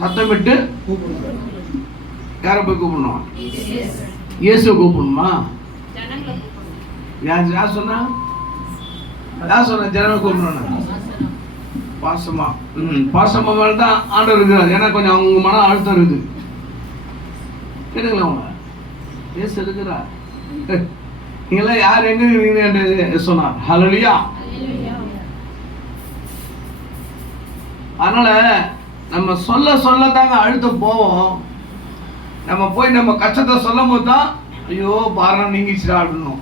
சத்தமிட்டு யாரை போய் கூப்பிடணும்? இயேசுவை கூப்பிடணுமா? யார் சொன்னா? யார் சொன்ன ஜனங்களை கூப்பிடணும்? பாசமா பாசமா தான் ஆண்டவர் இருக்கிறார். ஏன்னா கொஞ்சம் அவங்க மன அழுத்தம் இருக்குது. கேட்டுங்களா? அவங்க இயேசு இருக்கிறார். நீங்களாம் யார் எங்க இருக்கிறீங்க என்று சொன்னார். ஹல்லேலூயா. அதனால நம்ம சொல்லத்தாங்க அழுத்தம் போவோம். நம்ம போய் நம்ம கஷ்டத்தை சொல்லும் போது தான் ஐயோ பாரம் நீங்கிச்சுடா அப்படின்னும்.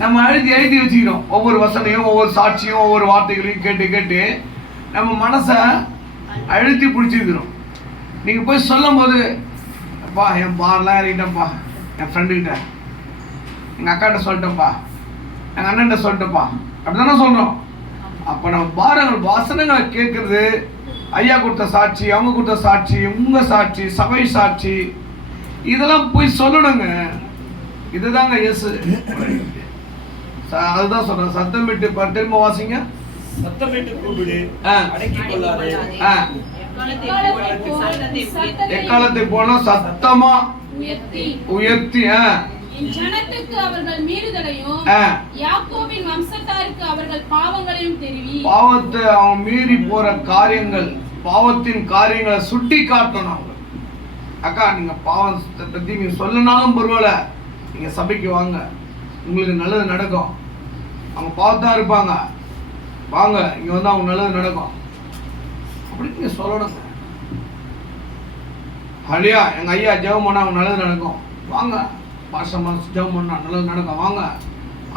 நம்ம எழுதி வச்சுக்கிறோம். ஒவ்வொரு வசனையும் ஒவ்வொரு சாட்சியும் ஒவ்வொரு வார்த்தைகளையும் கேட்டு நம்ம மனசை அழுத்தி பிடிச்சிருக்கிறோம். நீங்க போய் சொல்லும் போது அப்பா என் பாரெலாம் இறங்கிட்டேன்ப்பா, என் ஃப்ரெண்டுக்கிட்ட, எங்கள் அக்காட்ட சொல்லிட்டேன்ப்பா, எங்கள் அண்ணன்ட்ட சொல்லிட்டேன்ப்பா அப்படிதானே சொல்கிறோம். அப்போ நம்ம பாரங்கள் வசனங்களை கேட்கறது, ஐயா கொடுத்த சாட்சி, அவங்க கொடுத்த சாட்சி, உங்க சாட்சி, சபை சாட்சி, இதெல்லாம் போய் சொல்லணுங்க. இதுதாங்க இயேசு. அதுதான் சொல்றேன். சத்தமிட்டு திரும்ப வாசிங்க. சத்தமிட்டு கூப்பிடு, அடக்கிக் கொள்ளாதே. எக்காலத்தை போல சத்தமா உயர்த்தி ஜனத்துக்கு அவர்கள் மீறுதலையும் யாக்கோபின் வம்சத்தாருக்கு அவர்கள் பாவங்களையும் தெரிவி. பாவத்தை அவன் மீறி போற காரியங்கள், பாவத்தின் காரியங்களை சுட்டி காட்டணும். அக்கா நீங்க பாவத்தை பத்தி நீங்க சொல்லனாலும் பரவாயில்ல, நீங்க சபைக்கு வாங்க, உங்களுக்கு நல்லது நடக்கும். அவங்க பாவத்தா இருப்பாங்க, வாங்க இங்க வந்து அவங்க நல்லது நடக்கும் அப்படி நீங்க சொல்லணுங்க. ஹல்லேலூயா. எங்க ஐயா ஜெபம் பண்ணா அவங்க நல்லது நடக்கும், வாங்க. பாசமா ஜெபம் பண்ணா நல்லது நடக்கும், வாங்க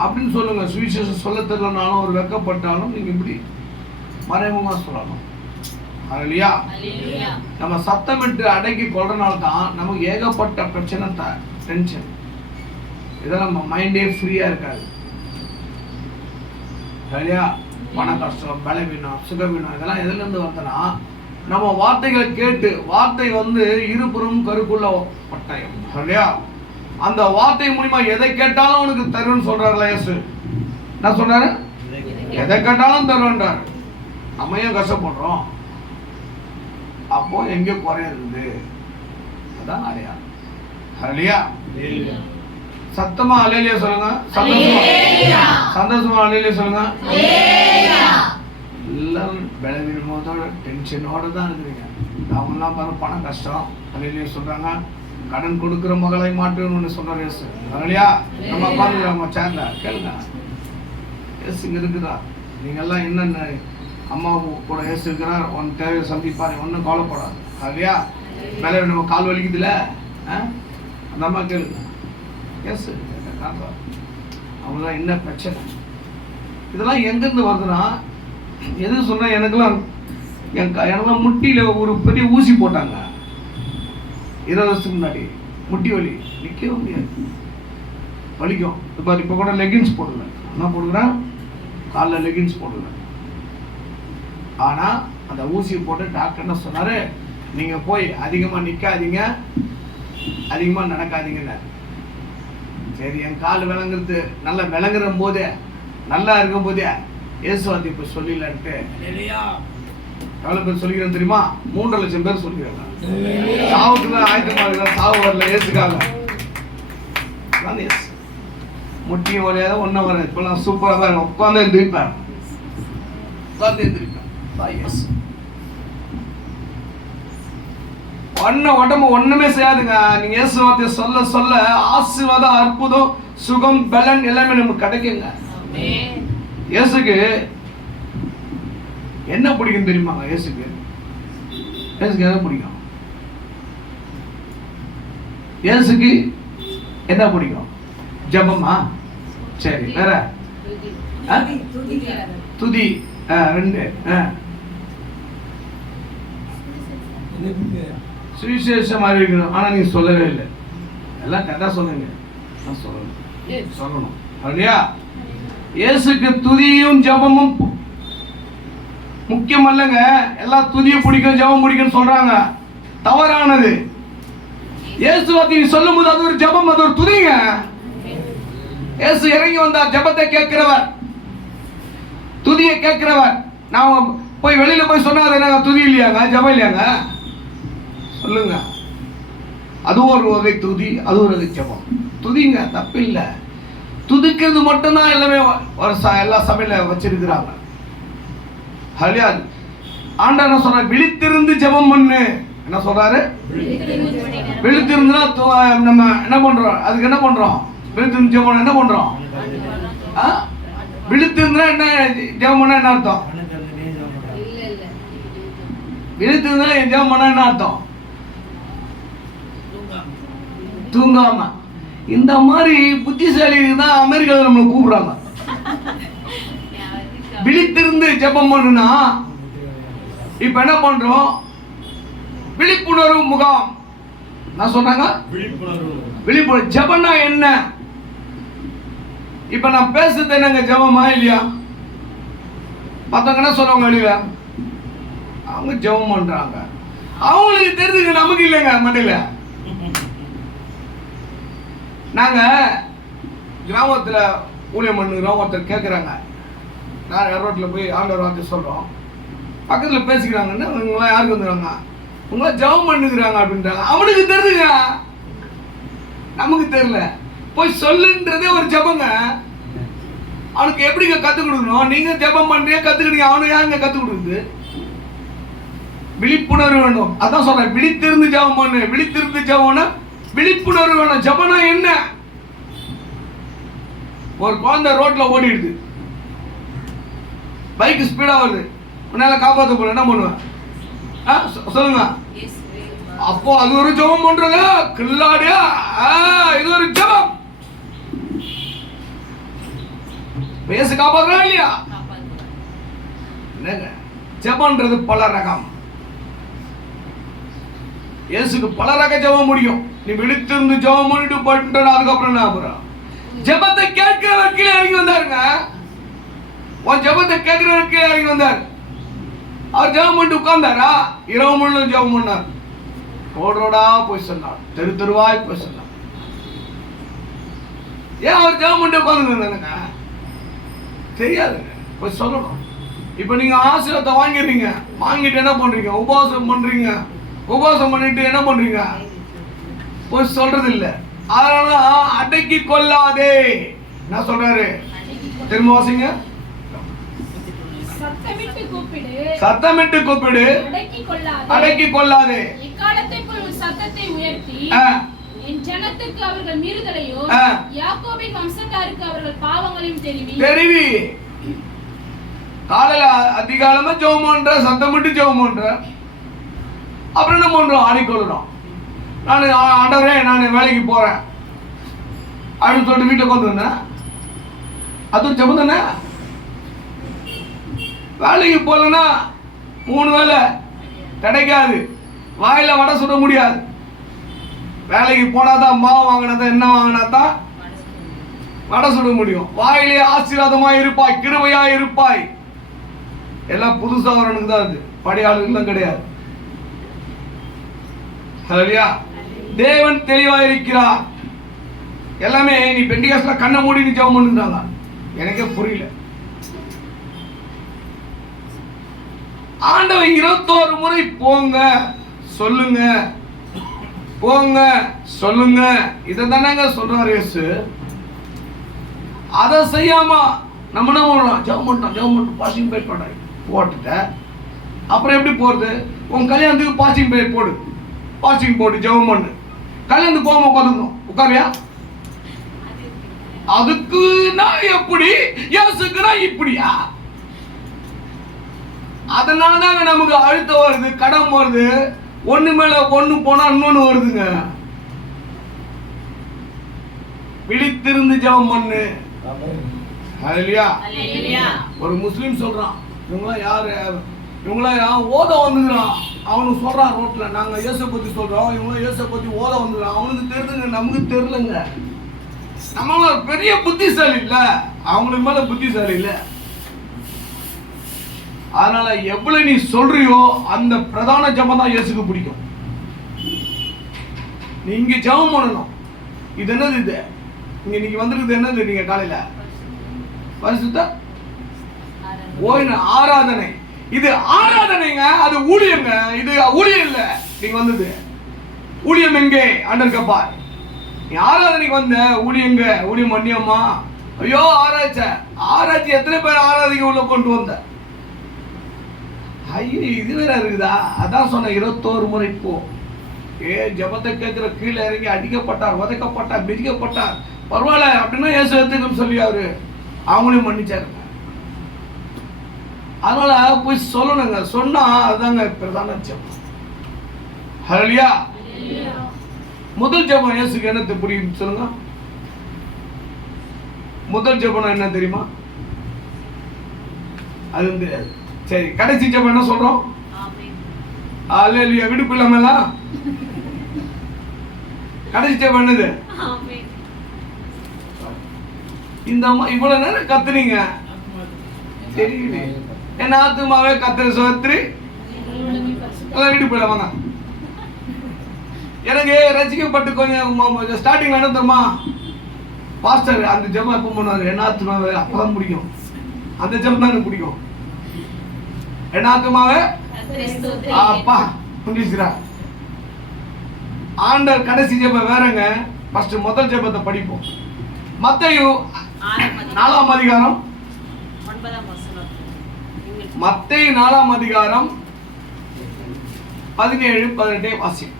அப்படின்னு சொல்லுங்க. சுவிசேஷம் சொல்ல தெரியலனாலும் ஒரு வெக்கப்பட்டாலும் நீங்க இப்படி மறைமுகமா சொல்லணும். ஹல்லேலூயா. நம்ம சத்தமிட்டு அடக்கி கொள்றனால தான் நமக்கு ஏகப்பட்ட பிரச்சனை, டென்ஷன், இதெல்லாம் நம்ம மைண்டே ஃப்ரீயா இருக்காது. ஹல்லேலூயா. பண கஷ்டம், பலவீனம், சுகவீனம், இதெல்லாம் எதுல இருந்து வருதுன்னா நம்ம வார்த்தைகளை கேட்டு, வார்த்தை வந்து இருபுறம் கருக்குள்ள பட்டயம். ஹல்லேலூயா. அந்த வார்த்தை மூலமா எதை கேட்டாலும் உனக்கு தருவேன்னு சொல்றாருல இயேசு. என்ன சொல்றாரு? எதை கேட்டாலும் தருவேன்றாரு. நம்ம ஏன் கஷ்டப்படுறோம்? அப்போ எங்க குறை இருக்குது, அதான் அடையாளம். ஹல்லேலூயா. சத்தமா அல்லேலூயா சொல்லுங்க. சந்தோஷமா அல்லேலூயா சொல்லுங்க. எல்லாம் பலவீனமோட டென்ஷனோட தான் இருக்கிறீங்க. அவங்கெல்லாம் பாருங்க பணம் கஷ்டம், அல்லேலூயா சொல்றாங்க. கடன் கொடுக்கிற மகளை மாற்றணும்னு சொல்றாரு இயேசு. ஹல்லேலூயா. நம்ம பாருங்க, நம்ம சேர்ந்த கேளுங்க, இயேசு இங்க இருக்கிறார். நீங்க எல்லாம் என்னென்ன அம்மா கூட இயேசு இருக்கிறார், உன் தேவையை சந்திப்பாரு, ஒன்றும் கவலைப்படாது. ஹல்லேலூயா. மேலே நம்ம கால் வலிக்குதுல, அந்த அம்மா கேளுங்க, இயேசு அவங்களாம் என்ன பிரச்சனை, இதெல்லாம் எங்கிருந்து வருதுன்னா, எது சொன்னா எனக்கெல்லாம் முட்டியில ஒரு பெரிய ஊசி போட்டாங்க 20 வருஷத்துக்கு முன்னாடி. முட்டி வலி, நிற்கவே முடியாது, வலிக்கும். இப்போ கூட லெகின்ஸ் போடல, என்ன போடுறேன், காலில் லெகின்ஸ் போடல. ஆனா அந்த ஊசியை போட்டு டாக்டர் என்ன சொன்னாரு, நீங்க போய் அதிகமா நிக்காதீங்க, அதிகமா நடக்காதீங்கன்னு. சரி, என் கால் விளங்குறது நல்லா விளங்குற போதே, நல்லா இருக்கும் போதே இயேசுவாதி இப்ப சொல்லிடலான்ட்டு எவ்வளவு பேர் சொல்லிக்கிறேன் தெரியுமா? 3 லட்சம் பேர் சொல்லிக்கிறாங்க. சாவுக்குதான் ஆயத்தமா இருக்கிற, சாவு வரல இயேசுக்காக. முட்டியும் வரையாத ஒன்னும் வராது. இப்பெல்லாம் சூப்பரா பாருங்க, உட்காந்து எழுந்திருப்பேன், உட்காந்து எழுந்திருப்பேன். உடம்பு ஒண்ணுமே செய்யாதுங்க. நீங்க இயேசு வார்த்தையை சொல்ல சொல்ல ஆசீர்வாதம், அற்புதம், சுகம், பலன் எல்லாமே நமக்கு கிடைக்குங்க. இயேசுக்கு என்ன பிடிக்கும் தெரியுமாங்க? இயேசுக்கு என்ன பிடிக்கும்? இயேசுக்கு என்ன பிடிக்கும்? ஜெபமா? சரி, வேற துதி 2 சுவிசேஷம் அறிவிக்கணும். ஆனா நீங்க சொல்லவே இல்லை. எல்லாம் கரெக்டா சொல்லுங்க, சொல்லணும். அப்படியா? இயேசுக்கு துதியும் ஜெபமும் முக்கியம் அல்லங்க. எல்லாம் துதியை பிடிக்கும், ஜெபம் பிடிக்கும் சொல்றாங்க, தவறானது. இயேசு வார்த்தை சொல்லும் போது அது ஒரு ஜெபம், அது ஒரு துதிங்க. இயேசு இறங்கி வந்தார், ஜெபத்தை கேட்கிறவர், துதியை கேட்கிறவர். நான் போய் வெளியில போய் சொன்னா என்ன துதி இல்லையாங்க, ஜெபம் இல்லையாங்க? சொல்லுங்க. அது ஒரு வகை துதி, அது ஒரு வகை ஜெபம். துதிங்க, தப்பில்லை. துதிக்கிறது மட்டும்தான் எல்லாமே எல்லா சபையில வச்சிருக்கிறாங்க. ஹல்லேலூயா. ஆண்டவர் என்ன சொல்றாரு? விழித்திருந்து ஜெபம் பண்ணு. என்ன சொல்றாரு? விழித்திருந்தா நம்ம என்ன பண்றோம்? அதுக்கு என்ன பண்றோம்? விழித்திருந்து ஜெபம் என்ன பண்றோம்? விழித்திருந்தா என்ன ஜெபம் பண்ணா என்ன அர்த்தம்? விழித்திருந்தா ஜெபம் பண்ணா என்ன அர்த்தம்? தூங்காம. இந்த மாதிரி புத்திசாலிக்கு தான் அமெரிக்காவில் நம்மளை கூப்பிடுறாங்க. விழித்திருந்து ஜெபம் பண்ணுனா இப்ப என்ன பண்றோம்? விழிப்புணர்வு முகாம். நான் சொல்றாங்க விழிப்புணர்வு. ஜெபம்னா என்ன? இப்ப நான் பேசுறது என்னங்க ஜெபமா இல்லையா? மத்தவங்க என்ன சொல்லுவாங்க வெளியில? அவங்க ஜெபம் பண்றாங்க. அவங்களுக்கு தெரிஞ்சுங்க, நமக்கு இல்லைங்க மண்டையில. நாங்க கிராமத்துல ஊழியம் பண்ணுறோம். ஒருத்தர் கேட்குறாங்க, நான் ரோட்ல போய் ஆண்டவர் வார்த்தை சொல்றோம், பக்கத்துல பேசிக்கிறாங்கன்னா இவங்களாம் யாருக்கு வந்துடுறாங்க? உங்களாம் ஜெபம் பண்ணுகிறாங்க அப்படின்றாங்க. அவனுக்கு தெரியுங்க, நமக்கு தெரியல. போய் சொல்லுன்றதே ஒரு ஜெபங்க. அவனுக்கு எப்படிங்க கத்துக் கொடுக்கணும்? நீங்க ஜெபம் பண்றீங்க, கத்துக்கிட்டீங்க. அவனுக்கு யாருங்க கத்துக் கொடுக்குது? விழிப்புணர்வு வேணும். அதான் சொல்றேன், விழித்திருந்து ஜெபம் பண்ணு. விழித்திருந்து ஜெபம்னா விழிப்புணர்வு வேணும். ஜெபம்னா என்ன? ஒரு குழந்தை ரோட்ல ஓடிடுது, பைக் ஸ்பீடா வருது, உன்னால காப்பாற்ற போல என்ன பண்ணுவேன்? சொல்லுங்க. அப்போ அது ஒரு ஜெபம் பண்றங்க. கில்லாடியா, இது ஒரு ஜெபம். பேச காப்பாற்றுறா இல்லையா? என்னங்க ஜெபம்ன்றது பல ரகம். இயேசுக்கு பல ரக ஜெபம் முடியும். நீ விழித்திருந்து ஜெபம் பண்ணிட்டு பண்ற, அதுக்கப்புறம் என்ன ஆகுறா? ஜெபத்தை கேட்கிறவர் கீழே இறங்கி வந்தாருங்க. உன் ஜெபத்தை கேட்கிறவர் கீழே இறங்கி வந்தார். அவர் ஜெபம் பண்ணிட்டு உட்கார்ந்தாரா? இரவு முழுவதும் ஜெபம் பண்ணார். ரோடா போய் சொன்னார், தெரு தெருவாய் போய் சொன்னார். ஏன் அவர் ஜெபம் பண்ணிட்டு உட்கார்ந்துருந்தாங்க? தெரியாதுங்க, போய் சொல்லணும். இப்ப நீங்க ஆசீர்வாதத்தை வாங்கிடுறீங்க, வாங்கிட்டு என்ன பண்றீங்க? உபவாசம் பண்றீங்க. உபவாசம் பண்ணிட்டு என்ன பண்றீங்க? போய் சொல்றது இல்ல. அதனால அடக்கி கொள்ளாதே. என்ன சொல்றாரு? திரும்ப வாசிங்க. சத்தமிட்டு கூப்பிடு, அடக்கி கொள்ளாதே. இக்காலத்தைக்குள் ஒரு சத்தத்தை உயர்த்தி என் ஜனத்துக்கு அவர்கள் மீறுதலையும் யாக்கோபின் வம்சத்தாருக்கு அவர்கள் பாவங்களையும் தெரிவி. காலையில அதிகாலமா ஜெபம் பண்ற, சத்தமிட்டு ஜெபம் பண்ற. அப்புறம் என்ன பண்றோம்? ஆடிக்கொள்றோம். நான் ஆண்டவரே நான் வேலைக்கு போறேன் அப்படின்னு சொல்லிட்டு வீட்டுக்கு வந்துருந்தேன். அது ஜெபம் தானே? வேலைக்கு போகலன்னா 3 வேலை கிடைக்காது, வாயில வடை சுட முடியாது. வேலைக்கு போனாதான் மாவு வாங்கினாதான் என்ன வாங்கினாதான் வடை சுட முடியும். வாயிலே ஆசீர்வாதமாய் இருப்பாய், கிருபையாய் இருப்பாய். எல்லாம் புதுசா வரணுக்கு தான் அது, படையாளுக்கு கிடையாது. ஹல்லேலூயா. தேவன் தெளிவா இருக்கிறார். எல்லாமே நீ பெண்டிகாஸ்ல கண்ணை மூடி நீ ஜெபம் பண்ணுறாங்க. எனக்கே புரியல. ஆண்டவர் 21 முறை போங்க சொல்லுங்க, போங்க சொல்லுங்க, இதை தானங்க சொல்றாரு இயேசு. அதை செய்யாம நம்ம என்ன பண்ணலாம்? ஜெபம் பண்ணிட்டோம், பாசிங் பேட் பண்ண போட்டுட்ட. அப்புறம் எப்படி போறது? உன் கல்யாணத்துக்கு பாசிங் பேட் போடு, பாசிங் போட்டு ஜெபம் பண்ணு. கல்யாணத்துக்கு போகாம உட்காந்துக்கணும், உட்காரியா? அதுக்கு நான் எப்படி, இயேசுக்குனா இப்படியா? அதனாலதாங்க நமக்கு அழுத்தம் வருது, கடன் வருது. ஒண்ணு மேல ஒண்ணு போனா இன்னொன்னு வருதுங்க. விழித்திருந்து ஜெபம் பண்ணு. ஹல்லேலூயா. ஒரு முஸ்லிம் சொல்றான், இவங்களாம் யாரு? இவங்களாம் ஓத வந்துக்கிறான். அவனுக்கு சொல்றான் ரோட்ல, நாங்க இயேசு பத்தி சொல்றோம், இவங்களும் இயேசு பத்தி ஓத வந்துக்கிறான். அவனுக்கு தெரியுதுங்க, நமக்கு தெரியலங்க. நம்ம பெரிய புத்திசாலி இல்ல, அவங்களுக்கு மேல புத்திசாலி இல்ல. அதனால எவ்வளவு நீ சொல்றியோ அந்த பிரதான ஜெபம் தான் இயேசுக்கு பிடிக்கும். நீங்க ஜெபம் பண்ணணும். இது என்னது? இது இன்னைக்கு வந்திருக்குது என்னது? நீங்க காலையில பரிசுத்த ஓய்வு ஆராதனை. இது ஆராதனைங்க, அது ஊழியங்க. இது ஊழியம் இல்ல. நீங்க வந்தது ஊழியம் எங்கே ஆண்டவர் கேட்பார். நீ ஆராதனைக்கு வந்த, ஊழியங்க, ஊழியம் பண்ணியம்மா. ஐயோ ஆராய்ச்சி எத்தனை பேர் ஆராதிக்க உள்ள கொண்டு வந்த? ஐயோ இது வேற இருக்குதா? அதான் சொன்ன 21 முறை போ. ஜெபத்தை கேட்கிற கீழே இறங்கி அடிக்கப்பட்டார், உதைக்கப்பட்டார், மிதிக்கப்பட்டார், பரவாயில்ல அப்படின்னா இயேசு எடுத்துக்கன்னு சொல்லி அவரு அவங்களையும் மன்னிச்சாருங்க. அதனால போய் சொல்லணுங்க. சொன்னா அதுதாங்க பிரதான ஜெபம். ஹல்லேலூயா. முதல் ஜெபம் இயேசுக்கு என்ன புரியும் சொல்லுங்க? முதல் ஜெபம் என்ன தெரியுமா? அது சரி. கடைசி ஜெபம் என்ன சொல்றோம்? ஹல்லேலூயா. விடுப்பு இல்லாமலாம் கடைசி ஜெபம் என்னது? இந்த இவ்வளவு நேரம் கத்துறீங்க, தெரியல. என் ஆத்துமாவே கத்திர சோத்ரி. விடுப்பு இல்லாம எனக்கு ரசிக்கப்பட்டு கொஞ்சம் ஸ்டார்டிங்ல என்ன தெரியுமா பாஸ்டர் அந்த ஜெபம் எப்போ பண்ணுவாரு? என் ஆத்துமாவே, அப்பதான் பிடிக்கும். அந்த ஜெபம் தான் எனக்கு பிடிக்கும். என் ஆத்துமாவே அப்பா புரிஞ்சுக்கிறா. ஆண்டவர் கடைசி ஜெபம் வேறங்க. ஃபர்ஸ்ட் முதல் ஜெபத்தை படிப்போம். மத்தேயு 4ஆம் அதிகாரம், மத்தேயு 4ஆம் அதிகாரம் 17-18 வாசிப்போம்.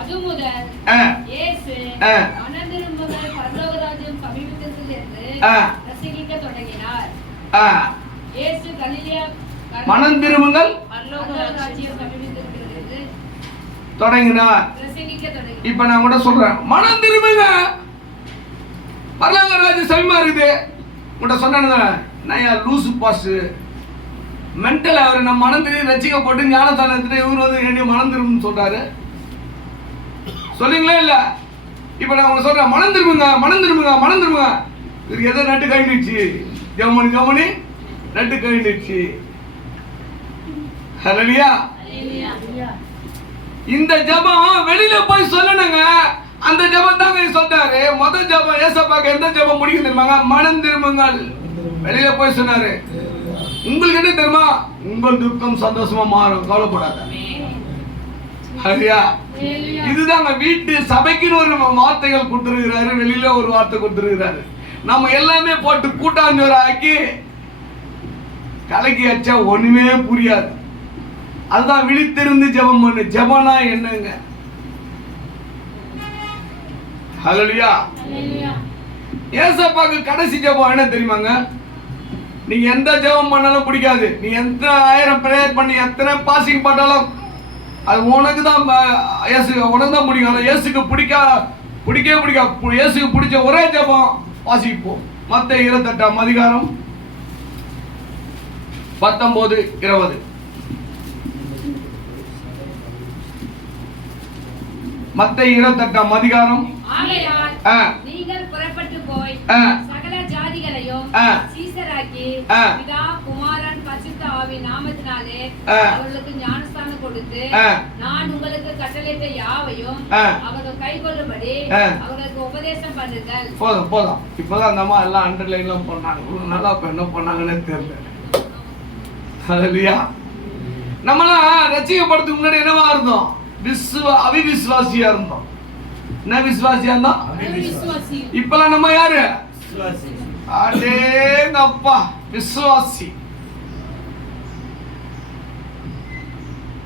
அதுமுதல் இயேசு மனந்திரும்புங்கள், பரலோகராஜ்யம் சமீபத்தில் என்று பிரசங்கிக்கத் தொடங்கினார். இயேசு கலிலேயா மனந்திரும்புங்கள், பரலோகராஜ்யம் சமீபத்தில் என்று தொடங்கினார். பிரசங்கிக்கத் தொடங்கினார். இப்ப நான் கூட சொல்றேன், மனந்திரும்புங்க, பரலோகராஜ்யம் சமீபமா இருக்குது. உங்கள்கிட்ட சொன்னேன், நான் லூசு பாஸ் மென்டல். அவர் நம்ம மனந்திரி ரசிக்கப்பட்டு ஞானஸ்தானத்துல இவர் வந்து என்னைய மனந்திரும்புன்னு சொல்றாரு. சொல்லுங்களே இல்ல? இப்ப நான் உங்க சொல்றேன், மனம் திரும்புங்க. இதுக்கு எதோ நட்டு கழிந்துச்சு, கவனி நட்டு கழிந்துச்சு. ஹல்லேலூயா. இந்த ஜெபம் வெளியில போய் சொல்லணுங்க. அந்த ஜெபம் தாங்க சொல்றாரு. முதல் ஜெபம் ஏசப்பாக்கு எந்த ஜெபம் முடிக்கும் தெரியுமாங்க? மனம் திரும்புங்கள். வெளியில போய் சொன்னாரு. உங்களுக்கு என்ன தெரியுமா? உங்கள் துக்கம் சந்தோஷமா மாறும், கவலைப்படாத. இதுதாங்க வீட்டு சபைக்குன்னு ஒரு வார்த்தைகள் கொடுத்துருக்கிறாரு, வெளியில ஒரு வார்த்தை கொடுத்துருக்கிறாரு. நம்ம எல்லாமே போட்டு கூட்டாஞ்சோர ஆக்கி கலக்கி வச்சா ஒண்ணுமே புரியாது. அதுதான் விழித்திருந்து ஜெபம் பண்ணு. ஜெபம்னா என்னங்க? ஹல்லேலூயா. ஏசப்பாக்கு கடைசி ஜெபம் என்ன தெரியுமாங்க? நீ எந்த ஜெபம் பண்ணாலும் பிடிக்காது. நீ எத்தனை 1000 பிரேயர் பண்ணி எத்தனை பாசிங் பண்ணாலும் அது உனக்கு தான் பிடிக்கும். ஆனால் இயேசுக்கு பிடிக்கவே பிடிக்காது. இயேசுக்கு பிடிச்ச ஒரே ஜெபம் வாசிப்போம். மத்தேயு 28ஆம் அதிகாரம் 19-20. மத்தேயு 28ஆம் அதிகாரம். நீங்கள் புறப்பட்டு போய் சகல ஜாதிகளையும் சீஷராக்கி பிதா குமாரன் பரிசுத்த ஆவியின் நாமத்தினாலே அவர்களுக்கு ஞானஸ்நானம் கொடுத்து நான் உங்களுக்கு கட்டளையிட்ட யாவையும் அவர்கள் கைக்கொள்ளும்படி அவர்களுக்கு உபதேசம் பண்ணுங்கள். போதும். இப்பதான் அந்த அம்மா எல்லாம் அண்டர்லைன்லாம் பண்ணாங்க. நல்லா என்ன பண்ணாங்கன்னே தெரியல. ஹல்லேலூயா. நம்மளாம் ரட்சிக்கப்படுறதுக்கு முன்னாடி என்னவா இருந்தோம்? அவிவிசுவாசியா இருந்தோம். என்ன விசுவாசியா இருந்தோம்? இப்பெல்லாம் நம்ம யாரு? அடேங்கப்பா, விசுவாசி.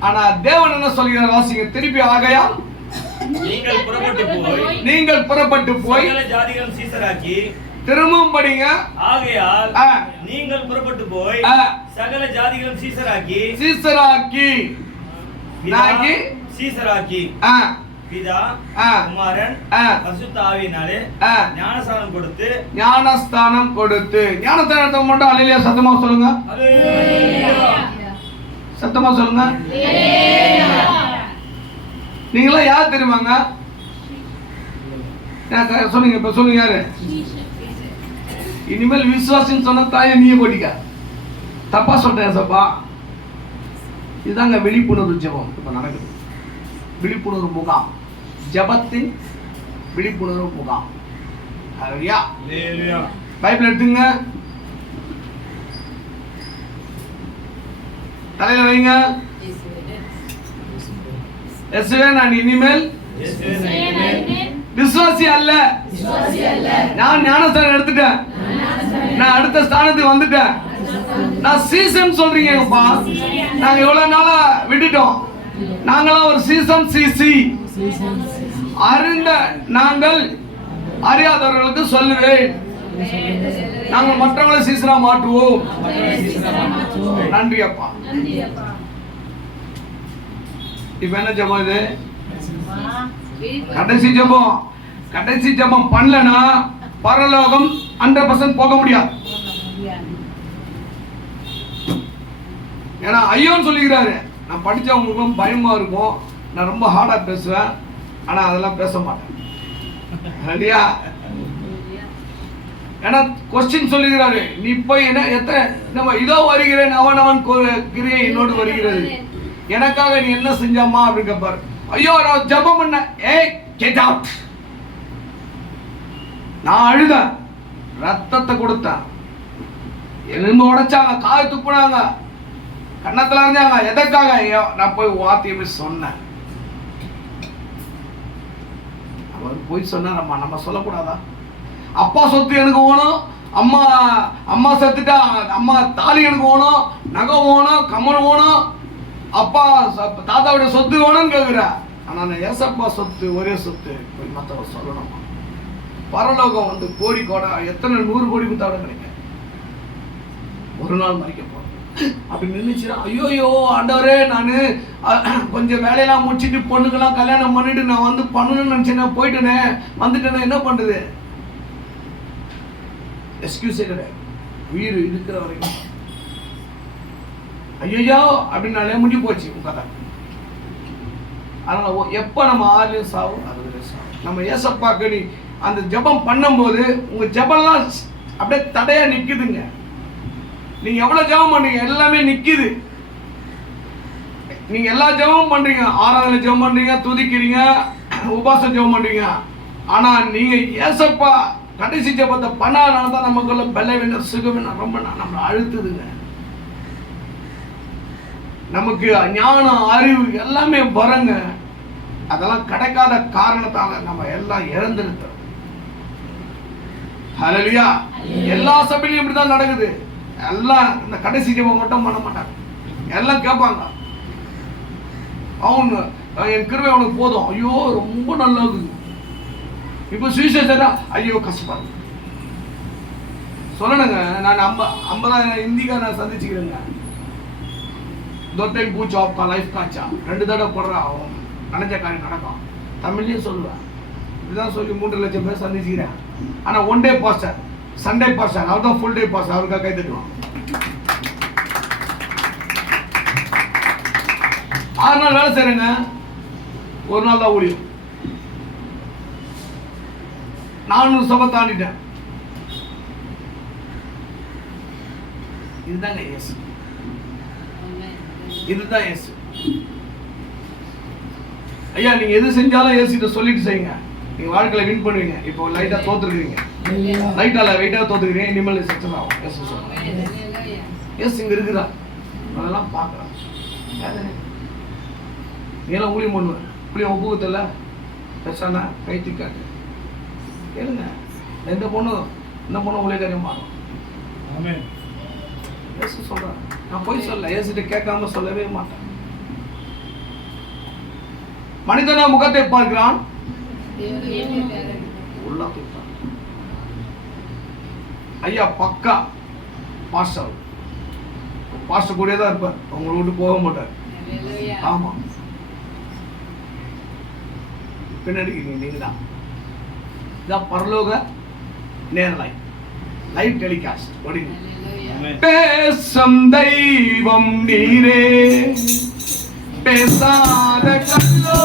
ஆனா தேவன் என்ன சொல்கிறார்? வாசிங்க திருப்பி. ஆகையால் நீங்கள் புறப்பட்டு போய் சகல ஜாதிகளும் சீஷராக்கி. திரும்பவும் படிங்க. ஆகையால் நீங்கள் புறப்பட்டு போய் சகல ஜாதிகளும் சீஷராக்கி பிதா குமாரன் பரிசுத்த ஆவியினாலே ஞானஸ்நானம் கொடுத்து ஞானஸ்நானத்தை மட்டும் அல்லேலூயா சத்தமா சொல்லுங்க. சத்தமா சொல்லுங்க. நீங்களா யார் தெரியுமாங்க? சொன்னீங்க. இப்ப சொல்லுங்க யாரு? இனிமேல் விசுவாசின்னு சொன்ன தாயை நீயே போட்டிக்க. தப்பா சொல்றேன் சப்பா. இதுதாங்க விழிப்புணர்வு ஜெபம் இப்ப நடக்குது. விழிப்புணர்வு முகாம், ஜெபத்தின் விழிப்புணர்வு முகாம். ஹல்லேலூயா. பைபிள் எடுத்துங்க, தலையில வைங்க. இயேசுவே நான் இனிமேல் விசுவாசி அல்ல. நான் ஞானஸ்தானம் எடுத்துட்டேன். நான் அடுத்த ஸ்தானத்துக்கு வந்துட்டேன். நான் சீசன் சொல்றீங்கப்பா. நாங்க எவ்வளவு நாளா விட்டுட்டோம். நாங்களாம் ஒரு சீசன் சிசி. அறிந்த நாங்கள் அறியாதவர்களுக்கு சொல்லுவேன். நாங்கள் மற்றவங்களை சீசனா மாற்றுவோம். நன்றி அப்பா. இப்ப என்ன ஜெபம் இது? கடைசி ஜெபம். கடைசி ஜெபம் பண்ணலனா பரலோகம் 100% போக முடியாது. ஏன்னா ஐயோன்னு சொல்லிக்கிறாரு. நான் படிச்சவங்களுக்கும் பயமா இருக்கும். நான் ரொம்ப ஹார்டா பேசுவேன். ஆனா அதெல்லாம் பேச மாட்டேன். சரியா? ஏன்னா கொஸ்டின் சொல்லுகிறாரு. நீ போய் என்ன எத்தனை நம்ம இதோ வருகிறேன் அவனவன் கிரியை என்னோடு வருகிறது. எனக்காக நீ என்ன செஞ்சம்மா அப்படின்னு கேட்பாரு. ஐயோ நான் ஜெபம் பண்ண. ஏய் கெட் அவுட். நான் அழுதேன். ரத்தத்தை கொடுத்தேன். எலும்பு உடைச்சாங்க. காய துப்புனாங்க. கண்ணத்துல இருந்தாங்க. எதற்காக? நான் போய் வார்த்தையை சொன்னேன். அவர் போய் சொன்னாரம்மா. நம்ம சொல்லக்கூடாதா? அப்பா சொத்து எனக்கு வேணும். அம்மா செத்துட்டா அம்மா தாலி எனக்கு வேணும். நகை வேணும். கம்மல் வேணும். அப்பா தாத்தாவுடைய சொத்து வேணும்னு கேட்குற. ஆனா நான் ஏசப்பா சொத்து ஒரே சொத்து போய் மற்றவ சொல்லணுமா? பரலோகம் வந்து கோடி கோடா எத்தனை 100 கோடி குத்தாட கிடைக்க ஒரு நாள் மறிக்க போறேன் அப்படி நின்றுச்சுன்னா ஐயோயோ ஆண்டவரே நான் கொஞ்சம் வேலையெல்லாம் முடிச்சுட்டு பொண்ணுக்கெல்லாம் கல்யாணம் பண்ணிட்டு நான் வந்து பண்ணணும்னு நினைச்சேன்னா போயிட்டேனே வந்துட்டேன்னா என்ன பண்றது? எக்ஸ்கியூஸே கிடையாது. உயிர் இருக்கிற வரைக்கும் ஐயோ அப்படின்னாலே முடிஞ்சு போச்சு கதை. அதனால எப்ப நம்ம ஆளும் சாவும் அது சாவும். நம்ம ஏசப்பாக்கு நீ அந்த ஜெபம் பண்ணும்போது உங்க ஜெபம்லாம் அப்படியே தடையா நிக்குதுங்க. நீங்க எவ்வளவு ஜெபம் பண்றீங்க எல்லாமே நிக்குது. நீங்க எல்லா ஜெபமும் பண்றீங்க. ஆராதனை ஜெபம் பண்றீங்க, துதிக்கிறீங்க, உபாசம் ஜெபம் பண்றீங்க. ஆனா நீங்க ஏசப்பா கடைசி ஜெபத்தை பண்ணாதனால தான் நமக்குள்ள பலவீனம் சுகவீனம் ரொம்ப நம்மளை அழுத்துதுங்க. நமக்கு ஞானம் அறிவு எல்லாமே வரங்க. அதெல்லாம் கிடைக்காத காரணத்தால நம்ம எல்லாம் இழந்துருக்கிறோம். ஹல்லேலூயா. எல்லா சபையிலும் இப்படிதான் நடக்குது. எல்லாம் இந்த கடைசி ஜெபம் மட்டும் பண்ண மாட்டாங்க. எல்லாம் கேட்பாங்க அவனு என் கிருபை அவனுக்கு போதும். ஐயோ ரொம்ப நல்லது. இப்போ சுவிசேஷம் ஐயோ கஷ்டப்பாடு சொல்லணுங்க. நான் 50 இந்திக்கார நான் சந்திச்சுக்கிறேங்க. 2 டைம் பூச்சி ஆப்கா லைஃப் காய்ச்சா 2 தடவை போடுறா அவன் நினைச்ச காரியம் நடக்கும். தமிழ்லையும் சொல்லுவேன். இதுதான் சொல்லி 3 லட்சம் பேர் சந்திச்சுக்கிறேன். ஆனால் 1 டே பாஸ்டர் சண்டே பாஸ்டர் அவர் தான் ஃபுல் டே பாஸ்டர். அவருக்காக கை தட்டுவான். 6 நாள் வேலை செய்றேங்க. 1 நாள் தான் ஊழியம். 400 சபை தாண்டிட்டேன். இதுதாங்க இயேசு. இதுதான் இயேசு. ஐயா நீங்க எது செஞ்சாலும் இயேசுகிட்ட சொல்லிட்டு செய்யுங்க. நீங்க வாழ்க்கையில வின் பண்ணுவீங்க. இப்போ லைட்டா தோத்துருக்கீங்க. லைட்டால வெயிட்டா தோத்துக்கிறீங்க. இனிமேல் சக்சஸ் ஆகும். இயேசு சொல்றாங்க. இயேசு இங்க இருக்குதா? அதெல்லாம் பார்க்கலாம். நீ எல்லாம் ஊழியம் பண்ணுவேன். ஊழியம் ஒப்புக்கத்துல பெருசானா கைத்தி காட்டு கேளுங்க. இந்த பொண்ணு ஊழியக்காரியம் மாறும். இயேசு சொல்றாங்க. நான் போய் சொல்ல இயேசுகிட்ட கேட்காம சொல்லவே மாட்டேன். மனிதனா முகத்தை பார்க்கிறான், உள்ளத்தை பார்க்கிறான். ஐயா பக்கா பாஸ்டர் கூடயே தான் இருப்பார். அவங்களை விட்டு போக மாட்டார். ஆமா பின்னாடி நீங்க தான். இதான் பரலோக நேரலை லைவ் டெலிகாஸ்ட். பேசும் தெய்வம் நீரே, பேசாத கல்லோ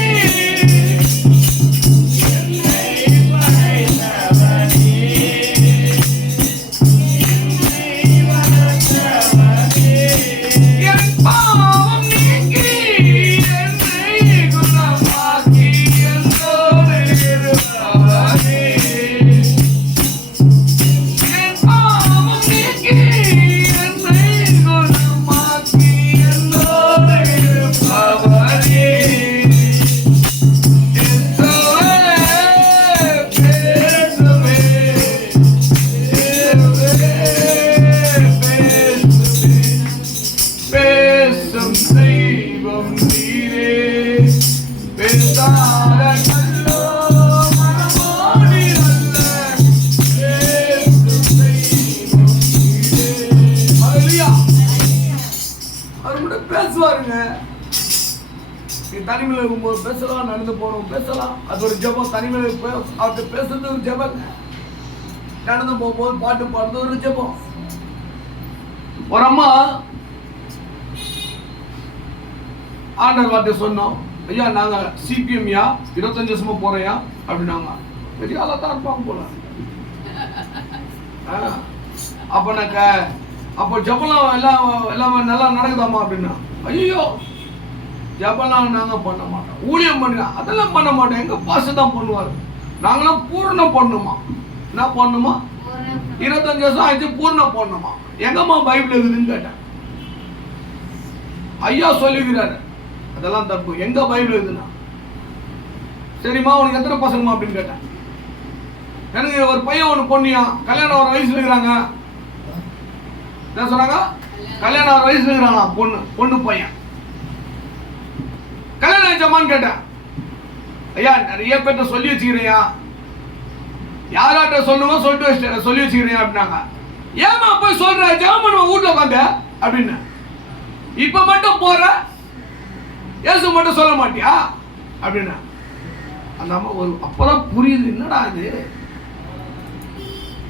Amen. பேசுவாருங்க. தனிமையில் இருக்கும்போது பேசலாம், நடந்து போறோம் பேசலாம், அது ஒரு ஜெபம். தனிமையில் அவர்கிட்ட பேசுறது ஒரு ஜெபம், நடந்து போகும்போது பாட்டு பாடுறது ஒரு ஜெபம். ஒரு அம்மா ஆண்டர் வார்த்தை சொன்னோம், ஐயா நாங்க சிபிஎம்யா 25 வருஷமா போறோம்யா அப்படின்னாங்க. பெரிய ஆளா தான் இருப்பாங்க போல. அப்போ ஜபலாம் எல்லாம் நல்லா நடக்குதாமா அப்படின்னா, ஐயோ ஜபலாம் நாங்க பண்ண மாட்டோம், ஊழியம் பண்ணலாம் அதெல்லாம் பண்ண மாட்டோம், எங்க பாச தான் பண்ணுவாரு, நாங்களாம் பூர்ணம் பண்ணுமா. என்ன பண்ணுமா? 25 வருஷம் ஆயிடுச்சு, பூர்ணம் பண்ணுமா. எங்கம்மா பைபிள் இருக்குதுன்னு கேட்டேன். ஐயா சொல்லிக்கிறாரு அதெல்லாம் தப்பு, எங்க பைபிள் இருக்குதுன்னா. சரிம்மா உனக்கு எத்தனை பசங்கம்மா அப்படின்னு கேட்டேன். எனக்கு ஒரு பையன் ஒன்று பொண்ணியா, கல்யாணம் ஒரு வயசுல இருக்கிறாங்க. என்ன சொன்னாங்க? கல்யாணம் ஒரு வயசுல இருக்கிறாங்களா பொண்ணு பையன். கல்யாணம் ஆயிடுச்சாமான்னு கேட்டேன். ஐயா நிறைய பேர்ட்ட சொல்லி வச்சுக்கிறியா, யாராட்ட சொல்லுங்க சொல்லிட்டு சொல்லி வச்சுக்கிறியா அப்படின்னாங்க. ஏமா போய் சொல்ற, ஜாமன் வீட்டுல உட்காந்து அப்படின்னு. இப்ப மட்டும் போற, ஏசு மட்டும் சொல்ல மாட்டியா அப்படின்னா. அந்த அம்மா ஒரு அப்பதான் புரியுது, என்னடா இது.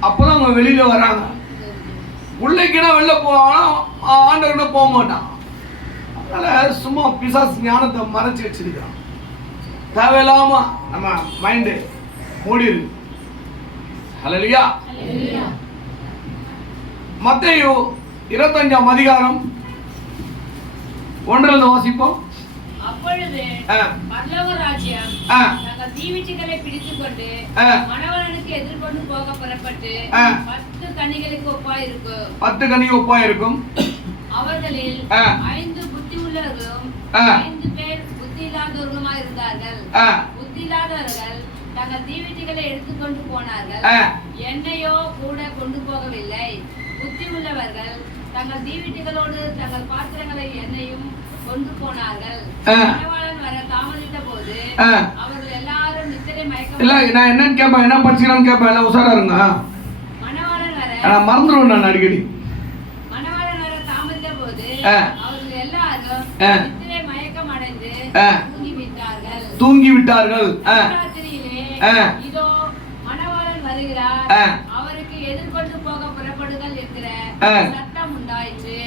அப்பதான் அவங்க வெளியில வராங்க. உள்ளைக்குன்னா வெளில போவாங்கன்னா ஆண்டவர்கிட்ட போக மாட்டான். அதனால சும்மா பிசாசு ஞானத்தை மறைச்சு வச்சிருக்கிறான். தேவையில்லாம நம்ம மைண்டு மூடிடு. ஹல்லேலூயா. மத்தேயு 25ஆம் அதிகாரம் 1 வாசிப்போம். அப்பொழுது பரலோக ராஜ்யம் தங்கள் தீவீட்டிகளை பிடித்துக்கொண்டு மணவாளனுக்கு எதிர்கொண்டு போக புறப்பட்டு 10 கன்னிகளுக்கு ஒப்பாய் இருக்கும். அவர்களில் 5 புத்தி உள்ளவர்களும் 5 பேர் புத்தி இல்லாதவர்களுமாய் இருந்தார்கள். புத்தி இல்லாதவர்கள் தங்கள் தீவீட்டிகளை எடுத்துக்கொண்டு போனார்கள், என்னையோ கூட கொண்டு போகவில்லை. புத்தி உள்ளவர்கள் தங்கள் தீவீட்டிகளோடு தங்கள் பாத்திரங்களை எண்ணெயும் கொண்டு போனார்கள். மணவாளன் வர தாமதித்த போது அவர்கள் எல்லாரும் நித்திரை மயக்கம். இல்ல நான் என்னன்னு கேட்பேன், என்ன படிச்சீங்கன்னு கேட்பேன், எல்லாம் உஷாரா இருங்க. மணவாளன் வர நான் மறந்துடுவேன் நான் அடிக்கடி. மணவாளன் வர தாமதித்த போது அவர்கள் எல்லாரும் நித்திரை மயக்கம் அடைந்து தூங்கி விட்டார்கள். ராத்திரியிலே இதோ மணவாளன் வருகிறார், அவருக்கு எதிர்கொண்டு போக புறப்படுங்கள் என்கிற சத்தம் உண்டாயிற்று.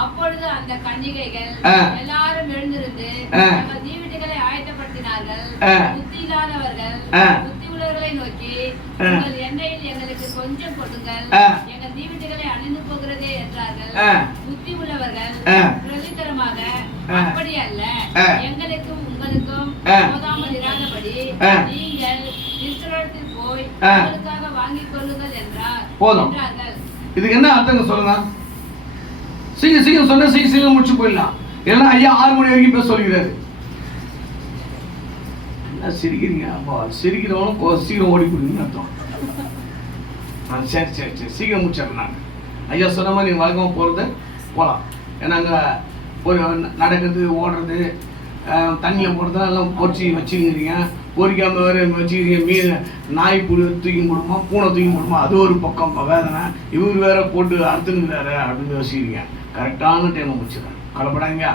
அப்பொழுது அந்த கன்னிகைகள் எல்லாரும் எழுந்திருந்து தங்கள் தீவீட்டிகளை ஆயத்தப்படுத்தினார்கள். புத்தி இல்லாதவர்கள் புத்தி உள்ளவர்களை நோக்கி, உங்கள் எண்ணெயில் எங்களுக்கு கொஞ்சம் கொடுங்கள், எங்கள் தீவீட்டிகளை அணிந்து போகிறதே என்றார்கள். புத்தி உள்ளவர்கள் பிரதித்தரமாக, அப்படி அல்ல, எங்களுக்கும் உங்களுக்கும் போதாமல் இராதபடி நீங்கள் இஸ்ரவேலுக்கு போய் உங்களுக்காக வாங்கிக் கொள்ளுங்கள் என்றார்கள். இதுக்கு என்ன அர்த்தம் சொல்லுங்க? சீக்கிரம் சொன்ன சீக்கிரம் முடிச்சு போயிடலாம். இல்லைன்னா ஐயா 6 மணி வரைக்கும் பேச சொல்லிக்கிறாரு. என்ன சிரிக்கிறீங்க? அப்போ சிரிக்கிறவனும் சீக்கிரம் ஓடி கொடுங்க அர்த்தம். சரி சீக்கிரம் முடிச்சிடறேன். நான் ஐயா சொன்ன மாதிரி நீங்கள் வழக்கமாக போகிறது போகலாம். ஏன்னா அங்கே ஒரு நடக்கிறது, ஓடுறது, தண்ணியில் போடுறது எல்லாம் பொறிச்சி வச்சுக்கிறீங்க. பொறிக்காமல் வேறு வச்சுக்கிறீங்க. மீன் நாய் தூக்கி போடுமா, பூனை தூக்கி போடுமா, அது ஒரு பக்கம் வேதனை. இவர் வேற போட்டு அறுத்துனுங்கிறாரு அப்படின்னு யோசிக்கிறீங்க. கரெக்டான டைம் முடிச்சுக்கிறேன், கவலைப்படாதீங்க.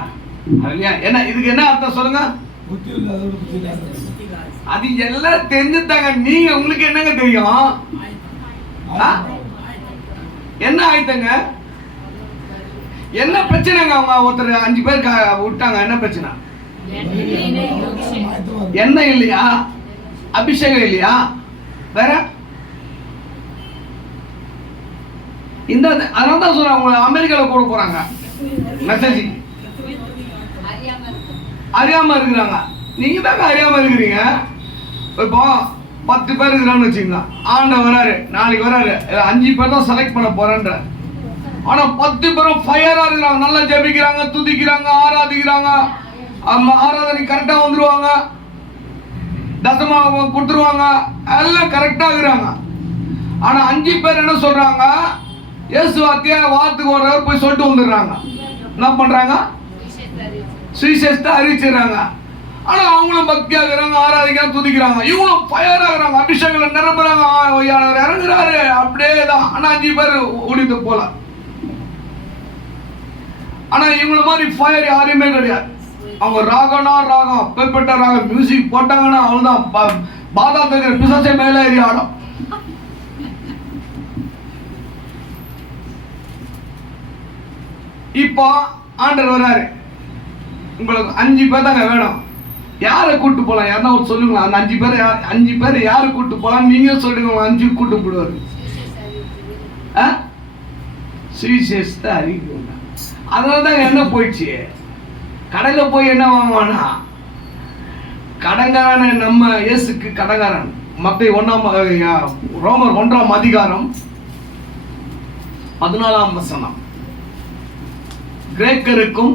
இல்லையா? என்ன இதுக்கு என்ன அர்த்தம் சொல்லுங்க? அது எல்லாம் தெரிஞ்சுட்டாங்க. நீங்க உங்களுக்கு என்னங்க தெரியும்? என்ன ஆயிட்டங்க? என்ன பிரச்சனைங்க? அவங்க ஒருத்தர் 5 பேர் விட்டாங்க, என்ன பிரச்சனை? என்ன இல்லையா? அபிஷேகம் இல்லையா? வேற இந்த அதனால தான் சொல்றாங்க அமெரிக்காவில் கூட போறாங்க மெசேஜ் அறியாம இருக்கிறாங்க. நீங்க தாங்க அறியாம இருக்கிறீங்க. இப்போ 10 பேர் இருக்கிறான்னு வச்சுக்கோங்க. ஆண்டவர் வராரு, நாளைக்கு வராரு, 5 பேர் தான் செலக்ட் பண்ண போறேன்ற. ஆனா 10 பேரும் ஃபயரா இருக்கிறாங்க, நல்லா ஜெபிக்கிறாங்க, துதிக்கிறாங்க, ஆராதிக்கிறாங்க. ஆராதனை கரெக்டா வந்துருவாங்க, தசமா கொடுத்துருவாங்க, எல்லாம் கரெக்டா இருக்கிறாங்க. ஆனா 5 பேர் என்ன சொல்றாங்க? இயேசு வார்த்தைக்கு ஒரு போய் சொல்லிட்டு வந்துடுறாங்க. என்ன பண்றாங்க? சுவிசேஷத்தை அறிவிச்சிடுறாங்க. ஆனா அவங்க அவங்களும் பக்தியாகிறாங்க, ஆராதிக்கிறாங்க, துதிக்கிறாங்க. இவங்களும் ஃபயர் ஆகுறாங்க, அபிஷேகம் நிரம்புறாங்க, இறங்குறாரு. அப்படியே தான். ஆனா 5 பேர் ஓடிட்டு போல. ஆனா இவங்கள மாதிரி ஃபயர் யாருமே கிடையாது. அவங்க ராகம்னா ராகம், அப்பேற்பட்ட ராகம். மியூசிக் போட்டாங்கன்னா அவ்வளவுதான், பாதாளத்துக்கு பிசாசே மேலே ஏறி ஆடும். இப்போ ஆண்டவர் வராரு, உங்களுக்கு 5 பேர் தாங்க வேணும், யாரை கூட்டு போலாம்? யாருன்னா ஒரு சொல்லுங்களா, அந்த 5 பேர் யாரு கூட்டு போலாம்? நீங்க சொல்லுங்க. 5 கூட்டு போடுவாரு. சுவிசேஷத்தை அறிவிக்கணும். அதனாலதான் என்ன போயிடுச்சு, கடையில் போய் என்ன வாங்குவானா, கடங்காரன நம்ம இயேசுக்கு கடங்காரன். மத்தேயு 1 ரோமர் 1 அதிகாரம் 14 வசனம். கிரேக்கருக்கும்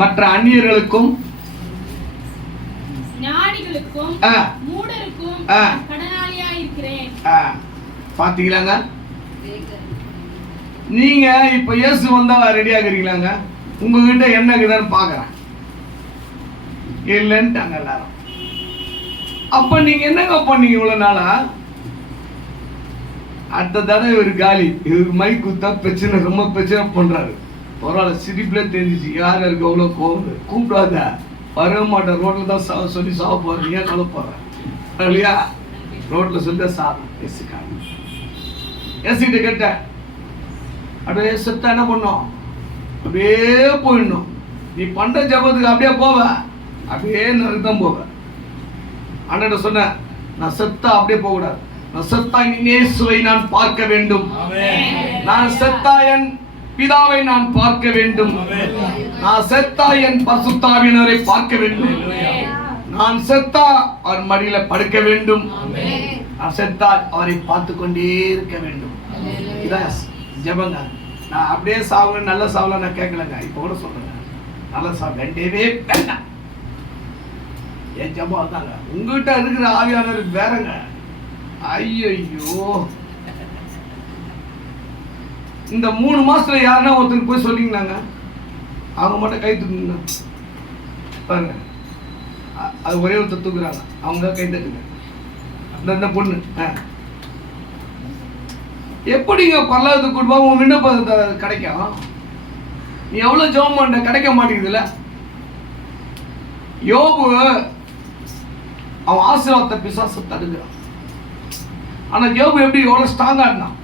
மற்ற அந்நியர்களுக்கும் ஞானிகளுக்கும் மூடருக்கும் கடனாளியா இருக்கிறேன். பாத்தீங்களாங்க, நீங்க இப்ப இயேசு வந்தா ரெடியா இருக்கிறீங்களாங்க? உங்ககிட்ட என்ன இருக்குதான்னு பாக்குறேன், இல்லைன்ட்டாங்க எல்லாரும். அப்ப நீங்க என்னங்க பண்ணீங்க இவ்வளவு நாளா? அடுத்த தடவை இவர் காலி, இவர் மைக் குத்தா பிரச்சனை, ரொம்ப பிரச்சனை பண்றாரு. பரவாயில்ல, சிரிப்புல தெரிஞ்சிச்சு யார் இருக்கு அவ்வளவு கோவம். கூப்பிடாத, வரவே மாட்டேன், ரோட்ல தான் சொல்லி சாவ போறேன், ஏன் சொல்ல போறேன் இல்லையா? ரோட்ல சொல்லி சாப்பிடும். எஸ்கிட்ட கேட்டேன், அப்படியே செத்தா என்ன பண்ணோம், அப்படியே போயிடணும். நீ பண்ற ஜபத்துக்கு அப்படியே போவ, அப்படியே நறுதான் போவ. அண்ணன் சொன்ன, நான் செத்தா அப்படியே போக கூடாது. நான் செத்தா இயேசுவை நான் பார்க்க வேண்டும். நான் செத்தா என் பிதாவை நான் பார்க்க வேண்டும். நான் செத்தா என் பரிசுத்த ஆவியானவரை பார்க்க வேண்டும். நான் செத்தா அவர் மடியில படுக்க வேண்டும். நான் செத்தா அவரை பார்த்து கொண்டே இருக்க வேண்டும். இதான் ஜெபங்க. நான் அப்படியே சாவுங்க, நல்ல சாவல நான் கேட்கலங்க. இப்போ கூட சொல்றேங்க, நல்ல சாவு வேண்டவே வேண்டாம். என் ஜெபம் தாங்க. உங்ககிட்ட இருக்கிற ஆவியானவர் வேறங்க. ஐயோ, இந்த 3 மாசத்துல யாருன்னா ஒருத்தருக்கு போய் சொல்லிங்களாங்க, அவங்க மட்டும் கை தூக்குங்க பாருங்க. அது ஒரே ஒருத்தர் தூக்குறாங்க, அவங்க கை தட்டுங்க. இந்த பொண்ணு எப்படிங்க பரலோகத்துக்கு கொடுப்பா? உன் விண்ணப்பத்தை கிடைக்கும். நீ எவ்வளவு ஜெபம் பண்ண, கிடைக்க மாட்டேங்குதுல்ல. யோபு அவன் ஆசீர்வாதத்தை பிசாசு தடுக்கிறான். ஆனா யோபு எப்படி எவ்வளவு ஸ்ட்ராங்கா இருந்தான்.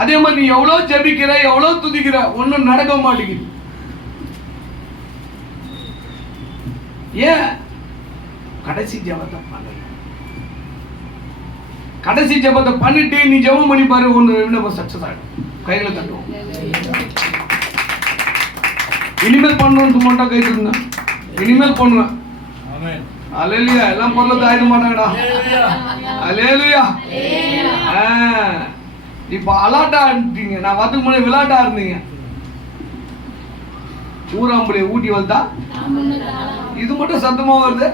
அதே மாதிரி நீ எவ்வளவு ஜெபிக்கிற, எவ்வளவு துதிக்கிற, ஒன்னும் நடக்க மாட்டேங்குது. ஏன்? கடைசி ஜெபத்தை பண்ண. கடைசி ஜெபத்தை பண்ணிட்டு நீ ஜெபம் பண்ணி பாரு, ஒன்னு விண்ணப்பம் சக்சஸ் ஆகிடும். கைகளை தட்டுவோம். இனிமேல் பண்ணணும்னு மட்டும் கை தட்டுங்க. இனிமேல் பண்ணுவேன். அல்லேலூயா. எல்லாம் பொருளத்தை ஆயிட மாட்டாங்கடா. அல்லேலூயா. இப்ப அலாட்டா இருந்தீங்க, நான் வரதுக்கு முன்னாடி விளையாட்டா இருந்தீங்க. ஊராம்புலிய ஊட்டி வந்தா இது மட்டும் சத்தமா வருது.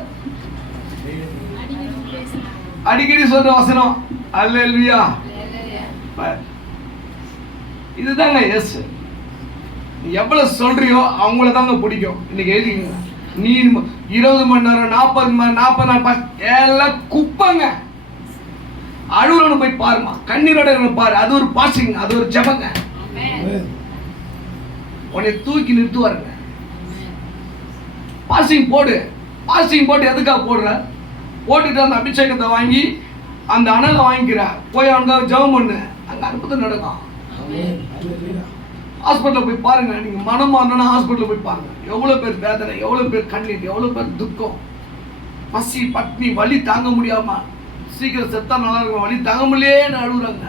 அடிக்கடி சொல்ற வசனம் அல்லேலூயா. இதுதாங்க எஸ். நீ எவ்வளவு சொல்றியோ அவங்கள தாங்க பிடிக்கும். இன்னைக்கு எழுதிங்க, நீ 20 மணி நேரம் 40 மணி 40 நாள் எல்லாம் குப்பங்க. அழுகுறவனு போய் பாருமா, கண்ணீரோட பாரு. அது ஒரு பாசிங், அது ஒரு ஜெபங்க. உன்னை தூக்கி நிறுத்துவாருங்க. பாசிங் போடு. பாசிங் போட்டு எதுக்காக போடுற? போட்டுட்டு அந்த அபிஷேகத்தை வாங்கி அந்த அனலை வாங்கிக்கிற, போய் அங்க ஜெபம் பண்ணு, அங்க அற்புதம் நடக்கும். ஹாஸ்பிட்டல் போய் பாருங்க. நீங்க மனம் மாறணும்னா ஹாஸ்பிட்டல் போய் பாருங்க. எவ்வளவு பேர் வேதனை, எவ்வளவு பேர் கண்ணீர், எவ்வளவு பேர் துக்கம், பசி பட்னி, வலி தாங்க முடியாம சீக்கிரம் செத்தா நல்லா இருக்கும், வலி தாங்க முடியலேன்னு அழுகுறாங்க.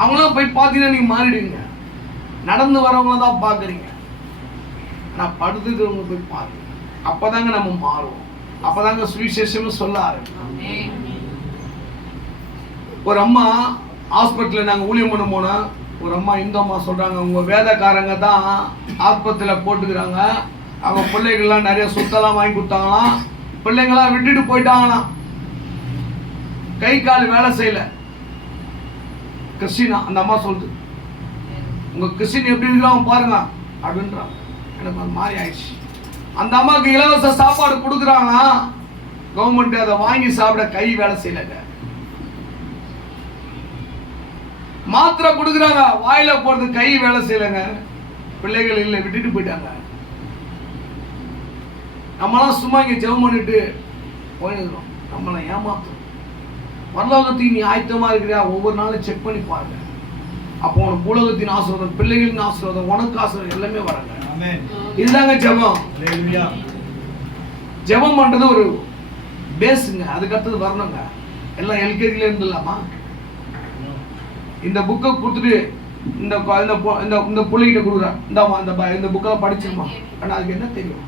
அவங்களாம் போய் பார்த்தீங்கன்னா நீங்க மாறிடுவீங்க. நடந்து வரவங்கள தான் பாக்குறீங்க, நான் படுத்துக்கிறவங்க போய் பாருங்க. அப்பதாங்க நம்ம மாறுவோம். அப்பதாங்க சுவிசேஷம் சொல்ல ஆரம்பிக்கும். ஒரு அம்மா ஹாஸ்பிட்டல்ல நாங்க ஊழியம் பண்ண போனா, ஒரு அம்மா இந்த அம்மா சொல்றாங்க, உங்க வேதக்காரங்க தான் ஆஸ்பத்திரியில போட்டுக்கிறாங்க, அவங்க பிள்ளைகள்லாம் நிறைய சுத்தெல்லாம் வாங்கி கொடுத்தாங்களாம், பிள்ளைங்களாம் விட்டுட்டு போயிட்டாங்களாம், கை கால் வேலை செய்யல. கிறிஸ்டினா அந்த அம்மா சொல்லுது, உங்க கிறிஸ்டின் எப்படி இருக்கலாம் பாருங்க அப்படின்றாங்க. எனக்கு ஒரு மாதிரி ஆயிடுச்சு. அந்த அம்மாவுக்கு இலவச சாப்பாடு கொடுக்குறாங்க, கவர்மெண்ட் அதை வாங்கி சாப்பிட கை வேலை செய்யலங்க. மாத்திரை கொடுக்குறாங்க, வாயில போறது கை வேலை செய்யலங்க. பிள்ளைகள் இல்லை, விட்டுட்டு போயிட்டாங்க. நம்மளாம் சும்மா இங்க ஜெபம் பண்ணிட்டு போயிருக்கிறோம். நம்மளை ஏமாத்தும். பரலோகத்துக்கு நீ ஆயத்தமா இருக்கிறியா? ஒவ்வொரு நாளும் செக் பண்ணி பாருங்க. அப்போ உனக்கு உலகத்தின் ஆசீர்வாதம், பிள்ளைகளின் ஆசீர்வாதம், உனக்கு ஆசீர்வாதம் எல்லாமே வராங்க. இதுதாங்க ஜெபம். ஜெபம் பண்றது ஒரு பேஸுங்க. அதுக்கு அடுத்தது வரணுங்க. எல்லாம் எல்கேஜில இருந்து இல்லாமா இந்த புக்கை கொடுத்துட்டு இந்த பிள்ளைகிட்ட கொடுக்குறேன், இந்த புக்கை படிச்சிருமா, ஆனால் அதுக்கு என்ன தெரியும்?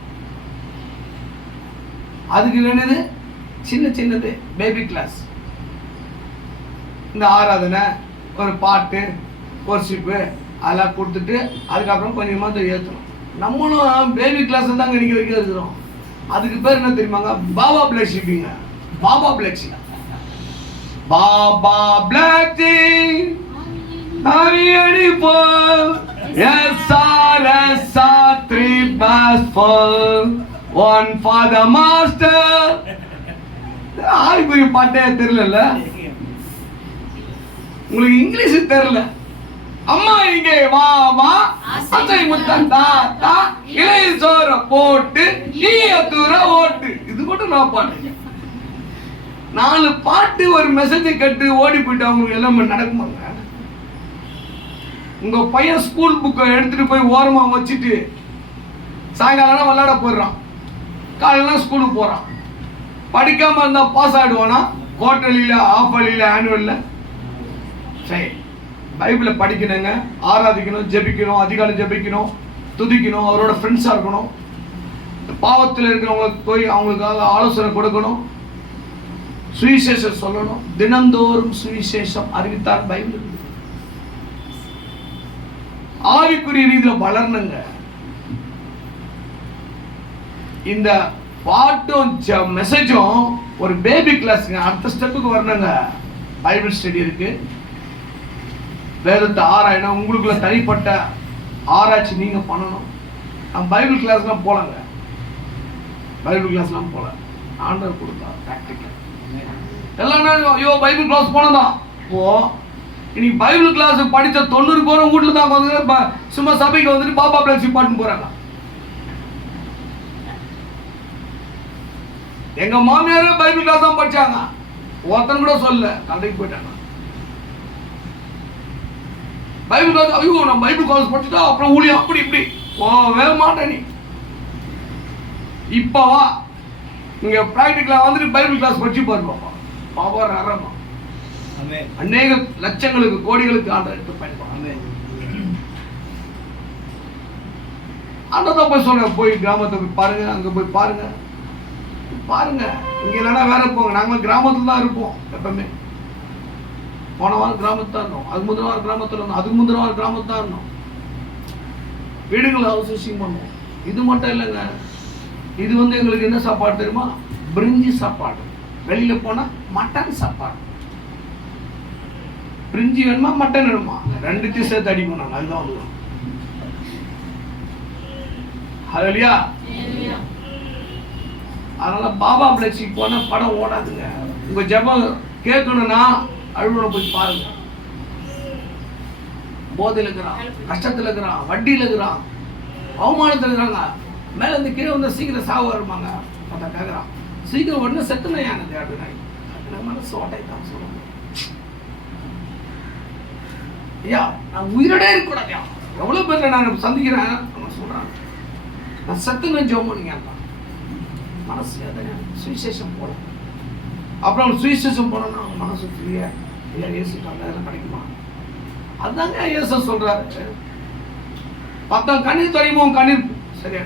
அதுக்கு வேண்டியது சின்ன சின்னது பேபி கிளாஸ், இந்த ஆராதனை, ஒரு பாட்டு, ஒரு ஷிப்பு அதெல்லாம் கொடுத்துட்டு அதுக்கப்புறம் கொஞ்சமாக ஏற்றணும். நம்மளும் பேபி கிளாஸ் தாங்க இன்னைக்கு வரைக்கும் இருக்கிறோம். அதுக்கு பேர் என்ன தெரியுமாங்க? பாபா பிளஸிங்க. Baba blessing, Baba blessing Happy for SR 3 bus for one for the master. ஆய்வுக்கு பாட்டே தெரியல, உங்களுக்கு இங்கிலீஷ் தெரியல. அம்மா இங்கே வா வா, அசை முத்தன் தாத்தா, இளைய சோற போட்டு ஈய தூர ஓட்டு. இது மட்டும் நான் பாடுறேன். 4 பாட்டு ஒரு மெசேஜை கட்டு ஓடி போயிட்டு அவங்களுக்கு எல்லாமே நடக்குமாங்க? உங்க பையன் ஸ்கூல் புக்கை எடுத்துட்டு போய் ஓரமா வச்சுட்டு சாயங்காலம் விளையாட போயிடுறான், காலையில ஸ்கூலுக்கு போறான். படிக்காம இருந்தா பாஸ் ஆயிடுவானா? குவார்டர்லியில, ஆஃப் அலியில, ஆனுவல்ல? சரி, பைபிளை படிக்கணுங்க, ஆராதிக்கணும், ஜெபிக்கணும், அதிகாலை ஜெபிக்கணும், துதிக்கணும், அவரோட ஃப்ரெண்ட்ஸா இருக்கணும், பாவத்தில் இருக்கிறவங்களுக்கு போய் அவங்களுக்காக ஆலோசனை கொடுக்கணும், சுவிசேஷம் சொல்லணும், தினந்தோறும் சுவிசேஷம் அறிவித்தார் பைபிள். ஆவிக்குரிய ரீதியில் வளரணுங்க. இந்த பாட்டும் மெசேஜும் ஒரு பேபி கிளாஸ்ங்க. அடுத்த ஸ்டெப்புக்கு வரணுங்க. பைபிள் ஸ்டடி இருக்கு, வேதத்தை ஆராயணும், உங்களுக்குள்ள தனிப்பட்ட ஆராய்ச்சி நீங்க பண்ணணும். நம்ம பைபிள் கிளாஸ்லாம் போலாங்க, பைபிள் கிளாஸ்லாம் போல ஆண்டவர் கொடுத்தா ப்ராக்டிக்கல். எல்லாம் ஐயோ பைபிள் கிளாஸ் போனதான் போ. இன்னைக்கு பைபிள் கிளாஸ் படித்த 90 பேரும் வீட்டில் தான் வந்து சும்மா சபைக்கு வந்துட்டு பாபா பிளஸி பாட்டுன்னு போறாங்க. எங்க மாமியாரே பைபிள் கிளாஸ் தான் படிச்சாங்க, ஒருத்தன் கூட சொல்ல, கடைக்கு போயிட்டாங்க. பைபிள் கிளாஸ், ஐயோ நான் பைபிள் கிளாஸ் படிச்சுட்டா அப்புறம் ஊழியம் அப்படி இப்படி போவே மாட்டேன். நீ இப்பவா நீங்க பிராக்டிக்கலா வந்துட்டு பைபிள் கிளாஸ் படிச்சு பாருங்க. பாபா ரரமா அநேக லட்சங்களுக்கு கோடிகளுக்கு ஆண்டவர் எடுத்து பயன்படுறாங்க. ஆண்டவர் போய் சொல்ற, போய் கிராமத்தை போய் பாருங்க, அங்க போய் பாருங்க பாருங்க. இங்க இல்லைன்னா வேற போங்க. நாங்களும் கிராமத்துல தான் இருப்போம் எப்பவுமே. போன வாரம் கிராமத்து தான் இருந்தோம், அதுக்கு முந்தின வாரம் கிராமத்துல இருந்தோம், அதுக்கு முந்தின வாரம் கிராமத்து தான் இருந்தோம். வீடுகளை ஹவுசிங் பண்ணுவோம். இது மட்டும் இல்லைங்க, இது வந்து எங்களுக்கு என்ன சாப்பாடு தெரியுமா? பிரிஞ்சி சாப்பாடு. வெளியில போனா மட்டன் சாப்பாடு. பிரிஞ்சி வேணுமா மட்டன் வேணுமா, ரெண்டுத்தையும் சேர்த்து அடிப்போம் நாங்கள். அதுதான் வந்து ஹல்லேலூயா. அதனால பாபா பிளஸிக்கு போனா படம் ஓடாதுங்க. உங்க ஜெபம் கேட்கணும்னா அழுவனை போய் பாருங்க. போதையில் இருக்கிறான், கஷ்டத்தில் இருக்கிறான், வட்டியில் இருக்கிறான், அவமானத்தில் இருக்கிறாங்க, மேலே இருந்து கீழே வந்து சீக்கிரம் சாவு வருமாங்க. அதை கேட்குறான், சீக்கிரம் உடனே செத்துனா யானது அப்படின்னா மனசு ஓட்டை தான் சொல்லுவாங்க. ஐயா நான் உயிரோடே இருக்கக்கூடாது. எவ்வளோ பேர் நான் சந்திக்கிறேன், அவன் சொல்கிறான் நான் செத்துன்னு ஜெபம் பண்ணிங்க. மனசு சுவிசேஷம் போல. அப்புறம் சுவிசேஷம் போனோம்னா அவங்க மனசு ஃப்ரீயா, ஐயா ஏசுக்காங்க அதெல்லாம் கிடைக்குமா? அதுதாங்க இயேசு சொல்றாரு. மற்றவன் கண்ணீர் தெரியுமோ கண்ணீர் சரியா.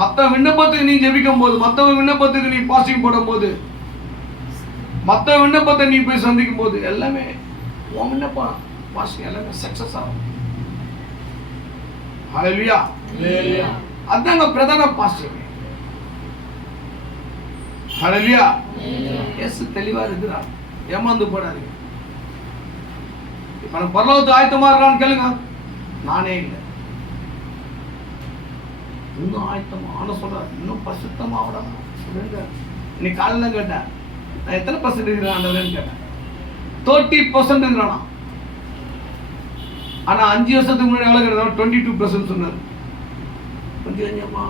மற்ற விண்ணப்பத்துக்கு நீ ஜெபிக்கும் போது, மற்றவங்க விண்ணப்பத்துக்கு நீ பாசிங் போடும் போது, மற்ற விண்ணப்பத்தை நீ போய் சந்திக்கும் போது எல்லாமே உன் விண்ணப்பம் பாசிங் எல்லாமே சக்சஸ் ஆகும். ஹல்லேலூயா. அதாங்க பிரதான பாசிங். ஹல்லேலூயா. இயேசு தெளிவா இருக்கிறார், ஏமாந்து போடாதீங்க. இப்ப பரலோகத்துக்கு ஆயத்தமா இருக்கான்னு கேளுங்க. நானே இல்லை, இன்னும் ஆயத்தமா ஆன சொல்றாரு, இன்னும் பரிசுத்தமாவடா சொல்லுங்க. இன்னைக்கு காலையில கேட்டேன், நான் எத்தனை பர்சன்ட் இருக்கிறேன் ஆண்டவரேன்னு கேட்டேன். 30% இருக்கிறானா. ஆனா 5 வருஷத்துக்கு முன்னாடி எவ்வளவு கிடையாது? 22% சொன்னாரு. கொஞ்சம் கொஞ்சமா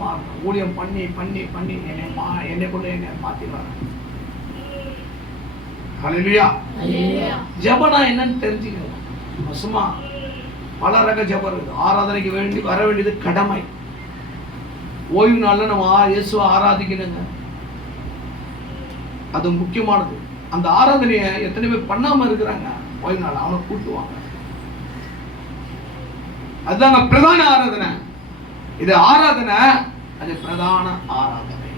மாறணும். ஊழியம் பண்ணி பண்ணி பண்ணி என்னை கொண்டு என்னை மாத்திடுவாங்க. ஹல்லேலூயா. ஜெபனா என்னன்னு தெரிஞ்சுக்கணும். சும்மா பல ரக ஜெபம் இருக்குது. ஆராதனைக்கு வேண்டி வர வேண்டியது கடமை. ஓய்வு நாள்ல நம்ம இயேசுவை ஆராதிக்கணுங்க, அது முக்கியமானது. அந்த ஆராதனையை எத்தனை பேர் பண்ணாம இருக்கிறாங்க? ஓய்வு நாள் அவனை கூட்டுவாங்க. அதுதாங்க பிரதான ஆராதனை. இது ஆராதனை, அது பிரதான ஆராதனை.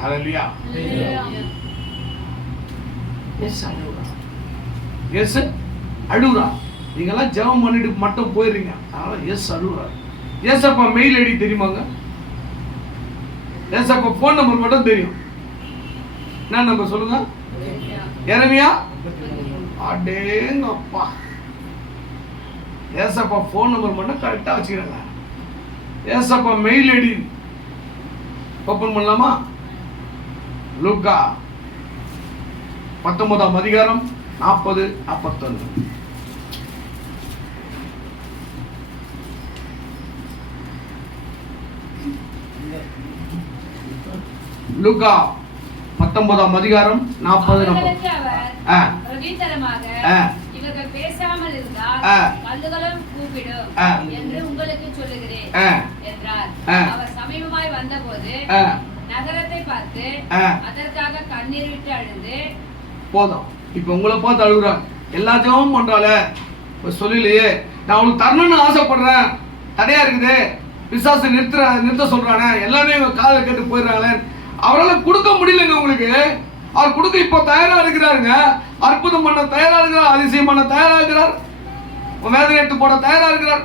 ஹல்லேலூயா. எஸ் அழுகுறா, எஸ் அழுகுறா. நீங்கெல்லாம் ஜெபம் பண்ணிட்டு மட்டும் போயிடுறீங்க, அதனால எஸ் அழுகுறா. ஏசப்பா மெயில் ஐடி தெரியுமாங்க? ஏசப்பா ஃபோன் நம்பர் மட்டும் தெரியும். என்ன நம்பர் சொல்லுங்க? எரேமியா. அடேங்கப்பா. ஏசப்பா ஃபோன் நம்பர் மட்டும் கரெக்டாக வச்சுக்கிறாங்க. ஏசப்பா மெயில் ஐடி ஓப்பன் பண்ணலாமா? லூக்கா 19ஆம் அதிகாரம் 40-41. லூக்கா 19ஆம் அதிகாரம் 40. இவர்கள் பேசாமல் இருந்தால் கல்லுகளும் கூப்பிடும் என்று உங்களுக்கு சொல்லுகிறேன் என்றார். அவர் சமீபமாய் வந்தபோது நகரத்தை பார்த்து அதற்காக கண்ணீர் விட்டு அழுது, போதும் இப்ப உங்களை பார்த்து அழுகுறாங்க. எல்லா ஜெபமும் பண்றாள சொல்லலையே, நான் உனக்கு தரணும்னு ஆசைப்படுறேன், தடையா இருக்குது, பிசாசு நிறுத்த சொல்றானே, எல்லாமே காதை கேட்டு போயிடுறாங்களே, அவரால் கொடுக்க முடியலங்க உங்களுக்கு. அவர் கொடுக்க இப்ப தயாரா இருக்கிறாருங்க. அற்புதம் பண்ண தயாரா இருக்கிறார், அதிசயம் பண்ண தயாரா இருக்கிறார், வேதனை எடுத்து போட தயாரா இருக்கிறார்.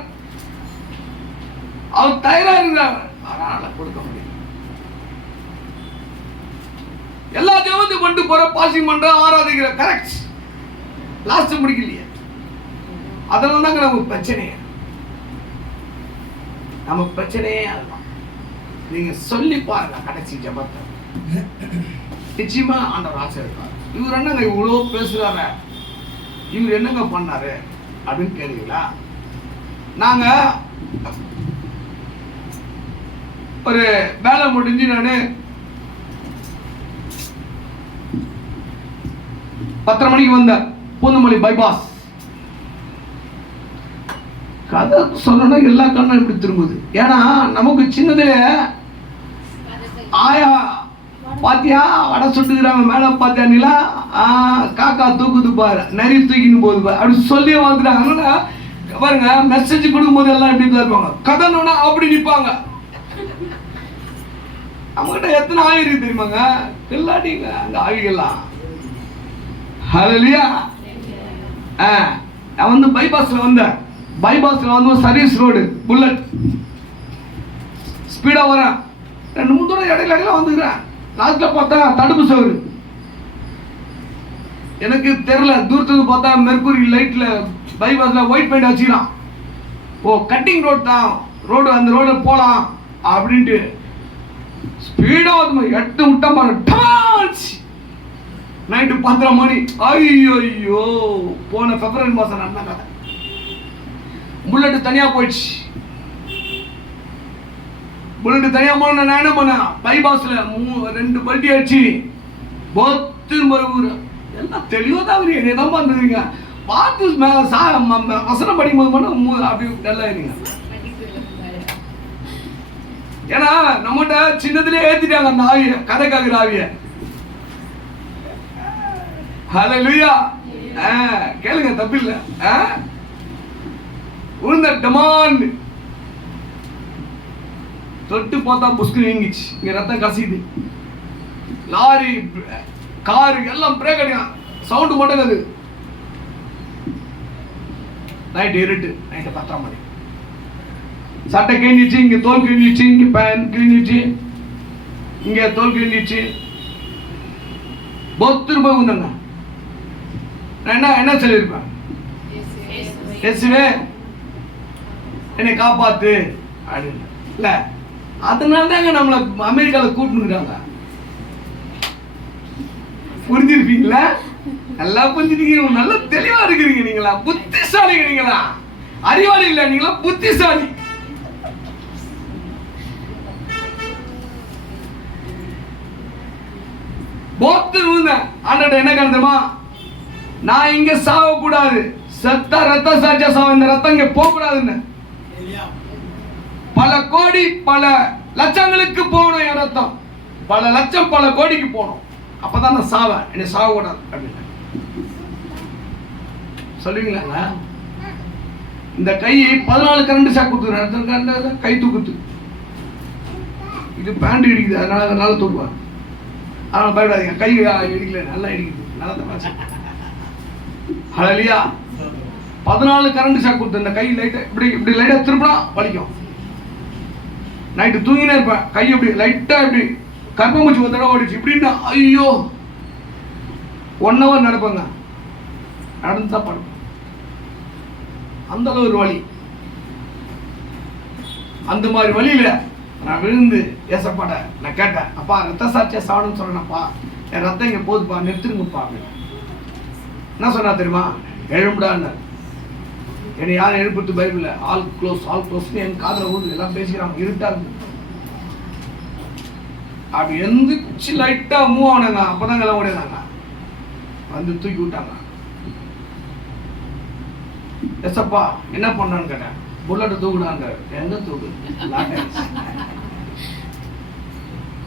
அவர் தயாரா இருக்கிறார், அதனால கொடுக்க முடியும். எல்லா ஜெபத்தையும் கொண்டு போற, பாசிங் பண்ற, ஆராதிக்கிற, கரெக்ட். லாஸ்ட் முடிக்கலையே, அதனால தாங்க நமக்கு பிரச்சனையே. நம்ம பிரச்சனையே அதுதான். நீங்க சொல்லி பாருங்க கடைசி ஜெபத்தை, நிச்சயமா ஆண்டவர் ஆசீர்வதிப்பார். இவர் என்னங்க இவ்வளோ பேசுறாரு, இவர் என்னங்க பண்ணாரு அப்படின்னு கேளுங்களா? நாங்க ஒரு வேலை முடிஞ்சு நான் 10:30 மணிக்கு வந்தேன், பூந்தமல்லி பைபாஸ். கதை சொல்லணும்னா எல்லா கண்ணும் இப்படி திரும்புது. ஏன்னா நமக்கு சின்னதுல ஆயா பாத்தியா வடை சுட்டுக்கிறாங்க, மேல பாத்தியா நிலா, காக்கா தூக்குது பாரு, நிறைய தூக்கின்னு போகுது பாரு அப்படி சொல்லி வந்துட்டாங்க. பாருங்க மெசேஜ் கொடுக்கும் போது எல்லாம் எப்படி தான் இருப்பாங்க, கதைன்னா அப்படி நிற்பாங்க. அவங்ககிட்ட எத்தனை ஆவி இருக்கு தெரியுமாங்க? இல்லாட்டிங்க அந்த ஆவிகள்லாம். ஹல்லேலூயா. நான் வந்து பைபாஸ்ல வந்தேன். பைபாஸ்ல வந்து சர்வீஸ் ரோடு புல்லட் ஸ்பீடா வரேன். 2-3 தடவை இடையில வந்துக்கிறேன். லாஸ்ட்ல பார்த்தா தடுப்பு சோறு. எனக்கு தெரியல, தூரத்துக்கு பார்த்தா மெர்குரி லைட்ல பைபாஸ்ல ஒயிட் பெயிண்ட் வச்சுக்கிறான். ஓ கட்டிங் ரோட் தான், ரோடு அந்த ரோடு போலாம் அப்படின்ட்டு ஸ்பீடா வந்து 8 விட்டா பாரு, நைட்டு 10:30 மணி. ஐயோ, போன பிப்ரவரி மாசம் நடந்த கதை. புல்லட் தனியா போயிடுச்சு. புல்லட் தனியா போன நான் என்ன பண்ணேன், பைபாஸ்ல 2 பல்ட்டி அடிச்சு எல்லாம் தெளிவா தான் என்னதான் பண்ணுறீங்க. பார்த்து வசனம் படிக்கும் போது மட்டும் அப்படி நல்லா இருங்க. ஏன்னா நம்மகிட்ட சின்னதுல ஏத்திட்டாங்க அந்த ஆவிய, கதை காக்குற ஆவிய. ஹல்லேலூயா. கேளுங்க, தப்பில்ல. உழுந்த டமான் தொட்டு பார்த்தா புஸ்கு நீங்கிச்சு, இங்க ரத்தம் கசியுது. லாரி காரு எல்லாம் பிரேக் அடிக்கும், சவுண்டு மட்டும் அது. நைட்டு இருட்டு, நைட்டு 10:30 மணி. சட்டை கிழிஞ்சிச்சு, இங்க தோல் கிழிஞ்சிச்சு, இங்க பேன் கிழிஞ்சிச்சு, இங்க தோல் கிழிஞ்சிச்சு. பொத்து ரூபாய் வந்தாங்க. நான் என்ன சொல்லியிருப்பேன், இயேசுவே என்னை காப்பாத்து, அப்படின்னு இல்ல, அதனால தாங்க நம்மளை அமெரிக்கால கூப்பிட்டுக்கிறாங்க. புரிஞ்சிருப்பீங்களா? நல்லா புரிஞ்சுட்டீங்க, நல்லா தெளிவா இருக்கிறீங்க. நீங்களா புத்திசாலிங்க, நீங்களா அறிவாளி இல்ல, நீங்களா புத்திசாலி. ஆண்டவர்ட்ட என்ன கருதுமா, நான் இங்க சாக கூடாது, செத்தா ரத்த சாட்சியா சாவ, இந்த ரத்தம் இங்க போக கூடாதுன்னு. பல கோடி பல லட்சங்களுக்கு போகணும் என் ரத்தம், பல லட்சம் பல கோடிக்கு போகணும், அப்பதான் நான் சாவேன், என்னை சாக கூடாது அப்படின்னு சொல்லுவீங்களா? இந்த கை 14 கரண்ட் ஷாக் கொடுத்துரு, கை தூக்குத்து, இது பேண்ட் இடிக்குது, அதனால தூக்குவார். அதனால பயப்படாதீங்க, கை இடிக்கல, நல்லா இடிக்குது, நல்லா தான். ஹல்லேலூயா. 14 கரண்ட் ஷாக் கொடுத்து இந்த கை லைட்டா இப்படி லைட்டா திருப்பினா வலிக்கும். நைட்டு தூங்கினே இருப்பேன், கை இப்படி லைட்டா இப்படி கர்ப்பமூச்சி ஒரு தடவை ஓடிச்சு இப்படின்னா, ஐயோ 1 hour நடப்பேங்க, நடந்து தான் படுப்பேன். அந்த அளவு ஒரு வலி. அந்த மாதிரி வலியில நான் விழுந்து ஏசப்பாட நான் கேட்டேன், அப்பா ரத்த சாட்சியா சாவணும்னு சொல்றேன்ப்பா, என் ரத்தம் இங்க போதுப்பா, நிறுத்துருங்கப்பா அப்படின்னு. என்ன சொன்னா தெரியுமா? எழும்புடான்னு. என்னை யாரும் எழுப்புறது பைபிள்ல ஆல் க்ளோஸ் என் காதுல ஊது, எல்லாம் பேசிக்கிறாங்க, இருட்டா இருக்கு. அப்படி எந்திரிச்சு லைட்டா மூவ் ஆனாங்க, அப்பதான் எல்லாம் ஓடினாங்க, வந்து தூக்கி விட்டாங்க. எஸ்ப்பா என்ன பண்ணான்னு கேட்டேன், புல்லட் தூக்குடாங்க. எங்க தூக்கு,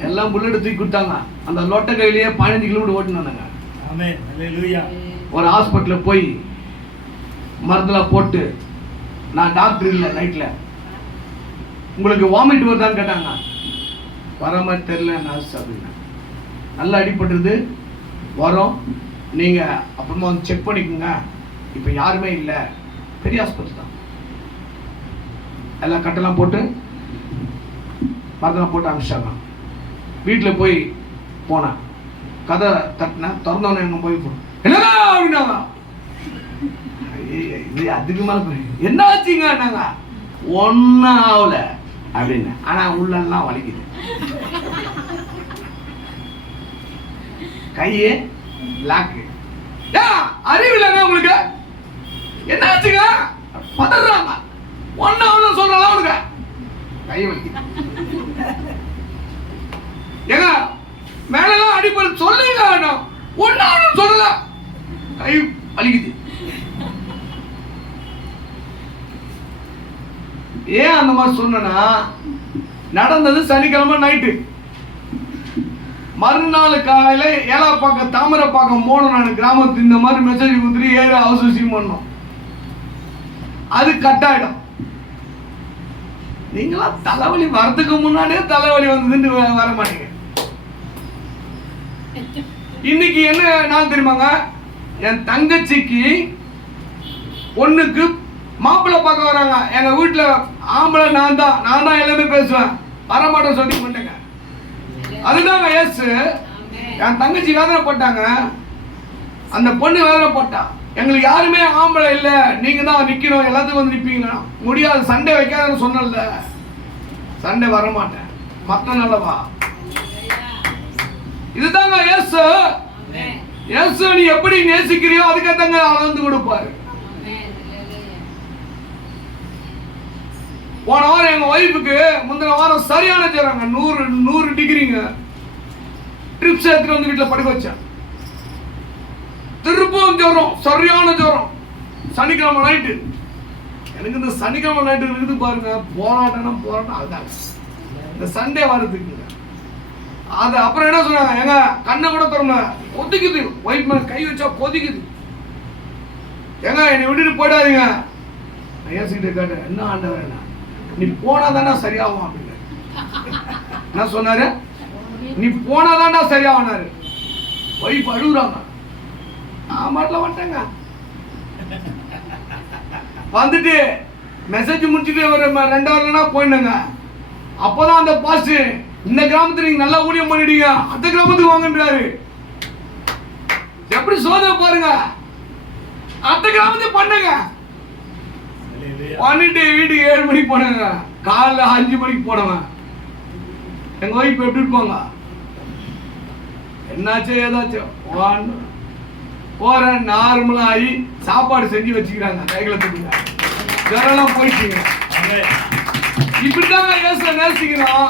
எல்லாம் புல்லட் தூக்கி விட்டாங்க. அந்த லொட்டை கையிலேயே 15 கிலோமீட்டர் ஓட்டின்னு வந்தாங்க. ஒரு ஹாஸ்பிட்டலில் போய் மருந்துலாம் போட்டு, நான் டாக்டர் இல்லை, நைட்ல உங்களுக்கு வாமிட் வருதான்னு கேட்டாங்க. வர மாதிரி தெரியல நர்ஸ் அப்படின்னா. நல்லா அடிபட்டுருது, வரோம், நீங்க அப்புறமா வந்து செக் பண்ணிக்கோங்க, இப்போ யாருமே இல்லை, பெரிய ஆஸ்பத்திரி தான். எல்லாம் கட்டெல்லாம் போட்டு மருந்தெல்லாம் போட்டு அனுப்பிச்சாங்க. வீட்டில் போய் போனேன், கதை தட்டினேன், திறந்தவனே எங்க போய் என்னங்க அப்படின்னாங்க. இது அதுக்கு மேல என்ன ஆச்சுங்க, ஒன்னும் ஆகல அப்படின்னு. ஆனா உள்ளெல்லாம் வலிக்குது, கையே பிளாக்கு. அறிவு இல்லைங்க உங்களுக்கு, என்ன ஆச்சுங்க, பதறாங்க, ஒன்னும் ஆகல சொல்றாங்க, அவனுக்கு கை வலிக்குது. ஏங்க மேலாம் அடிப்படை சொல்லுங்க, ஒன்னும் சொல்லல, கை வலிக்குது. ஏன் அந்த மாதிரி சொன்னா, நடந்தது சனிக்கிழமை நைட்டு. மறுநாள் காலையில ஏலாப்பாக்கம் தாமரைப்பாக்கம் போனோம். நான் கிராமத்து இந்த மாதிரி மெசேஜ் கொடுத்துட்டு ஏற அவசியம் பண்ணோம், அது கட் ஆயிடும். நீங்களா தலைவலி வரதுக்கு முன்னாடியே தலைவலி வந்ததுன்னு வர மாட்டீங்க. இன்னைக்கு என்ன நாள் தெரியுமாங்க, என் தங்கச்சிக்கு பொண்ணுக்கு மாப்பிள்ளை பார்க்க வராங்க. எங்க வீட்டுல ஆம்பளை நான் தான் எல்லாமே பேசுவேன், வரமாட்டேன் சொல்லி மாட்டேங்க. அதுதாங்க ஏசு. என் தங்கச்சி வேதனை போட்டாங்க, அந்த பொண்ணு வேதனை போட்டா. எங்களுக்கு யாருமே ஆம்பளை இல்லை, நீங்க தான் நிக்கணும், எல்லாத்துக்கும் வந்து நிப்பீங்களா? முடியாது, சண்டே வைக்காதுன்னு சொன்னல, சண்டே வரமாட்டேன், மத்த நல்லவா. இதுதாங்க இயேசு. இயேசு நீ எப்படி நேசிக்கிறியோ அதுக்கேத்தாங்க அளந்து கொடுப்பாரு. போன வாரம் எங்க ஒய்ஃபுக்கு முந்தின வாரம் சரியான ஜுரங்க, 100 டிகிரிங்க. ட்ரிப்ஸ் எடுத்துட்டு வந்து வீட்டுல படுக்க வச்சேன். திருப்பவும் ஜுரம், சரியான ஜுரம். சனிக்கிழமை நைட்டு, எனக்கு இந்த சனிக்கிழமை நைட்டு இருக்குது பாருங்க, போராட்டம் அதுதான் இந்த சண்டே வரதுக்கு. அது அப்புறம் என்ன சொன்னாங்க, எங்க கண்ணை கூட திறமை கொதிக்குது, ஒயிட் மேன் கை வச்சா கொதிக்குது. எங்க என்னை விட்டுட்டு போயிடாதீங்க. ஏசிக்கிட்ட கேட்டேன், என்ன ஆண்டவர், நீ போனாதானா சரியாகும் அப்படின்னு. என்ன சொன்னாரு, நீ போனாதான்டா சரியாகுனாரு. ஒய்ஃப் அழுகுறாங்க, நான் மாட்டில் வந்துட்டேங்க. வந்துட்டு மெசேஜ் முடிச்சுட்டு ஒரு 2 வாரம்னா போயிடுங்க. அப்போதான் அந்த பாஸ்ட், இந்த கிராமத்துல நீங்க நல்லா ஊழியம் பண்ணிடுங்க, அந்த கிராமத்துக்கு வாங்கன்றாரு. எப்படி சோதனை பாருங்க, அந்த கிராமத்துக்கு பண்ணுங்க. பண்ணிட்டு வீட்டுக்கு 7 மணிக்கு போனாங்க. காலைல 5 மணிக்கு போனவன் எங்க ஒய்ஃப் எப்படி இருப்பாங்க? என்னாச்சும் ஏதாச்சும் போறேன் நார்மலா ஆகி சாப்பாடு செஞ்சு வச்சுக்கிறாங்க, கைகளை தூக்குங்க, ஜுரம் போயிடுச்சுங்க. இப்படிதாங்க நேசிக்கிறோம்.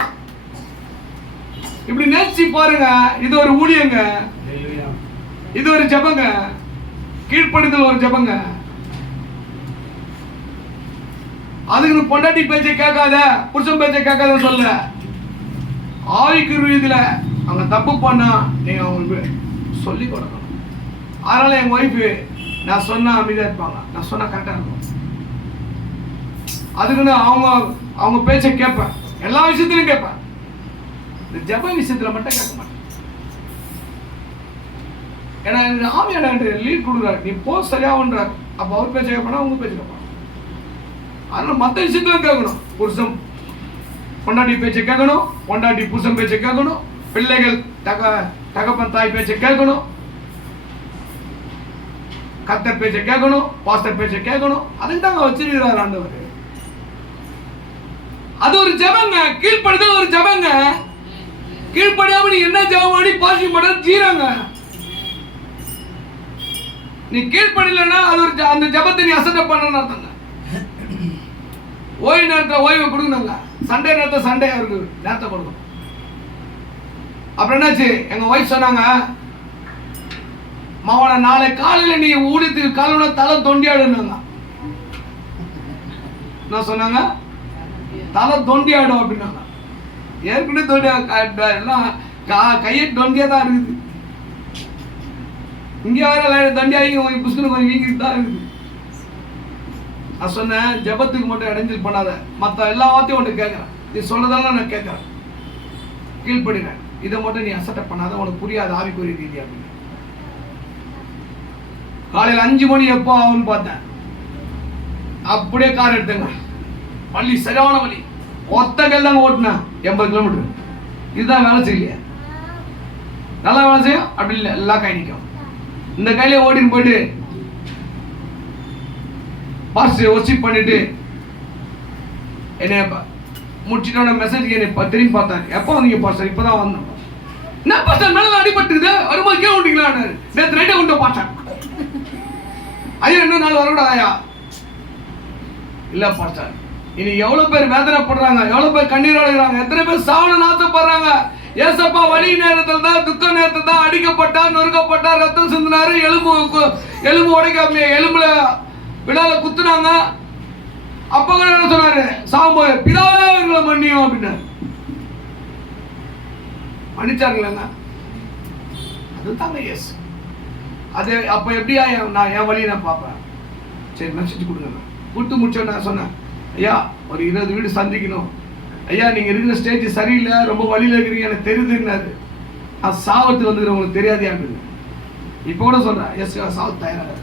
இப்படி நேசிச்சு பாருங்க. இது ஒரு ஊழியங்க, இது ஒரு ஜபங்க, கீழ்ப்படுதல் ஒரு ஜபங்க. அதுக்கு பொண்டாட்டி பேச்சை கேட்காத, புருஷன் பேச்சை கேட்காத சொல்ல. ஆவிக்குரிய இதுல அவங்க தப்பு பண்ணா நீங்க அவங்களுக்கு சொல்லி கொடுக்கணும். அதனால என் ஒய்ஃபு நான் சொன்னா அமைதியா இருப்பாங்க, நான் சொன்னா கரெக்டா இருக்கும். அதுக்குன்னு அவங்க பேச்சை கேட்பேன், எல்லா விஷயத்திலும் கேட்பேன். இந்த ஜப விஷயத்துல மட்டும் கேட்க மாட்டேன். ஏன்னா எனக்கு ஆவியான லீட் கொடுக்குறாரு, நீ போ சரியாகுன்றார். அப்போ அவர் பேச்சை கேட்பா, உங்க பேச்சை கேட்பான். அதனால மற்ற விஷயத்திலும் கேட்கணும். புருஷன் பொண்டாட்டி பேச்சை கேட்கணும், பொண்டாட்டி புருஷன் பேச்சை கேட்கணும், பிள்ளைகள் தகப்பன் தாய் பேச்சை கேட்கணும், கர்த்தர் பேச்சை கேட்கணும், பாஸ்டர் பேச்சை கேட்கணும். அதுக்கு தாங்க வச்சிருக்கிறார் ஆண்டவர். அது ஒரு ஜபங்க, கீழ்ப்படுதல் ஒரு ஜபங்க. கீழ்ப்படியாம நீ என்ன ஜபம் பண்ணி பாசிங் பண்ண ஜீராங்க. நீ கீழ்ப்படியலன்னா அது ஒரு அந்த ஜபத்தை நீ அசட்டை பண்ணணும்னு அர்த்தங்க. ஓய்வு நேரத்தில் ஓய்வு கொடுக்கணுங்க, சண்டே நேரத்தை சண்டே அவருக்கு நேரத்தை கொடுக்கணும். அப்புறம் என்னாச்சு, எங்க ஒய்ஃப் சொன்னாங்க, மாவன நாளை காலையில நீ ஊழியத்துக்கு காலையில தலை தொண்டியாடுனாங்க. என்ன சொன்னாங்க? தலை தொண்டியாடும் அப்படின்னாங்க. ஏற்கனவே தொண்டியா எல்லாம் கையை தொண்டியா தான் இருக்குது. இங்கே வர தொண்டியாகி புஷ்கனுக்கு கொஞ்சம் வீங்கிட்டு தான் இருக்குது. நான் சொன்னேன், ஜபத்துக்கு மட்டும் இடைஞ்சல் பண்ணாத, மற்ற எல்லா வார்த்தையும் உன்ட்டு கேட்குறேன், நீ சொல்றதெல்லாம் நான் கேட்குறேன், கீழ்படுகிறேன், இதை மட்டும் நீ அசட்டை பண்ணாத, உனக்கு புரியாது ஆவிக்குரிய ரீதி அப்படின்னு. காலையில் 5 மணி எப்போ ஆகும்னு பார்த்தேன், அப்படியே கார் எடுத்தேங்க. வழி சரியான வழி, ஒத்த கையில் தாங்க ஓட்டுனேன், 80 கிலோமீட்டர். இதுதான் வேலை செய்யலையே, நல்லா வேலை செய்யும் அப்படி இல்லை, எல்லா கை நிற்கும். இந்த கையிலே ஓடின்னு போயிட்டு பாஸ்டர் ஒர்ஷிப் பண்ணிட்டு என்னை முடிச்சிட்டோட மெசேஜ் என்னை திரும்பி பார்த்தாரு. எப்போ வந்தீங்க பாஸ்டர்? இப்போதான் வந்தோம். என்ன பாஸ்டர் மேலே அடிபட்டுருக்குது, வரும்போது கே விட்டீங்களா? நேற்று ரைட்டை கொண்டு பாஸ்டர். ஐயா இன்னும் நாள் வரக்கூடாதா? இல்லை பாஸ்டர், இனி எவ்வளோ பேர் வேதனைப்படுறாங்க, எவ்வளோ பேர் கண்ணீர் அடைகிறாங்க, எத்தனை பேர் சாவன நாசப்படுறாங்க. ஏசப்பா வலி நேரத்தில் தான், துக்க நேரத்தில் தான் அடிக்கப்பட்டார், நொறுக்கப்பட்டார், ரத்தம் சிந்தினாரு, எலும்பு உடைக்க எலும்புல விடால குத்துனாங்க. அப்ப என்ன சொன்னாரு? சாம்போது பிதாவே இவர்களை மன்னியும் அப்படின்னாரு. மன்னிச்சாருங்களா? அதுதாங்க எஸ். அது அப்ப எப்படியா நான் என் வழியை நான் பார்ப்பேன். சரி மெசேஜ் கொடுங்க. கொடுத்து முடிச்சோன்னு நான் சொன்னேன், ஐயா ஒரு 20 வீடு சந்திக்கணும், ஐயா நீங்க இருக்கிற ஸ்டேஜ் சரியில்லை, ரொம்ப வழியில இருக்கிறீங்க, எனக்கு தெரியுதுன்னாரு. நான் சாவத்து வந்துக்கிறேன், உங்களுக்கு தெரியாதியா? இப்ப கூட சொல்றேன், எஸ் சாவத்து தயாராக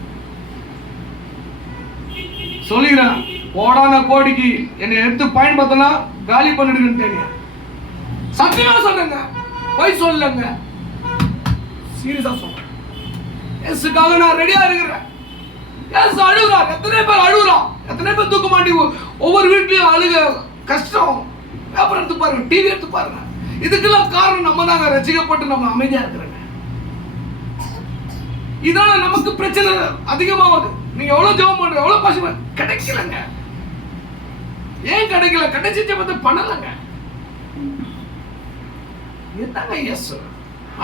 சொல்லிக்கிறேன். கோடான கோடிக்கு என்னை எடுத்து பயன்படுத்தினா காலி பண்ணிடுங்க. சத்தியமா சொல்லுங்க, போய் சொல்லுங்க, சீரியஸா சொல்றேன். எஸ்ஸுக்காக நான் ரெடியா இருக்கிறேன். எஸ் அழுகுறான், எத்தனை பேர் அழுகுறான், எத்தனை பேர் தூக்க மாட்டி ஒவ்வொரு வீட்லயும் அழுக கஷ்டம். பேப்பர் எடுத்து பாருங்க, டிவி எடுத்து பாருங்க. இதுக்கெல்லாம் காரணம் நம்ம தாங்க, ரசிக்கப்பட்டு நம்ம அமைதியா இருக்கிறாங்க. இதனால நமக்கு பிரச்சனை அதிகமாகுது. நீங்க எவ்வளவு ஜெபம் பண்ற, எவ்வளவு பாசிங்க, கிடைக்கலங்க. ஏன் கிடைக்கல? கிடைச்ச ஜெபத்தை பண்ணலங்க. என்னங்க எஸ்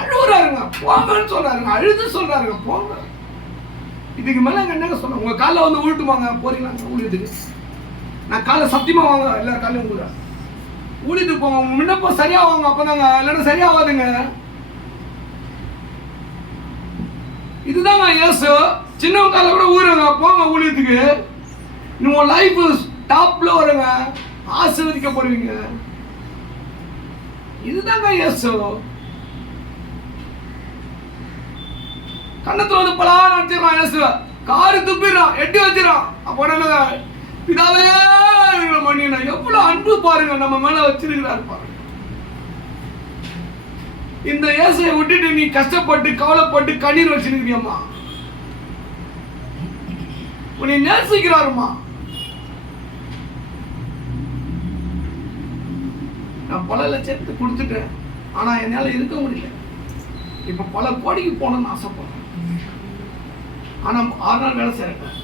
அழுகுறாருங்க, போங்கன்னு சொல்றாருங்க, அழுது சொல்றாருங்க, போங்க. இதுக்கு மேல என்னங்க சொல்ல? உங்க காலைல வந்து ஊழிட்டுமாங்க போறீங்களா ஊழியத்துக்கு? நான் காலை சத்தியமா வாங்க, எல்லாரும் காலையும் ஊழ ஊழியத்துக்கு போங்க. உங்க முன்னப்போ சரியா வாங்க, அப்பதாங்க, இல்லைன்னா சரியாகாதுங்க. இதுதாங்க இயேசு. சின்னவங்க கால கூட ஊருங்க, போங்க ஊழியத்துக்கு. உங்க லைஃப் டாப்ல வருங்க, ஆசீர்வதிக்கப்படுவீங்க. இதுதாங்க இயேசு. கண்ணத்துல வந்து பலா நடத்திடுறான் இயேசு, காரு துப்பிடுறான், எட்டி வச்சிடறான். அப்போ என்ன? பிதாவே மணியனா, எவ்வளவு அன்பு பாருங்க நம்ம மேல வச்சிருக்கிறாரு பாருங்க. இந்த இயேசுவை விட்டுட்டு நீ கஷ்டப்பட்டு கவலைப்பட்டு கண்ணீர் வச்சிருக்கியம்மா. உன்னை நேசிக்கிறாருமா. நான் பல லட்சத்துக்கு கொடுத்துட்டேன், ஆனா என்னால இருக்க முடியல. இப்ப பல கோடிக்கு போகணும்னு ஆசைப்படுறேன், ஆனா 6 நாள் வேலை செய்யறேன்.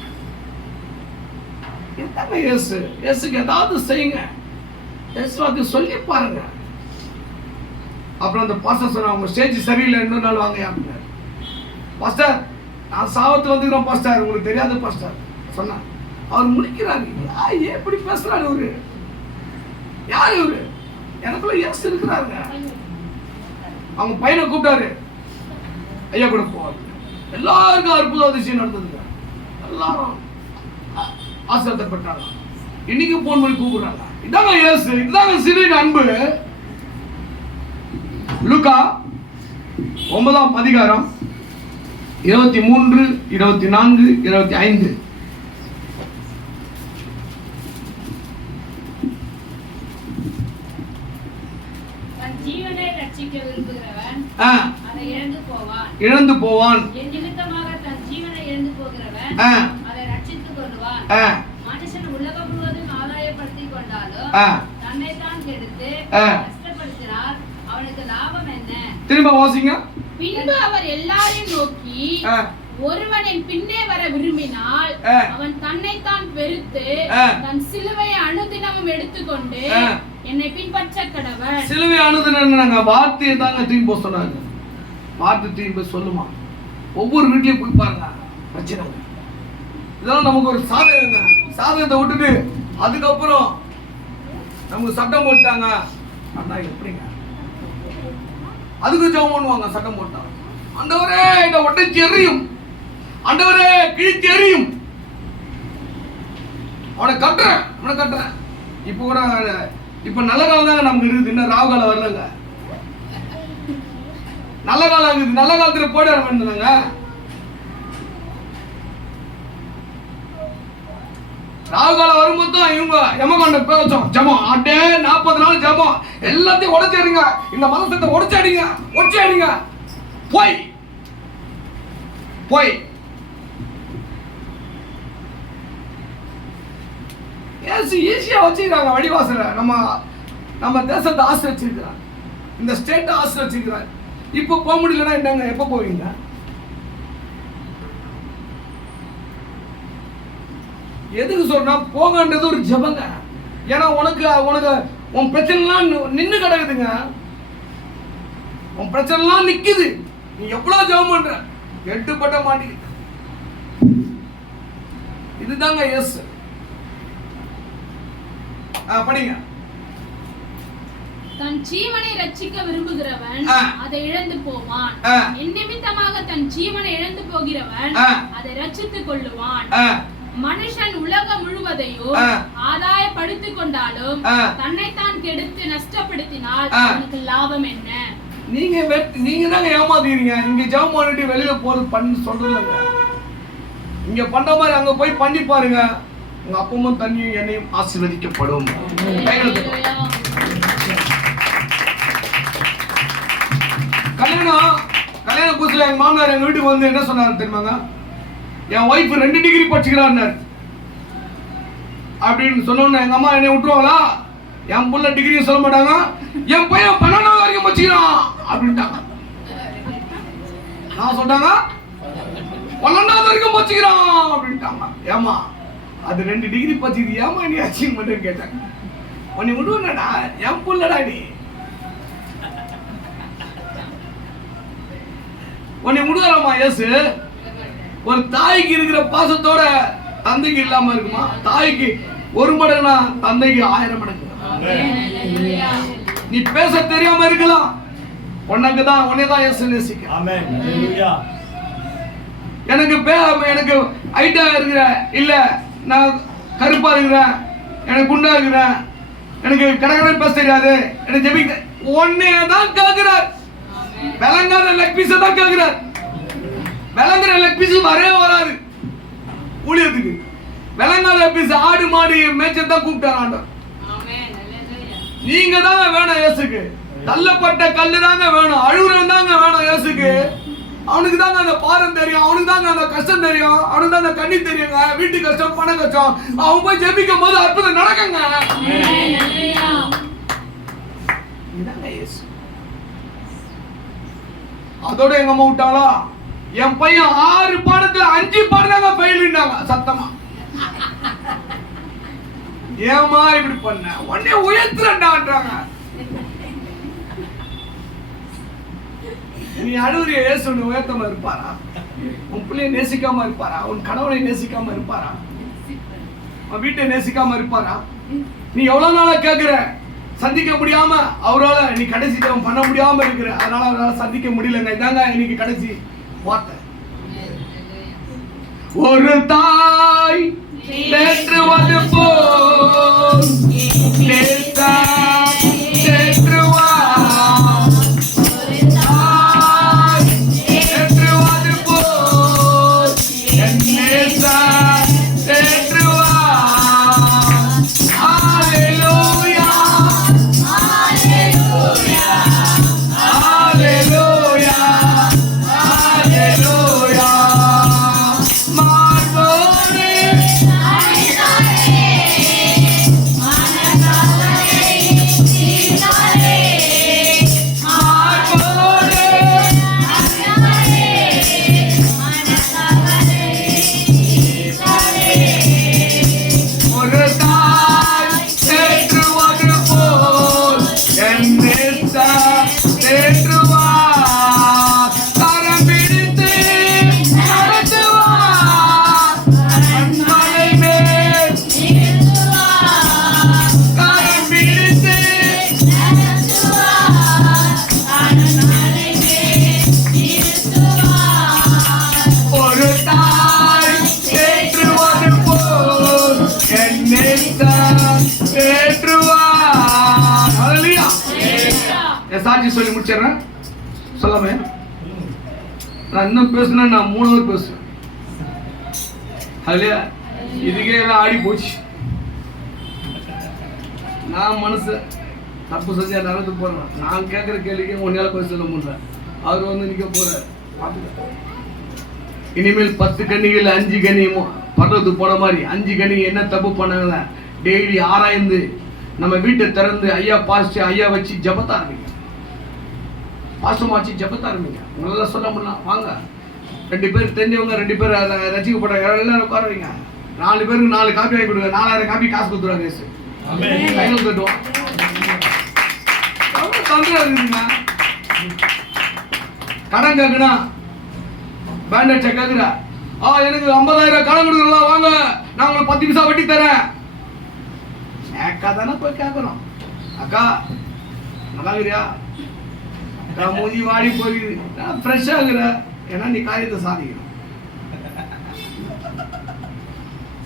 இதுதாங்க இயேசு. இயேசுக்கு ஏதாவது செய்யுங்க, இயேசுக்கு சொல்லி பாருங்க. அப்புறம் அந்த பாஸ்டர் சொன்னா, உங்க ஸ்டேஜ் சரியில்லை, இன்னொரு நாள் வாங்க அப்படின்னாரு. பாஸ்டர், நான் சாவத்து வந்துக்கிறேன் பாஸ்டர், உங்களுக்கு தெரியாத பாஸ்டர் சொன்னா. அவர் முடிக்கிறாரு, ஏன் இப்படி பேசுறாரு இவரு? யார் இவரு? எனக்குள்ள இயேசு இருக்கிறாருங்க. அவங்க பையனை கூப்பிட்டாரு, ஐயா கூட போவாரு. எல்லாருக்கும் அற்புத அதிசயம் நடந்ததுங்க. எல்லாரும் ஆசீர்வதிக்கப்பட்டாங்க. இன்னைக்கு போன் பண்ணி கூப்பிடுறாங்க. இதாங்க இயேசு, இதுதாங்க சிலுவையின் அன்பு. லூக்கா 9ஆம் அதிகாரம் 23, 24, 25. ஜீவனை ரட்சிக்க விரும்புகிறவன் அதை இழந்து போவான். என் நிமித்தமாக தன் ஜீவனை இழந்து போகிறவன் அதை ரட்சித்துக் கொள்வான். மனுஷன் உலகம் முழுவதும் ஆதாயப்படுத்திக் கொண்டாலும் தன்னைத்தான் கெடுத்து கஷ்டப்படுத்தினார், அவனுக்கு லாபம் என்ன? திரும்ப வாசிங்க. பின்பு அவர் எல்லாரையும் நோக்கி, ஒருவன் என் பின்னே வர விரும்பினால் அவன் தன்னைத்தான் வெறுத்து தன் சிலுவையை அனுதினமும் எடுத்துக்கொண்டு என்னை பின்பற்ற கடவன். சிலுவை அனுதினம் வார்த்தையை தாங்க தூக்கி போக சொன்னாங்க. வார்த்தை தூக்கி போய் சொல்லுமா, ஒவ்வொரு வீட்லயும் போய் பாருங்க, பிரச்சனை. இதெல்லாம் நமக்கு ஒரு சாதகங்க. சாதகத்தை விட்டுட்டு அதுக்கப்புறம் நமக்கு சட்டம் போட்டாங்க அப்படின்னா எப்படிங்க? அதுக்கு ஜெபம் பண்ணுவாங்க. சட்டம் போட்டா, ஆண்டவரே இந்த ஒட்டச்சி எரியும், ஆண்டவரே கிழித்து எரியும், அவனை கட்டுறேன். இப்ப கூட இப்ப நல்ல காலம் தாங்க நமக்கு இருக்குது, இன்னும் ராகு காலம் வரலங்க. நல்ல காலம் இருக்குது, நல்ல காலத்துல போட வேண்டாங்க. ராகு காலம் வரும்போது தான் இவங்க எமகண்ட பேசம் ஜபம், அட்டே 40 நாள் ஜபம், எல்லாத்தையும் உடைச்சிடுங்க, இந்த மதத்தை உடைச்சிடுங்க. போய் ஈஸியா வச்சுக்கிறாங்க வடிவாசல. நம்ம தேசத்தை ஆசிரியச்சிருக்கிறாங்க, இந்த ஸ்டேட்டை ஆசிரியச்சிருக்கிறாங்க. இப்ப போக முடியலன்னா என்னங்க, எப்ப போவீங்க? எதுக்கு சொல்றா போகன்றது ஒரு ஜபங்க. ஏன்னா உனக்கு உன் பிரச்சனைலாம் நின்னு கிடக்குதுங்க, உன் பிரச்சனைலாம் நிக்குது. நீ எவ்வளவு ஜபம் பண்ற, எட்டுப்பட்ட மாட்டேங்குது. இதுதாங்க இயேசு. படிங்க. தன் ஜீவனை ரட்சிக்க விரும்புகிறவன் அதை இழந்து போவான். என் நிமித்தமாக தன் ஜீவனை இழந்து போகிறவன் அதை ரட்சித்துக் கொள்ளுவான். மனுஷன் உலகம் முழுவதையும் ஆதாயப்படுத்திக் கொண்டாலும் தன்னைத்தான் கெடுத்து நஷ்டப்படுத்தினால் அவனுக்கு லாபம் என்ன? நீங்க தாங்க ஏமாத்துறீங்க. இங்க ஜெபம் பண்ணிட்டு வெளியில போறது பண்ணு சொல்றதுங்க. இங்க பண்ற மாதிரி அங்க போய் பண்ணி பாருங்க, உங்க அப்பமும் தண்ணியும் என்னையும் ஆசீர்வதிக்கப்படும். கல்யாண புதுசுல எங்க மாமனார் எங்க வீட்டுக்கு வந்து என்ன சொன்னாரு தெரியுமாங்க? என் ஒய்ஃப் 2 டிகிரி படிச்சுக்கிறான்னு அப்படின்னு சொன்னோன்னு எங்க அம்மா என்னை விட்டுருவாங்களா? என் புள்ள டிகிரியும் சொல்ல மாட்டாங்க, என் பையன் 12வது வரைக்கும் படிச்சுக்கிறான் அப்படின்ட்டாங்க. நான் சொல்றாங்க 12வது வரைக்கும் படிச்சுக்கிறான் அப்படின்ட்டாங்க. ஏமா அது 2 டிகிரி படிச்சுது, ஏமா நீ அச்சீவ்மெண்ட் கேட்டேன். உன்னை விடுவேடா, என் புள்ளடா நீ, உன்னை விடுவாராமா இயேசு? ஒரு தாய்க்கு இருக்கிற பாசத்தோட தந்தைக்கு இல்லாம இருக்குமா? தாய்க்கு 1 மடங்குனா தந்தைக்கு 1000 மடங்கு. நீ பேச தெரியாம இருக்கலாம், உன்னைதான் இயேசு நேசிக்க. எனக்கு ஹைட்டா இருக்கிற, இல்ல நான் கருப்பா இருக்கிறேன், எனக்கு குண்டா இருக்கிறேன், எனக்கு கடற்கரை பேச தெரியாது, எனக்கு ஜெபிக்க ஒன்னேதான் கேட்கிறார். விளங்காத லெக் பீஸ தான் கேட்கிறார். விளங்குற லெக் பீஸ் வரவே வராது ஊழியத்துக்கு. விளங்காத பீஸ் ஆடு மாடு மேய்ச்சதான் கூப்பிட்டார் ஆண்டவர். நீங்க தாங்க வேணும் இயேசுக்கு. தள்ளப்பட்ட கல்லு தாங்க வேணும், அழுகுறவன் தாங்க வேணும் இயேசுக்கு. அவனுக்கு தாங்க அந்த பாரம் தெரியும், அவனுக்கு தாங்க அந்த கஷ்டம் தெரியும், அவனுக்கு தான் அந்த கண்ணி தெரியுங்க. வீட்டு கஷ்டம், பண கஷ்டம், அவன் போய் ஜெபிக்கும் போது அற்புதம் நடக்குங்க. இதாங்க இயேசு. அதோட எங்க அம்மா விட்டாங்களா, என் பையன் 6 பாடத்துல 5 பாடதாங்க ஃபெயில்னாங்க சத்தமா. ஏமா இப்படி பண்ண, உடனே உயர்த்துறேன்டான்றாங்க. நீ அழுவுறிய இயேசு உன்னை உயர்த்தாம இருப்பாரா? உன் பிள்ளைய நேசிக்காம இருப்பாரா? உன் கணவனை நேசிக்காம இருப்பாரா? உன் வீட்டை நேசிக்காம இருப்பாரா? நீ எவ்வளவு நாளா கேட்கிற, சந்திக்க முடியாம அவரால நீ கடைசி ஜெபம் பண்ண முடியாம இருக்கிற, அதனால அவரால சந்திக்க முடியலங்க. இதாங்க இன்னைக்கு கடைசி வார்த்தை. ஒரு தாய் தேற்றுவது போல் தேற்றாய் தேற்றுவார். ஒரு தாய் தேற்றுவது போல் என் நேசர் தேற்றுவார். ஹalleluya ஹalleluya ஹalleluya ஹalleluya. மார்போடு ஒரு தாய் தேற்றுவது போல் என் நேசர் தேற்றுவார். கரம் பிடித்து நடத்துவார். கண்மலை மேல் கரம் பிடித்து ஒரு தாய் தேற்றுவது போல் என் நேசர் தேற்றுவார். ஹalleluya. என் சாட்சி சொல்லி முடிச்சிடுறேன். சொல்லாமே நான் இன்னும் பேசுனா நான் 3 hour பேசுவேன். ஹalleluya. இதுக்கே எல்லாம் ஆடி போச்சு. நான் மனுஷன் தப்பு செஞ்சா நடந்து போறேன். நான் கேட்குற கேள்விக்கு உன்னால பேச சொல்ல முடியல. அவர் வந்து நிற்க போறார். இனிமேல் 10 கன்னிகள் 5 கனி படுறது போன மாதிரி 5 கனி என்ன தப்பு பண்ணாங்க டெய்லி ஆராய்ந்து நம்ம வீட்டை திறந்து ஐயா பாஸ்ட் ஐயா வச்சு ஜபத்த ஆரம்பிங்க. பாஸ்டம் வச்சு ஜபத்த ஆரம்பிங்க. நல்லா சொல்ல முடியலாம். வாங்க 2 பேர் தெரிஞ்சவங்க 2 பேர் ரசிக்கப்பட்ட எல்லாரும் உட்காருவீங்க. 4 பேருக்கு 4 காப்பி வாங்கி கொடுங்க. 4000 காப்பி காசு கொடுத்துருவாங்க. இயேசு கையில் கட்டுவோம். தந்திரம் இருக்குங்க. கடன் கேட்குனா பேண்டட் செக் கேட்குற, எனக்கு 50,000 கடன் கொடுக்குறா, வாங்க நான் உங்களுக்கு 10 பைசா வட்டி தரேன். அக்கா தானே போய் கேட்கணும். அக்கா நல்லா இருக்கிறியா? அக்கா மூஞ்சி வாடி போகுது. நான் ஃப்ரெஷ்ஷாக இருக்கிற, ஏன்னா நீ காரியத்தை சாதிக்கணும்.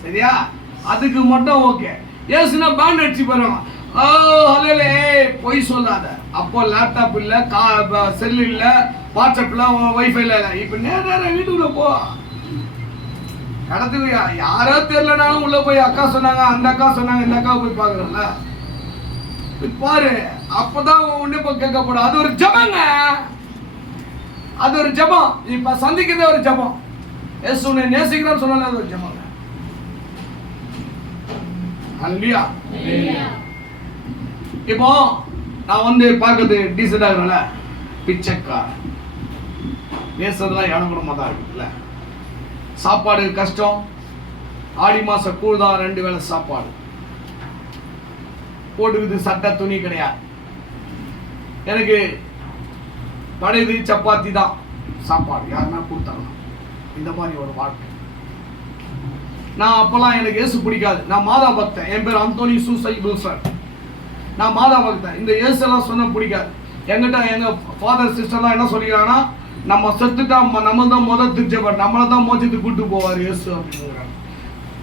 சரியா? அதுக்கு மட்டும் ஓகே. ஏசுனா பேண்ட் அடிச்சு போறோம். ஹலோலே பொய் சொல்லாத. அப்போ லேப்டாப் இல்ல, செல் இல்ல, வாட்ஸ்அப் இல்ல, வைஃபை இல்ல. இப்ப நேர வீட்டுக்குள்ள போ. கடத்துக்கு யாரோ தெரியலனாலும் உள்ள போய் அக்கா சொன்னாங்க, அந்த அக்கா சொன்னாங்க, இந்த அக்கா போய் பாக்குறோம்ல. பாரு, அப்பதான் உடனே போய் கேட்கப்படும். அது ஒரு ஜபங்க. அது ஒரு ஜபம். இப்ப சந்திக்கிறதே ஒரு ஜபம். ஏசு உன்னை நேசிக்கிறான்னு சொன்னாலே அது ஒரு ஜபங்க. அல்லையா? இப்போ நான் வந்து பார்க்கறது டீசெண்டா இருக்கிறனால பிச்சைக்காரன் பேசுறதுலாம் இடம் தான் இருக்குல்ல. சாப்பாடு கஷ்டம். ஆடி மாச கூழ் தான் 2 வேளை சாப்பாடு. போட்டுக்குது சட்டை துணி கிடையாது. எனக்கு பழையது சப்பாத்தி தான் சாப்பாடு. யாருன்னா கொடுத்தாங்க. இந்த மாதிரி ஒரு வாழ்க்கை. நான் அப்பெல்லாம் எனக்கு இயேசு பிடிக்காது. நான் மாதா பக்தன். என் பேர் அந்தோனி சூசை புல்சர். நான் மாதா பக்தன். இந்த இயேசு எல்லாம் சொன்ன பிடிக்காது. எங்கிட்ட எங்க ஃபாதர் சிஸ்டர்லாம் என்ன சொல்லிக்கிறாங்கன்னா, நம்ம செத்துட்டா நம்ம தான் முதல் திருச்சபர், நம்மளை தான் மோச்சத்துக்கு கூட்டு போவார் இயேசு அப்படிங்கிறாங்க.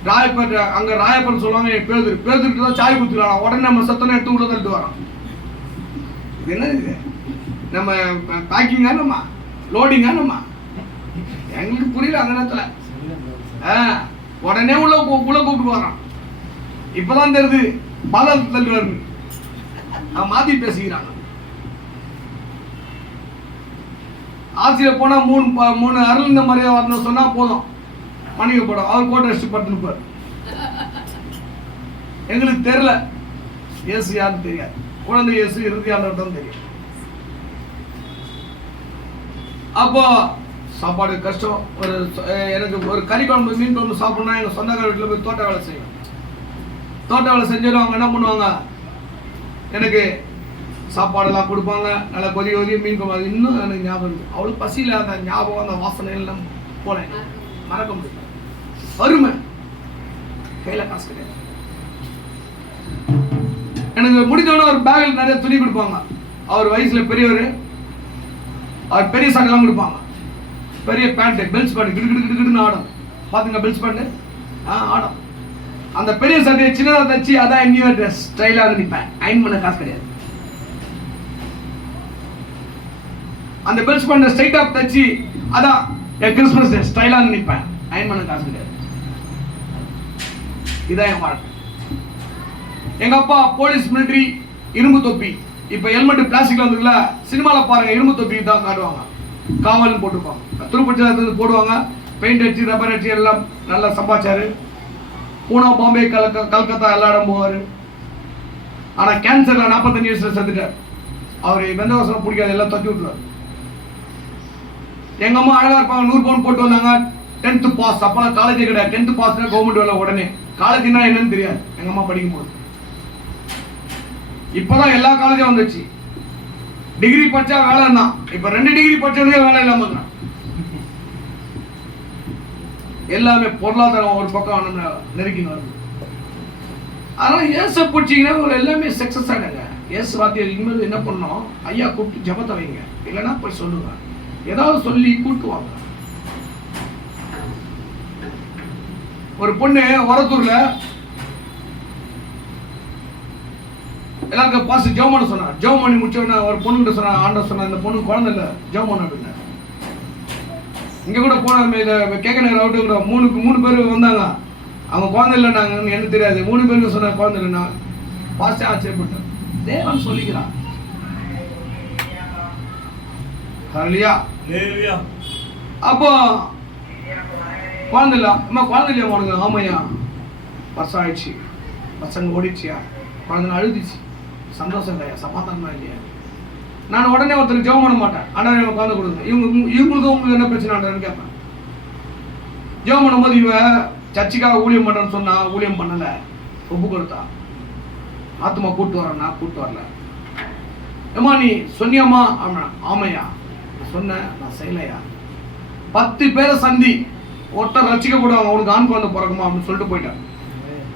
ராயப்பேட்டை அங்க ராயப்பேட்டை சொல்லுவாங்க, பேதுருக்கு தான் சாய் குத்துறாங்க. உடனே நம்ம செத்தனை எடுத்து உள்ள தள்ளிட்டு வரோம். இது என்ன இது? நம்ம பேக்கிங்கா நம்ம லோடிங்கா நம்ம எங்களுக்கு புரியல அந்த நேரத்துல. உடனே உள்ள கூப்பிட்டு வரோம். இப்பதான் தெரியுது பாதாளத்து தள்ளி வருது. மாத்தி பேசிக்கிறாங்க. ஆசிரியர் போனா 3 அருள் இந்த மாதிரியா வரணும் சொன்னா போதும், மணிக்கு போடும். அவர் கோட்டை அடிச்சு பட்டுனுப்பார். எங்களுக்கு தெரியல இயேசு யாருன்னு தெரியாது. குழந்தை இயேசு இறுதியானவர் தான் தெரியும். அப்போ சாப்பாடு கஷ்டம். எனக்கு ஒரு கறி குழம்பு மீன் குழம்பு சாப்பிடணும்னா எங்கள் சொந்தக்கார வீட்டில் போய் தோட்ட வேலை செய்வேன். தோட்ட வேலை செஞ்சாலும் அவங்க என்ன பண்ணுவாங்க, எனக்கு சாப்பாடெல்லாம் கொடுப்பாங்க. நல்லா கொதி மீன் குழம்பு. இன்னும் எனக்கு ஞாபகம் இருக்குது. அவளுக்கு பசியில் அந்த ஞாபகம் அந்த வாசனை எல்லாம் போனேன், மறக்க முடியும். வறுமை, கையில் காசு கிடையாது. எனக்கு முடிஞ்சவொடனே ஒரு பேக்கில் நிறைய துணி கொடுப்பாங்க. அவர் வயசுல பெரியவர், அவர் பெரிய சட்டைலாம் கொடுப்பாங்க. பெரிய பேண்ட்டு, பெல்ஸ் பேண்ட் கிடுன்னு ஆடும். பார்த்துங்க பெல்ஸ் பேண்ட்டு ஆடும். அந்த பெரிய சட்டையை சின்னதாக தச்சு அதான் நியூ இயர் ட்ரெஸ் ஸ்டைலாக நிற்பேன். அயன் பண்ண காசு கிடையாது. அந்த பெல்ஸ் பேண்ட்டை ஸ்ட்ரைட்டாக தச்சு அதான் என் கிறிஸ்மஸ் டே ஸ்டைலாக நிற்பேன். அயன் பண்ண காசு கிடையாது. இதான் என் வாழ்க்கை. எங்க அப்பா போலீஸ், மிலிட்டரி, இரும்பு தொப்பி. இப்ப ஹெல்மெட் பிளாஸ்டிக்ல வந்துருக்குல, சினிமால பாருங்க இரும்பு தொப்பி தான் காட்டுவாங்க, காவல்னு போட்டுப்பாங்க. துருப்பிடிச்சது போடுவாங்க, பெயிண்ட் அடிச்சு ரப்பர் அடிச்சு எல்லாம் நல்லா சம்பாதிச்சாரு. பூனா, பாம்பே, கல்கத்தா எல்லா இடம் போவாரு. ஆனா கேன்சர்ல 45 வயசுல செத்துட்டார். அவரு வெந்த வாசனை பிடிக்காது, எல்லாம் தட்டி விட்டுருவாரு. எங்க அம்மா அழகா இருப்பாங்க, 100 பவுன் போட்டு வந்தாங்க. 10th pass. அப்பெல்லாம் காலேஜே கிடையாது. 10th பாஸ்னா கவர்மெண்ட் வேலை உடனே. காலேஜ்னா என்னன்னு தெரியாது எங்க அம்மா படிக்கும் போது. இப்பதான் எல்லா காலேஜும் வந்துச்சு. டிகிரி படிச்சா வேலை தான். இப்ப 2 டிகிரி படிச்சவங்க வேலை இல்லாம இருக்கான். எல்லாமே பொருளாதாரம் ஒரு பக்கம் நெருக்கி வருது. அதனால இயேசு பிடிச்சிங்கன்னா எல்லாமே சக்சஸ் ஆனாங்க. இயேசு வாத்தியார் இனிமேல் என்ன பண்ணோம், ஐயா கூப்பிட்டு ஜபத்தை வைங்க, இல்லைன்னா போய் சொல்லுங்க, ஏதாவது சொல்லி கூட்டுவாங்க. ஒரு பொண்ணு வரத்தூர்ல எல்லாருக்கும் பாஸ் ஜெபம் பண்ண சொன்னா. ஜெபம் பண்ணி முடிச்சோன்னா ஒரு பொண்ணு சொன்னா, ஆண்ட சொன்னா, இந்த பொண்ணு குழந்தை இல்லை, ஜெபம் பண்ண அப்படின்னா. இங்க கூட போன கேட்க நேரம் அவுட்டு கூட 3 பேர் வந்தாங்க. அவங்க குழந்தை இல்லைன்னாங்க, எனக்கு தெரியாது. 3 பேருக்கு சொன்ன குழந்தை இல்லைன்னா பாஸ்டே ஆச்சரியப்பட்டேன். தேவன் சொல்லிக்கிறான். அப்போ குழந்தை இல்ல, அம்மா குழந்தை இல்லையா உனக்கு? ஆமையா, வருஷம் ஆயிடுச்சு, பசங்க ஓடிச்சியா, குழந்தை அழுதுச்சு, சந்தோஷம் இல்லையா, சமாதானமா இல்லையா? நான் உடனே ஒருத்தருக்கு ஜெபம் பண்ண மாட்டேன். ஆனால் எனக்கு குழந்தை கொடுங்க, இவங்களுக்கு உங்களுக்கு என்ன பிரச்சனை ஆண்டான்னு கேட்பேன். ஜெபம் பண்ணும்போது இவன் சர்ச்சுக்காக ஊழியம் பண்ணுறேன்னு சொன்னா, ஊழியம் பண்ணலை, ஒப்பு கொடுத்தா. ஆத்மா கூட்டு வரேன்னா கூட்டு வரல. ஏம்மா நீ சொன்னியாம்மா? ஆமையா சொன்னேன், நான் செய்யலையா. 10 பேரை சந்தி, ஒருத்தர் ரசிக்க கூடாது, அவனுக்கு ஆண் குழந்தை பிறக்குமா அப்படின்னு சொல்லிட்டு போயிட்டான்.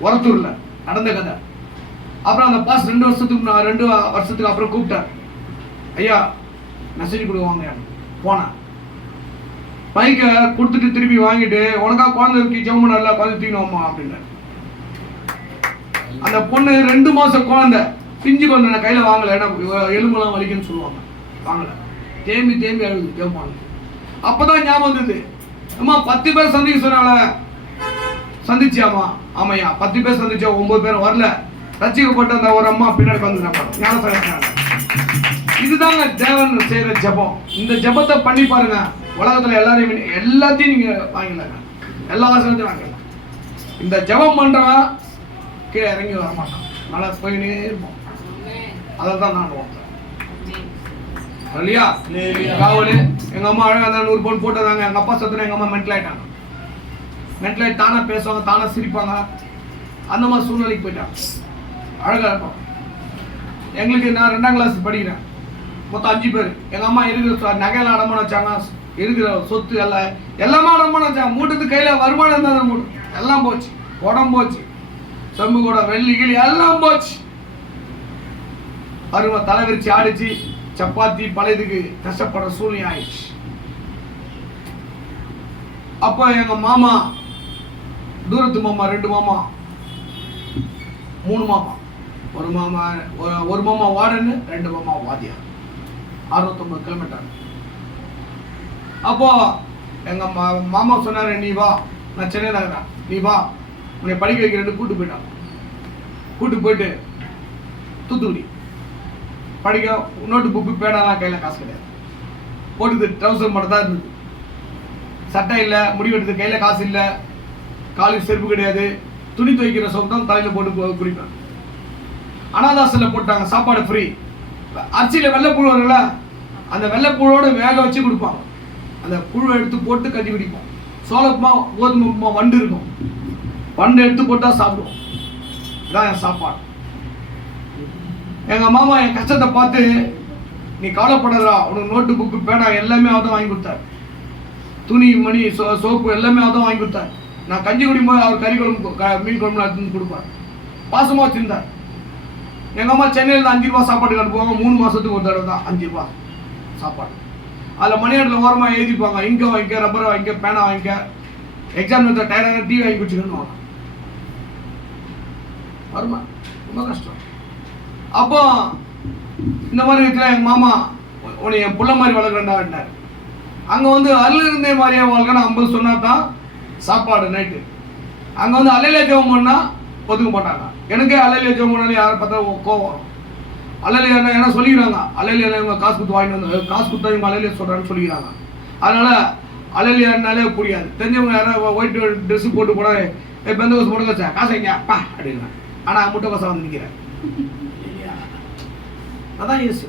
ஒரத்தூர்ல நடந்த கதை. அப்புறம் அந்த பாஸ் 2 வருஷத்துக்கு அப்புறம் கூப்பிட்டார். ஐயா மெசேஜ் கொடுவாங்க. போனேன், பைக்கை கொடுத்துட்டு திருப்பி வாங்கிட்டு, உனக்கா குழந்தை இருக்கு, ஜெபம் பண்ணல, குழந்தை தூக்கினோம்மா அப்படின்னு. அந்த பொண்ணு 2 மாசம் குழந்தை, பிஞ்சு குழந்தை, கையில வாங்கல, ஏன்னா எலும்புலாம் வலிக்குன்னு சொல்லுவாங்க, வாங்கல. தேம்பி அழுது ஜெபம் பண்ணு. அப்பதான் ஞாபகம் வந்தது, அம்மா 10 பேர் சந்திக்க சொன்னால, சந்திச்சியாமா? ஆமையா 10 பேர் சந்திச்சா 9 பேர் வரல. ரசிக்கப்பட்ட அந்த ஒரு அம்மா பின்னாடி வந்து இதுதாங்க தேவன் செய்யற ஜபம். இந்த ஜபத்தை பண்ணி பாருங்க, உலகத்துல எல்லாத்தையும் நீங்க வாங்கிடலாங்க, எல்லா ஆசிரியத்தையும் வாங்கிடலாம். இந்த ஜபம் பண்றவன் கீழே இறங்கி வர மாட்டான், நல்லா போயினே இருப்போம். அதை தான் நான் இல்லையா காவலு. எங்க அம்மா அழகா 100 பவுன் போட்டுறாங்க. எங்க அப்பா சத்துனா எங்க அம்மா மென்டல் ஆயிட்டாங்க. மென்டல் ஆகி தானே பேசுவாங்க, தானே சிரிப்பாங்க. அந்த மாதிரி சூழ்நிலைக்கு போயிட்டாங்க. அழகா இருக்கும். எங்களுக்கு நான் 2ஆம் கிளாஸ் படிக்கிறேன், மொத்தம் 5 பேர். எங்க அம்மா இருக்கிற நகையெல்லாம் அடமான வச்சாங்க, இருக்கிற சொத்து எல்லாமே அடமான வச்சாங்க. மூட்டத்துக்கு கையில வருமானம் இருந்தால் மூட்டு எல்லாம் போச்சு, உடம்பு போச்சு, செம்பு கூட வெள்ளி கிளி எல்லாம் போச்சு. அருமை தலைவிரிச்சு ஆடிச்சு, சப்பாத்தி பழையதுக்கு கஷ்டப்படுற சூழ்நிலை ஆயிடுச்சு. அப்போ எங்க மாமா, தூரத்து மாமா, 2 மாமா, 3 மாமா, ஒரு மாமா வார்டன், 2 மாமா வாத்தியார், 69 கிலோமீட்டர். அப்போ எங்க மாமா சொன்னாரு, நீ வா, நான் சென்னையில் இருக்கிறேன், நீ வா, உன்னை படிக்க வைக்கிறேன்னு கூட்டு போயிட்டான். கூட்டு போயிட்டு தூத்துக்குடி படிக்க. நோட்டு புக்கு பேனாலாம் கையில் காசு கிடையாது, போட்டுது ட்ரௌசர் மட்டும் தான் இருந்தது, சட்டை இல்லை, முடி வெட்டுறது கையில் காசு இல்லை, காலுக்கு செருப்பு கிடையாது, துணி துவைக்கிற சோப்பு தான் தலையில் போட்டு குடிப்பேன். அனாதாசில் போட்டாங்க, சாப்பாடு ஃப்ரீ. அரிசியில் வெள்ளைப்புழு வரும்ல, அந்த வெள்ளைப்புழோடு வேக வச்சு கொடுப்பாங்க. அந்த புழு எடுத்து போட்டு கஞ்சி குடிப்போம். சோளமா கோதுமை வண்டு இருக்கும், வண்டு எடுத்து போட்டால் சாப்பிடுவோம். இதான் என் சாப்பாடு. எங்கள் மாமா என் கஷ்டத்தை பார்த்து, நீ கவலைப்படாதா, உனக்கு நோட்டு புக்கு பேனா எல்லாமே அவதான் வாங்கி கொடுத்தாரு. துணி மணி சோப்பு எல்லாமே அவதான் வாங்கி கொடுத்தாரு. நான் கஞ்சி குடிக்கும்போது அவர் கறி குழம்பு மீன் குழம்பு எடுத்து கொடுப்பார். பாசமாக வச்சுருந்தார். எங்கள் அம்மா சென்னையில் 5 ரூபா சாப்பாட்டுக்கு அனுப்புவாங்க. 3 மாதத்துக்கு ஒரு தடவை தான் 5 ரூபா சாப்பாடு. அதில் மணியாட்டில் ஓரமாக எழுதிப்பாங்க, இங்கே வாங்கிக்க, ரப்பரை வாங்கிக்க, பேனா வாங்கிக்க, எக்ஸாம் எடுத்த டயர்டான டீ வாங்கி குடிச்சுக்கணும் வாங்க. வருமா? ரொம்ப கஷ்டம். அப்போ இந்த மாதிரி இருக்கிற எங்கள் மாமா உன்னை என் புள்ள மாதிரி வளர்க்குறேன்டான்னார். அங்கே வந்து அருள் இருந்தே மாதிரியே வளர்க்கணும் 50 சொன்னா தான் சாப்பாடு நைட்டு. அங்கே வந்து அலையில ஜெபம் பண்ணால் ஒதுக்க மாட்டாங்க. எனக்கே அலையில ஜெபம் பண்ணாலும் யாரை பார்த்தா கோவம் வரும். அலையில என்ன சொல்லிக்கிறாங்க, அலையில இவங்க காசு கொடுத்து வாங்கிட்டு வந்து, காசு கொடுத்தா இவங்க அலையில சொல்கிறான்னு சொல்லிக்கிறாங்க. அதனால் அலையிலனாலே புரியாது. தெரிஞ்சவங்க யாராவது ஒயிட் ட்ரெஸ்ஸு போட்டு போனால் பெந்த கோசம் போட்டு வச்சா காசு வைங்க அப்பா அப்படின்னா, ஆனால் முட்டை கோசம் வந்து நிற்கிறேன். அதான் இயேசு.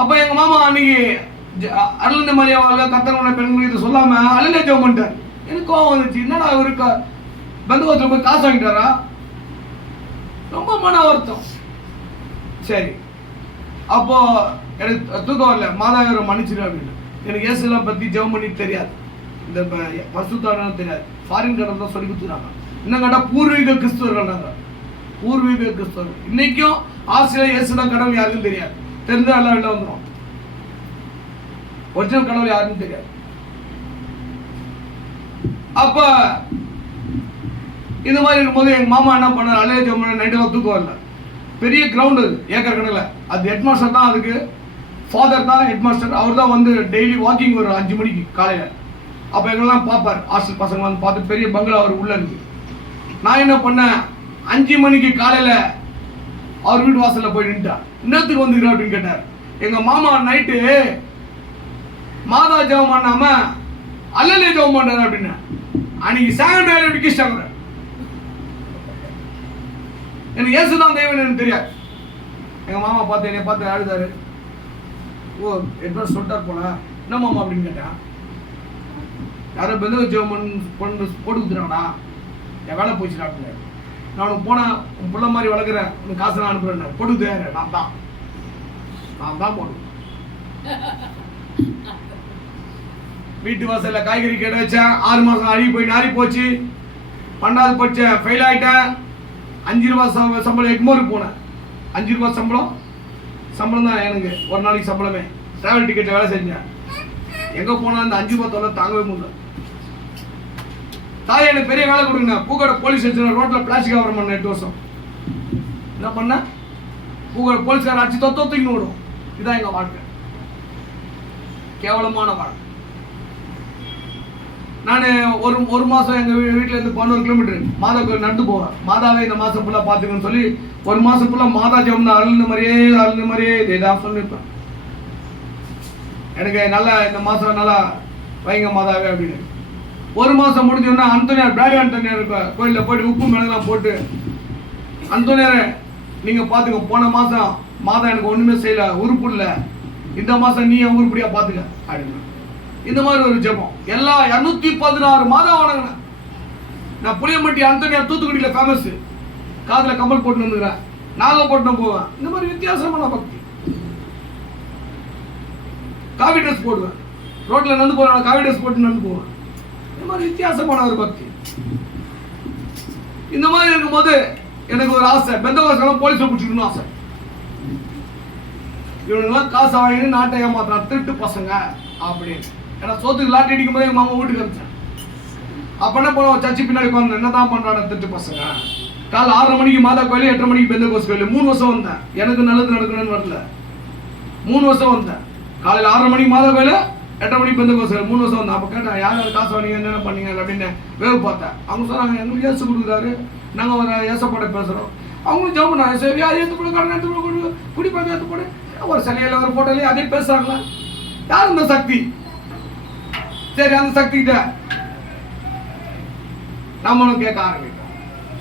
அப்போ எங்கள் மாமா அன்னைக்கு அருள்ந்த மாதிரியாவில் கத்தனோட பெண்களுக்கு இதை சொல்லாமல் அலையில ஜெபம் பண்ணிட்டார். எனக்கு கோவம் வந்துச்சு. என்னடா அவருக்கு பந்தகோசத்தில் போய் காசு வாங்கிட்டாரா? ரொம்ப மன வருத்தம். சரி, அப்போ எனக்கு தூக்கம் வரல. மாதாவியரை மன்னிச்சிரு அப்படின்னு. எனக்கு இயேசுலாம் பற்றி ஜெபம் பண்ணி தெரியாது, இந்த பரிசுத்தான தெரியாது. ஃபாரின் கடை தான் சொல்லி கொடுத்துறாங்க. இன்னும் கேட்டால் பூர்வீக கிறிஸ்துவர்கள் நாங்கள், பூர்வீக கிறிஸ்துவர்கள். இன்னைக்கும் ஆசிரியர் இயேசுதான் கடவுள் யாருக்கும் தெரியாது. தெரிஞ்சால் எல்லாம் வெளில வந்துடும். ஒரிஜினல் கடவுள் யாருன்னு தெரியாது. அப்ப இந்த மாதிரி இருக்கும்போது எங்க மாமா என்ன பண்ணார், அலைய ஜெபம் நைட்டெல்லாம் தூக்கம் வரல. பெரிய கிரவுண்டு அது, ஏக்கர் கணக்கில். அது ஹெட் மாஸ்டர் தான், அதுக்கு ஃபாதர் தான் ஹெட் மாஸ்டர். அவர் தான் வந்து டெய்லி வாக்கிங் ஒரு 5 மணிக்கு காலையில். அப்போ எங்கெல்லாம் பார்ப்பார், ஹாஸ்டல் பசங்க வந்து பார்த்து பெரிய பங்களா அவர் உள்ள இருக்கு. நான் என்ன பண்ணேன், 5 மணிக்கு காலையில் அவர் வீட்டு வாசலில் போய் நின்றுட்டார். இன்னத்துக்கு வந்துக்கிறேன் அப்படின்னு கேட்டார். எங்கள் மாமா நைட்டு மாதா ஜெபம் பண்ணாம அல்லலே ஜெபம் பண்ணாரு அப்படின்னு. அன்னைக்கு சாயந்தரம் எப்படி கிஷ்டாங்க எனக்கு இயேசுதான் தெய்வம் எனக்கு தெரியாது. எங்க மாமா பார்த்து என்னை பார்த்து அழுதாரு. ஓ என்ன சொல்லிட்டார் போல, என்ன மாமா அப்படின்னு கேட்டேன். யாரோ பெந்த ஜெபம் பண்ணு போட்டு கொடுத்துறாங்கடா, என் வேலை போச்சுடா அப்படின்னு. நான் உனக்கு போனேன், உன் பிள்ளை மாதிரி வளர்க்குறேன், உனக்கு காசு நான் அனுப்புறேன். கொடுத்து நான் தான் போடுவேன். வீட்டு வாசல்ல காய்கறி கேட்டு வச்சேன். 6 மாசம் அழுகி போய் நாரி போச்சு. 12வது படிச்சேன், ஃபெயில் ஆகிட்டேன். 5 ரூபா சம்பளம் எக்மோருக்கு போனேன். 5 ரூபா சம்பளம் தான் எனக்கு ஒரு நாளைக்கு சம்பளமே. டிராவல் டிக்கெட்டில் வேலை செஞ்சேன். எங்கே போனால் அந்த 5 ரூபா தொல்லை தாங்கவே முடியல. தாய் எனக்கு பெரிய வேலை கொடுங்க. பூக்கடை போலீஸ் ஸ்டேஷன் ரோட்டில் பிளாஸ்டிக் கவர் பண்ண 8 வருஷம். என்ன பண்ண, பூக்கடை போலீஸ்கார அடிச்சு தூக்கின்னு விடும். இதுதான் எங்கள் வாழ்க்கை, கேவலமான வாழ்க்கை. நான் ஒரு மாதம் எங்கள் வீட்டிலேருந்து 11 கிலோமீட்டர் மாதா கோயில் நடந்து போவேன். மாதாவை இந்த மாதம் ஃபுல்லாக பார்த்துக்கணும்னு சொல்லி ஒரு மாதம் ஃபுல்லாக மாதா ஜெபம் தான். அழுந்த மாதிரியே இதான் சொல்லியிருப்பேன். எனக்கு நல்லா இந்த மாதம் நல்லா வைங்க மாதாவே அப்படின்னு. ஒரு மாதம் முடிஞ்சோன்னா அந்தோனியார் பிராடி அந்தோனியார் கோயிலில் போய்ட்டு உப்பு மிளகுலாம் போட்டு, அந்தோனியாரை நீங்கள் பார்த்துக்க, போன மாதம் மாதா எனக்கு ஒன்றுமே செய்யலை, உறுப்பு இல்லை, இந்த மாதம் நீ உருப்படியாக பார்த்துக்க அப்படின்னு. இந்த மாதிரி ஒரு ஜெபம். எல்லா 216 மாதம் வணங்கினேன். நான் புளியம்பட்டி அந்தோனியார் தூத்துக்குடியில் ஃபேமஸ். காதில் கம்பல் போட்டு வந்துக்கிறேன், நாகப்பட்டினம் போவேன். இந்த மாதிரி வித்தியாசமான பக்தி. காவி ட்ரெஸ் போடுவேன், ரோட்டில் நடந்து போவேன், காவி ட்ரெஸ் போட்டு நடந்து போவேன். இந்த மாதிரி வித்தியாசமான ஒரு பக்தி. இந்த மாதிரி இருக்கும்போது எனக்கு ஒரு ஆசை, பெந்தகோஸ்தெல்லாம் போலீஸை பிடிச்சிக்கணும்னு ஆசை. இவனுங்கெல்லாம் காசு வாங்கி நாட்டை ஏமாத்துறான், திருட்டு பசங்க அப்படின்னு. ஏன்னா சோத்துக்கு லாட்டி அடிக்கும் போது எங்கள் மாமா வீட்டுக்கு அனுப்பிச்சேன். அப்போ என்ன பண்ணுவோம், சர்ச்சு பின்னாடி உட்காந்து என்ன தான் பண்ணுறாங்க திருட்டு பசங்க. காலைல 6:30 மணிக்கு மாதா கோயில், 8:30 மணிக்கு பெந்தகோஸ்து கோயில். 3 வருஷம் வந்தேன். எனக்கு நல்லது நடக்கணும்னு வரல. 3 வருஷம் வந்தேன். காலையில் 6:30 மணிக்கு மாதா கோயில், 8:30 மணிக்கு பெந்தகோஸ்து கோயில். 3 வருஷம் வந்தேன். அப்போ கேட்டேன், யார் காசு வாங்கிங்க, என்னென்ன பண்ணீங்க அப்படின்னு வேவு பார்த்தேன். அவங்க சொன்னாங்க, எங்களுக்கு ஏசு கொடுக்குறாரு, நாங்கள் ஒரு ஏசப்பாட பேசுகிறோம். அவங்களும் ஜெபம் பண்ணாங்க. சரி யார் எடுத்து போடு, கடன் எடுத்து போடு, குடி பார்த்து எடுத்து போடு, ஒரு சிலையில் ஒரு போட்டோலையும் அதே பேசுகிறாங்களா? யார் இந்த சக்தி? சரி, அந்த சக்தி கிட்ட நம்மளும் கேட்க ஆரம்பிக்கும்.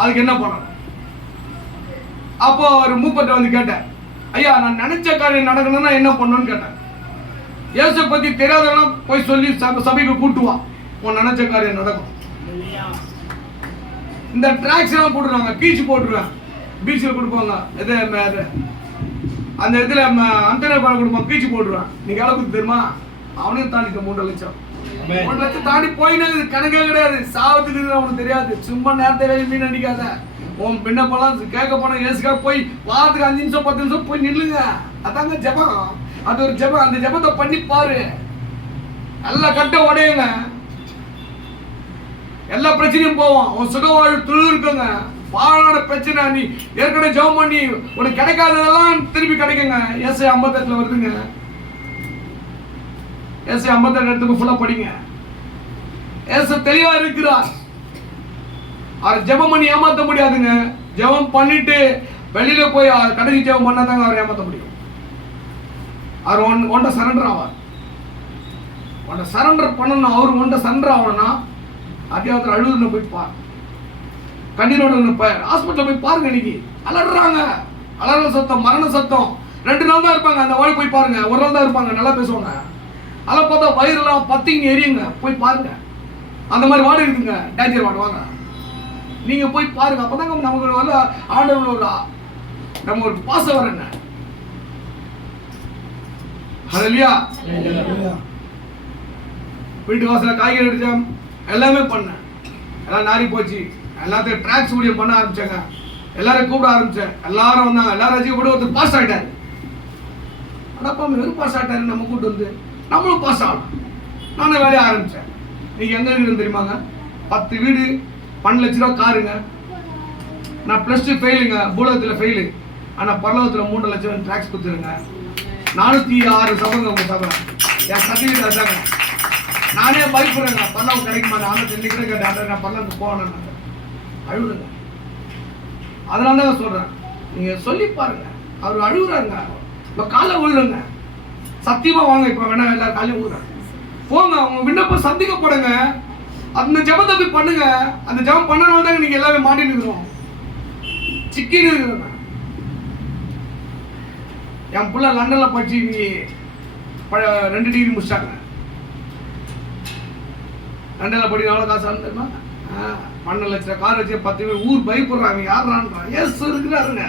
அதுக்கு என்ன பண்ணணும்? அப்போ ஒரு மூப்பர்ட்ட வந்து கேட்டேன், ஐயா நான் நினைச்ச காரியம் நடக்கணும்னா என்ன பண்ணணும்னு கேட்டேன். இயேசு பத்தி தெரியாதவங்க போய் சொல்லி சபைக்கு கூட்டுவான், உன் நினைச்ச காரியம் நடக்கும். இந்த டிராக்ஸ் எல்லாம் போட்டுருவாங்க, பீச் போட்டுருவேன், பீச்சில் கொடுப்பாங்க, இது அந்த இடத்துல அந்தனை பாடம் கொடுப்பான், பீச் போட்டுருவேன். நீங்க எவ்வளவு தெரியுமா? அவனையும் தாண்டிட்ட 3 லட்சம். 3 லட்சம் தாண்டி போயினது கணக்கே கிடையாது. சாவத்துக்கு அவனுக்கு தெரியாது. சும்மா நேரத்தை வேலை மீன் அடிக்காத. உன் பின்னப்பெல்லாம் கேட்க போன ஏசுக்காக போய் வாரத்துக்கு 5 நிமிஷம் 10 நிமிஷம் போய் நில்லுங்க. அதாங்க ஜெபம். அது ஒரு ஜெபம். அந்த ஜெபத்தை பண்ணி பாரு. எல்லா கட்ட உடையுங்க, எல்லா பிரச்சனையும் போவோம். உன் சுகவாழ்வு துளு இருக்குங்க. வாழோட பிரச்சனை நீ ஏற்கனவே ஜெபம் பண்ணி உனக்கு கிடைக்காததெல்லாம் திருப்பி கிடைக்குங்க. ஏசை 58 வருதுங்க. ஏசை 58 எடுத்துக்கு ஃபுல்லா படிங்க. ஏசை தெளிவா இருக்கிறார். அவர் ஜெபம் பண்ணி ஏமாத்த முடியாதுங்க. ஜெபம் பண்ணிட்டு வெளியில போய் கடைசி ஜெபம் பண்ணாதாங்க அவர் ஏமாத்த முடியும். அவர் ஒன்றை சரண்டர் ஆவார். ஒன்றை சரண்டர் பண்ணணும். அவர் ஒன்றை சரண்டர் ஆகணும்னா அதிகாரத்தில் அழுதுன்னு போய் பாரு. கண்ணீரோட ஹாஸ்பிட்டல் போய் பாருங்க. இன்னைக்கு அலறாங்க. அலற சத்தம், மரண சத்தம். 2 நாள் தான் இருப்பாங்க. அந்த வாழை போய் பாருங்க. ஒரு நாள் தான் இருப்பாங்க. நல்லா பேசுவாங்க. அதெல்லாம் பார்த்தா வயிறுலாம் பத்திங்க எரியுங்க. போய் பாருங்க. அந்த மாதிரி வார்டு இருக்குங்க. Danger ward. வாங்க நீங்க போய் பாருங்க. அப்பதாங்க நமக்கு வந்து ஆண்டவர் நம்ம ஒரு பாசம் வரங்க. ஹல்லேலூயா. வீட்டு வாசல காய்கறி அடிச்சேன், எல்லாமே பண்ணேன். எல்லாம் நாரி போச்சு. எல்லாத்தையும் ட்ராக்ஸ் ஊழியம் பண்ண ஆரம்பிச்சாங்க. எல்லாரும் கூப்பிட ஆரம்பிச்சேன். எல்லாரும் வந்தாங்க. எல்லாரும் வச்சு கூட ஒருத்தர் பாஸ் ஆகிட்டாரு. அடப்பா வெறும் பாஸ் ஆகிட்டாரு. நம்ம கூப்பிட்டு வந்து நம்மளும் பாஸ் ஆகணும். நானும் வேலையை ஆரம்பித்தேன். நீங்கள் எங்கே இருக்குன்னு தெரியுமாங்க? 10 வீடு, 12 லட்ச ரூபா காருங்க. நான் +2 ஃபெயிலுங்க. பூலகத்தில் ஃபெயிலு. ஆனால் பரலோகத்தில் 3 லட்சம் ட்ராக்ஸ் கொடுத்துருங்க. 406 சபைங்க உங்கள் சபை. என் சர்டிஃபிகேட் அதுதாங்க. நானே பயப்படுறேங்க. பரலோகம் கிடைக்குமா? நான் இன்னைக்கு கூட கேட்டேன். நான் பரலோகத்துக்கு போகணும். அழுகுங்க. அதனால தான் சொல்கிறேன், நீங்கள் சொல்லி பாருங்க. அவர் அழுகுறாங்க. இப்போ காலை விழுறங்க. சத்தியமாக வாங்க. இப்போ வேணா எல்லாரும் காலையும் விழுறாங்க. போங்க. அவங்க விண்ணப்பம் சந்திக்கப்படுங்க. அந்த ஜபத்தை போய் பண்ணுங்க. அந்த ஜபம் பண்ணனால தாங்க நீங்கள் எல்லாமே மாட்டின்னு இருக்கிறோம், சிக்கின்னு இருக்கிறோங்க. என் பிள்ளை லண்டனில் படிச்சு 2 டிகிரி முடிச்சாங்க. லண்டனில் படி எவ்வளோ காசு ஆகும் தெரியுமா? 12 லட்சம் கார் வச்சு 10 பேர் ஊர் பயப்படுறாங்க. யாருறான்றான்? ஏசு இருக்கிறாருங்க.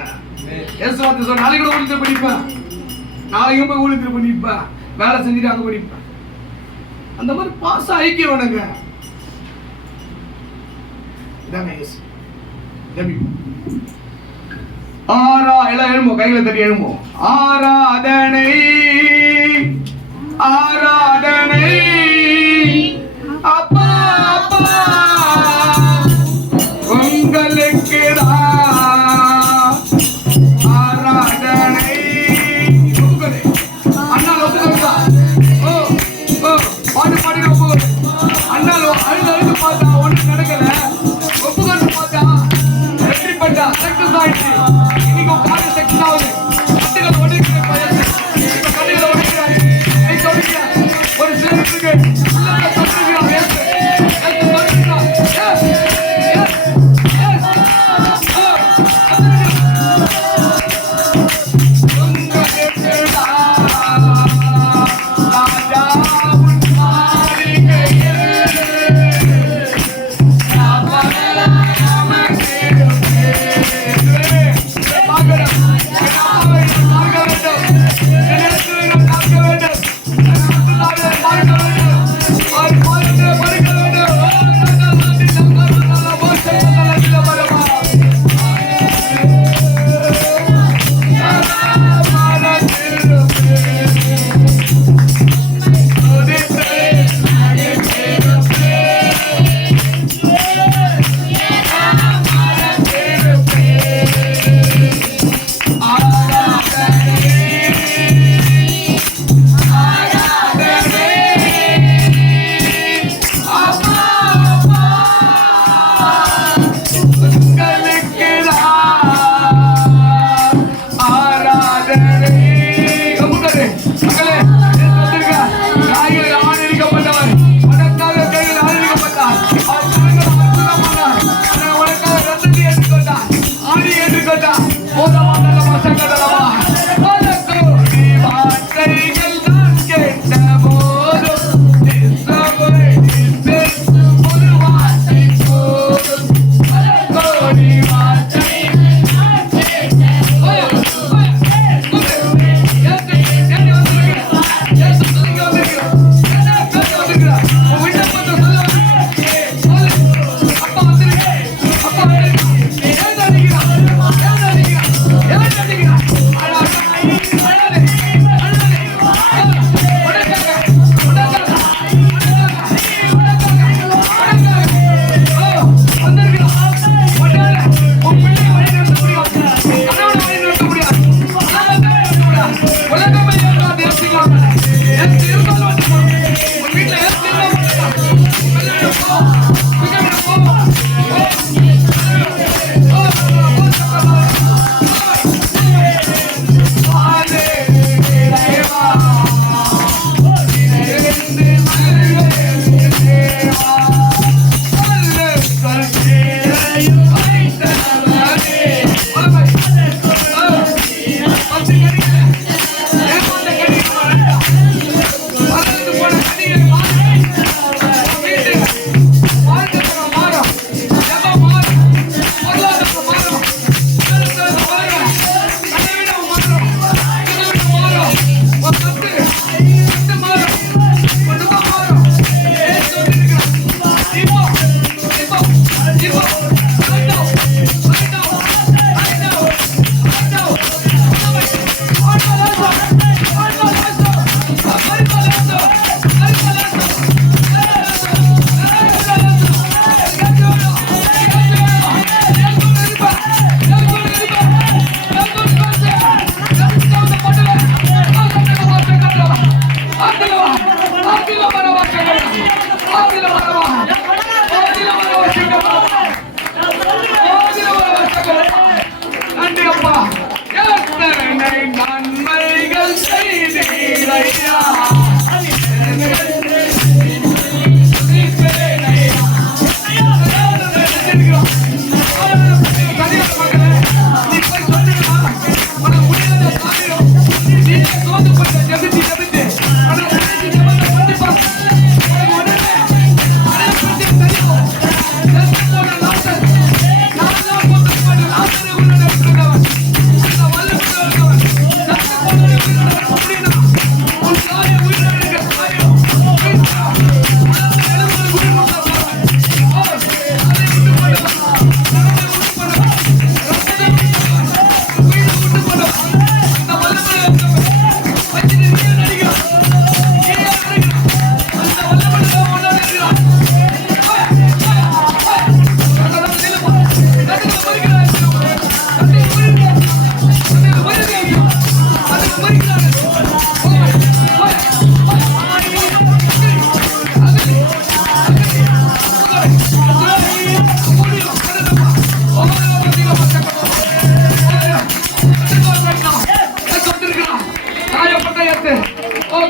ஏசு வார்த்தை சொல்ல நாளைக்கு கூட ஊழியத்தை படிப்பேன், நாளைக்கும் போய் ஊழியத்தை பண்ணிப்பேன், வேலை செஞ்சுட்டு அங்கே படிப்பேன். அந்த மாதிரி பாச ஐக்கியம் வேணுங்க. இதாங்க ஏசு. ஜெபிப்போம். எல்லாம் எழும்போம். கைகளை தட்டி எழும்போம். ஆராதனை ஆராதனை அப்பா அப்பா உங்களுக்கு ஆராதனை. அண்ணா பாட்டு பாடி அண்ணா அழுது பார்த்தா ஒன்றும் நடக்கல. ஒப்புக்கொண்டு பார்த்தா வெற்றி பண்ணா சக்சஸ் ஆயிடுச்சு. இன்னைக்கு காலேஜ் சக்சஸ் ஆகுது.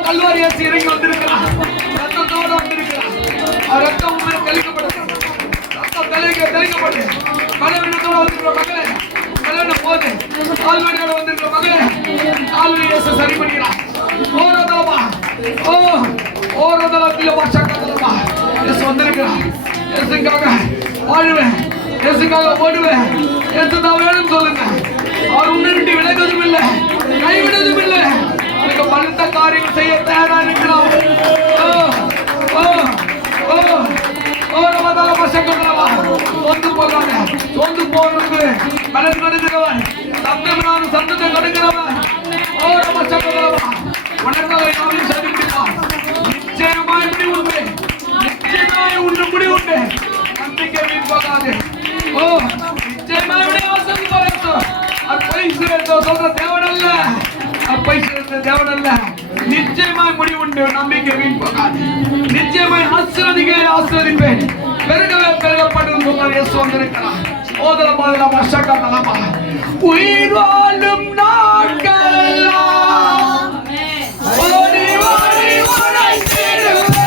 கல்வாரி இயேசு இறங்கி வந்திருக்கிறார். ரத்தத்தோடு வந்திருக்கிறார். ரத்தம் தெளிக்கப்பட்டது. ரத்தம் தெளிக்கப்பட்டு மலைவிடத்தோடு வந்திருக்கிற மகளே, மலைவிட போது ஆழ்வீடுகளோட வந்திருக்கிற மகளே, ஆழ்வீடு இயேசு சரி பண்ணுகிறார். ஓரதலமா ஓரதலத்திலமா சக்கதலமா இயேசு வந்திருக்கிறார். இயேசுக்காக வாழுவேன், இயேசுக்காக ஓடுவேன், இயேசு தான் வேணும் சொல்லுங்க. அவர் உன்னை விட்டு விலகுவதும் இல்லை, கைவிடுவதும் இல்லை. அதுக்கு பலத்த காரியங்கள் செய்ய தயாரா இருக்கிறோம். சோர்ந்து போவதற்கு பலன் கொடுக்கிறவன், சத்தமில்லாத சத்தத்தை கொடுக்கிறவன். உனக்காக யாரையும் சந்திக்கிறான். நிச்சயமாய் முடி உண்டு, நிச்சயமாய் உண்டு முடி உண்டு. நம்பிக்கை வீண் போகாது. நிச்சயமாய் ஆசீர்வாதம். சொல்ற தேவனல்ல, தேவனல்ல. நிச்சயமாய் முடி உண்டு, நம்பிக்கை வீண் போகாது. நிச்சயமாய் ஆசீர்வதிப்பேன். பெருகவே பெருகப்படும் இயேசு வந்திருக்கிறார். உயிர் வாழும் நாட்களெல்லாம் ஓடி வாடி உழைத்திடுவேன்.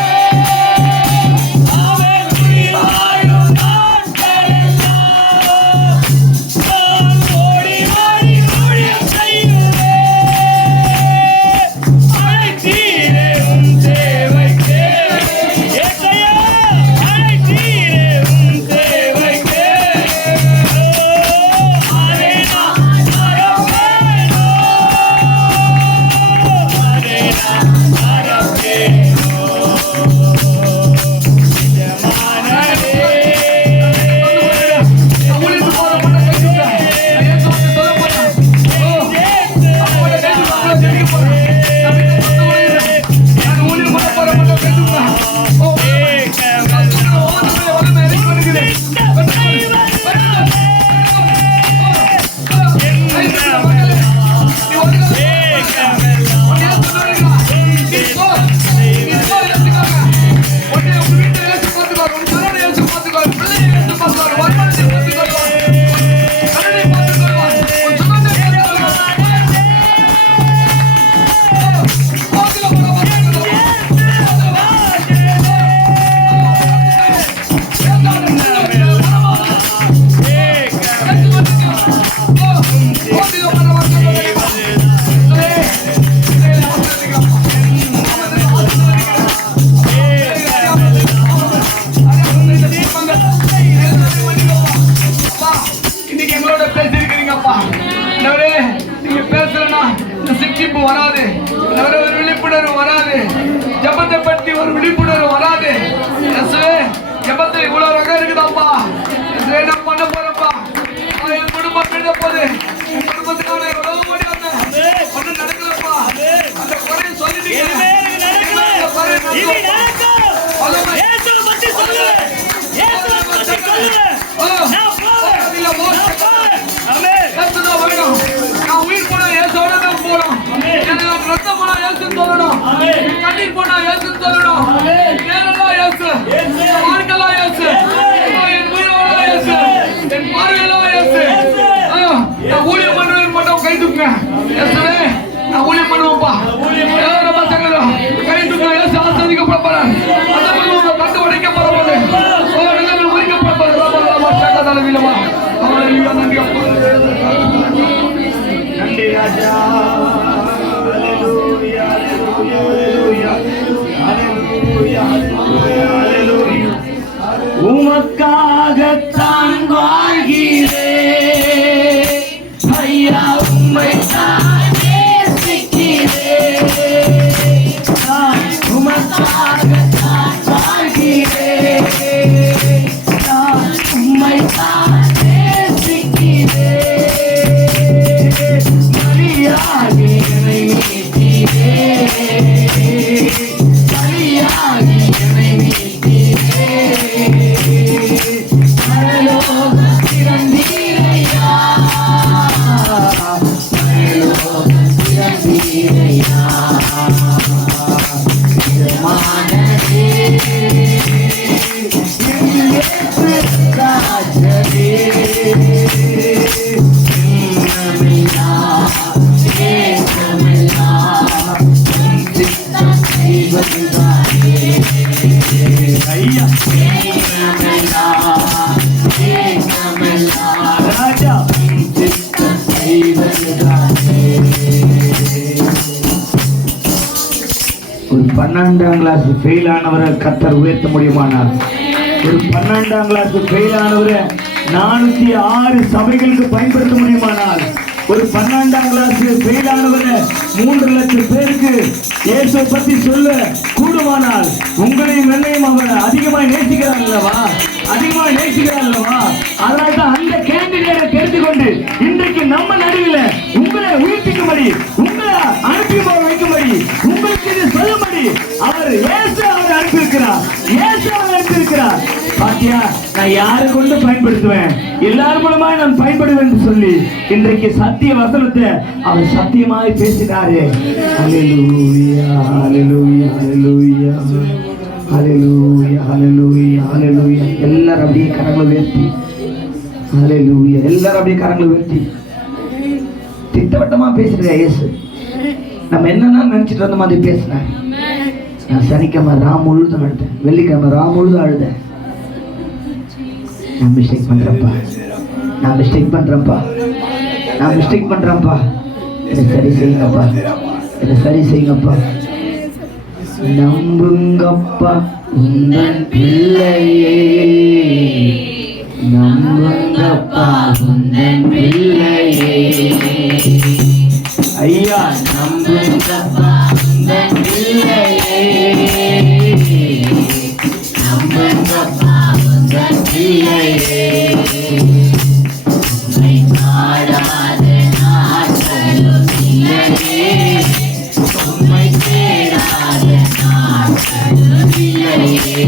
வராது, ஒரு விழிப்புணர்வு வராது, ஜபத்தை பற்றி ஒரு விழிப்புணர்வு வராது. ஜபத்தை இவ்வளவு ரகம் இருக்குதாப்பா, நான் பண்ண போறப்பா, என் குடும்பம் விட போது, என் குடும்பத்துக்கான எவ்வளவு மணி வந்தேன், ஒன்னும் நடக்கலப்பா. அந்த குறையை சொல்லிட்டீங்க. நான் உயிர் போனா ஏசோட தான் போறோம். எனக்கு ரத்தம் போனா ஏசுன்னு சொல்லணும், கண்ணீர் போனா ஏசுன்னு சொல்லணும். நேரெல்லாம் ஏசு, வாழ்க்கைலாம் ஏசு, என் உயிரோட ஏசு, என் பார்வையெல்லாம் ஏசு. நான் ஊழியம் பண்ணுவேன் மட்டும் கை தூக்குங்க. ஏசுவே நான் ஊழியம் பண்ணுவேன்ப்பா. ரொம்ப சங்கடம் கை தூக்க ஏசு ஆசிரியப்பட போறேன். அந்த கண்டு உடைக்க போற போது உரிக்கப்பட போறேன். நன்றி ராஜா. ஐயா ராஜா ஒரு 12ஆம் கிளாஸ் ஃபெயில் ஆனவரை கர்த்தர் உயர்த்த முடியுமானார்? ஒரு 12ஆம் கிளாஸ் ஃபெயில் ஆனவரை 406 சபைகளுக்கு பயன்படுத்த முடியுமானால், ஒரு 12ஆம் கிளாஸ் ஃபெயில் ஆனவரை 3 லட்சம் பேருக்கு இயேசுவை பத்தி சொல்ல கூடுமானால், உங்களையும் என்னையும் அவர் அதிகமாக நேசிக்கிறார் அல்லவா? அதிகமாக நேசிக்கிறார் அல்லவா? அதனால தான் அந்த கேண்டிடேட்டை தெரிந்து கொண்டு இன்றைக்கு நம்ம நடுவில் உங்களை உயிர்ப்பிக்கும்படி, உங்களை அனுப்பி வைக்கும்படி, உங்களுக்கு இது சொல்லும்படி அவர் இயேசு அவர் அனுப்பியிருக்கிறார். இயேசு அவர் அனுப்பியிருக்கிறார். பாத்தியா, நான் யாரை கொண்டு பயன்படுத்துவேன், எல்லாரும் மூலமா நான் பயன்படுவேன் என்று சொல்லி இன்றைக்கு சத்திய வசனத்தை அவர் சத்தியமாய் பேசினாரு. ஹல்லேலூயா, ஹல்லேலூயா, ஹல்லேலூயா, ஹல்லேலூயா, ஹல்லேலூயா, ஹல்லேலூயா. எல்லாரும் அப்படியே கரங்களை உயர்த்தி, ஹல்லேலூயா, எல்லாரும் அப்படியே கரங்களை உயர்த்தி திட்டவட்டமா பேசுற இயேசு. நம்ம என்னன்னா நினைச்சிட்டு வந்த மாதிரி பேசினார். நான் சனிக்கிழமை ராம் முழுதும் அழுதேன், வெள்ளிக்கிழமை ராம் முழுதும் அழுதேன். நான் மிஸ்டேக் பண்றேன்ப்பா, நான் மிஸ்டேக் பண்றேன்ப்பா, நான் மிஸ்டேக் பண்றேன்ப்பா, இதை சரி செய்யுங்கப்பா, இதை சரி செய்யுங்கப்பா. நம்புங்கப்பா உந்தன் பிள்ளையே, நம்புங்கப்பா உந்தன் பிள்ளையே. ஐயா நம்புங்கப்பா உந்தன் பிள்ளையே, நம்புங்கப்பா உந்தன் பிள்ளையே. உம்மை பாடாத நாட்களும் இல்லையே, உம்மை தேடாத நாட்களும் இல்லையே.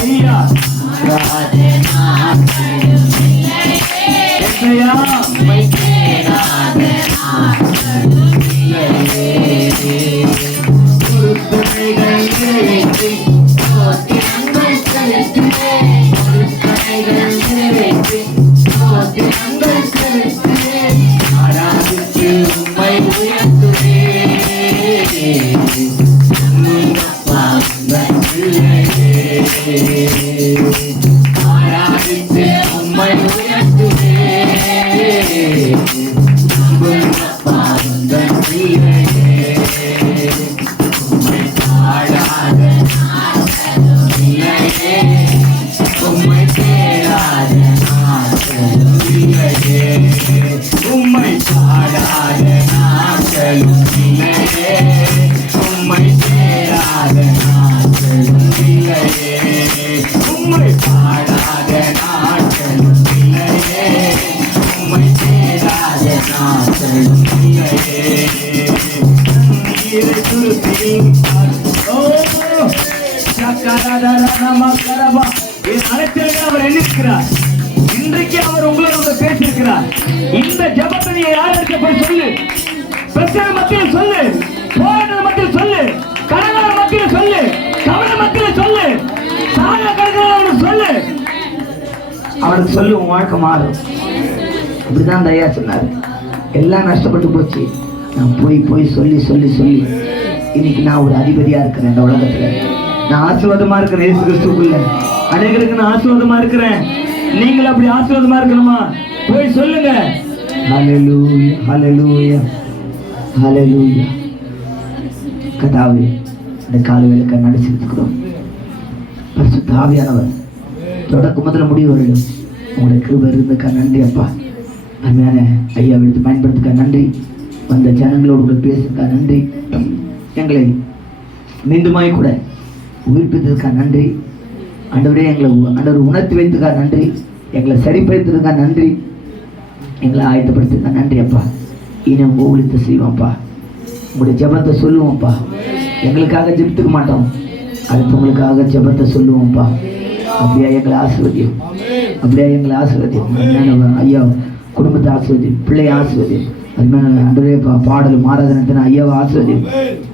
ஐயா பாடாத நாட்களும் இல்லையே, என்னையா உம்மை தேடாத நாட்களும் இல்லையே. பொறுத்தனைகள் நிறைவேற்றி ஸ்தோத்திரங்கள் செலுத்துவேன், பொறுத்தனைகள் நிறைவேற்றி ஸ்தோத்திரங்கள் செலுத்துவேன். ஆராதித்து உம்மை உயர்த்துவேன். நம்புங்கப்பா உந்தன் பிள்ளையே, ஆராதித்து உம்மை உயர்த்துவேன். நம்புங்கப்பா உந்தன் பிள்ளையே, உம்மை பாடாத நாட்களும் இல்லையே, உம்மை தேடாத நாட்களும் இல்லையே, உம்மை பாடாத நாட்களும் இல்லையே, உம்மை தேடாத நாட்களும் இல்லையே, உம்மை பாடாத நாட்களும் இல்லையே, உம்மை தேடாத நாட்களும் இல்லையே. நீரை துருத்தி அவர் எண்ணிருக்கிறார். இன்றைக்கு அவர் உங்களோட பேசியிருக்கிறார். இந்த ஜபத்தை நீ யாருக்கு போய் சொல்லு, பிரச்சனை மத்தியில் சொல்லு, போராட்ட மத்தியில் சொல்லு, கடனாள மத்தியில் சொல்லு, கவன மத்தியில் சொல்லு, சாக கடனாள சொல்லு. அவனுக்கு சொல்லு, உன் வாழ்க்கை மாறும். அப்படிதான் தயா சொன்னார். எல்லாம் நஷ்டப்பட்டு போச்சு, நான் போய் போய் சொல்லி சொல்லி சொல்லி இன்னைக்கு நான் ஒரு அதிபதியா இருக்கிறேன். இந்த உலகத்துல நான் ஆசீர்வாதமா இருக்கிறேன். இயேசு கிறிஸ்துவுக்குள்ள அநேகருக்கு நான் ஆசீர்வாதமா இருக்கிறேன். நீங்கள் அப்படி ஆசீர்வாதமா இருக்கணுமா? போய் சொல்லுங்க. ஹல்லேலூயா, ஹல்லேலூயா, ஹல்லேலூயா. கர்த்தாவே, இந்த காலைவேளைக்கு நடிச்சிருக்கிறோம். பரிசுத்த ஆவியானவர் தொடக்க முதல்ல முடிவு வரையும் உங்களுடைய கிருபை இருந்ததுக்கா நன்றி அப்பா. அருமையான ஐயா எடுத்து பயன்படுத்துக்கா நன்றி. வந்த ஜனங்களோடு கூட பேசுக்கா நன்றி. எங்களை மீண்டுமாய் கூட உயிர்ப்பித்ததுக்கா நன்றி. ஆண்டவரே, எங்களை ஆண்டவர் உணர்த்தி வைத்துக்கா நன்றி. எங்களை சரிப்படுத்துறதுக்கா நன்றி. எங்களை ஆயத்தப்படுத்துக்கா நன்றி அப்பா. இனி உங்க ஊழியத்தை செய்வோம்ப்பா. உங்களுடைய ஜெபத்தை சொல்லுவோம்ப்பா. எங்களுக்காக ஜெபித்துக்க மாட்டோம், அடுத்தவங்களுக்காக ஜெபத்தை சொல்லுவோம்ப்பா. அப்படியா எங்களை ஆசீர்வதியும், அப்படியா எங்களை ஆசீர்வதியும். ஐயா குடும்பத்தை ஆசீர்வதியும், பிள்ளையை ஆசீர்வதியும். அதுமாதிரி ஆண்டவரே பாடல் மாறாதனத்தின ஐயாவை ஆசீர்வதியும்.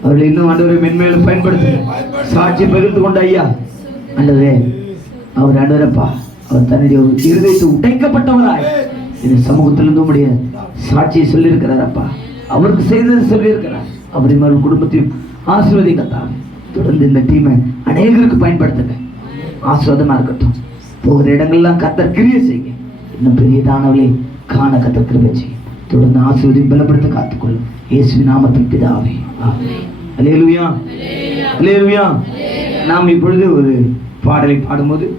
அவர்களை இன்னும் ஆண்டவரை மென்மேலும் பயன்படுத்து. சாட்சி பகிர்ந்து கொண்ட ஐயா ஆண்டவரே, அவர் ஆண்டவரப்பா, அவர் தன்னுடைய இருதயத்தை உடைக்கப்பட்டவராய் இந்த சமூகத்திலிருந்து உடைய சாட்சியை சொல்லியிருக்கிறாரப்பா. அவருக்கு செய்தது சொல்லியிருக்கிறார். அப்படி மாதிரி குடும்பத்தையும் ஆசீர்வதிக்கத்தான் தொடர்ந்து இந்த டீமை அநேகருக்கு பயன்படுத்துங்க. ஆசீர்வாதமா இருக்கட்டும். போகிற இடங்கள்லாம் கர்த்தர் கிரியை செய்யுங்க. இன்னும் பெரியதானவளை காண கர்த்தர் கிருபை செய்யும். தொடர்ந்து ஆசீர்வாதம் பலப்படுத்த காத்துக்கொள்ளும். இயேசுவின் நாமத்தில் பிதாவே. அல்லேலூயா. அல்லேலூயா. நாம் இப்பொழுது ஒரு பாடலை பாடும்போது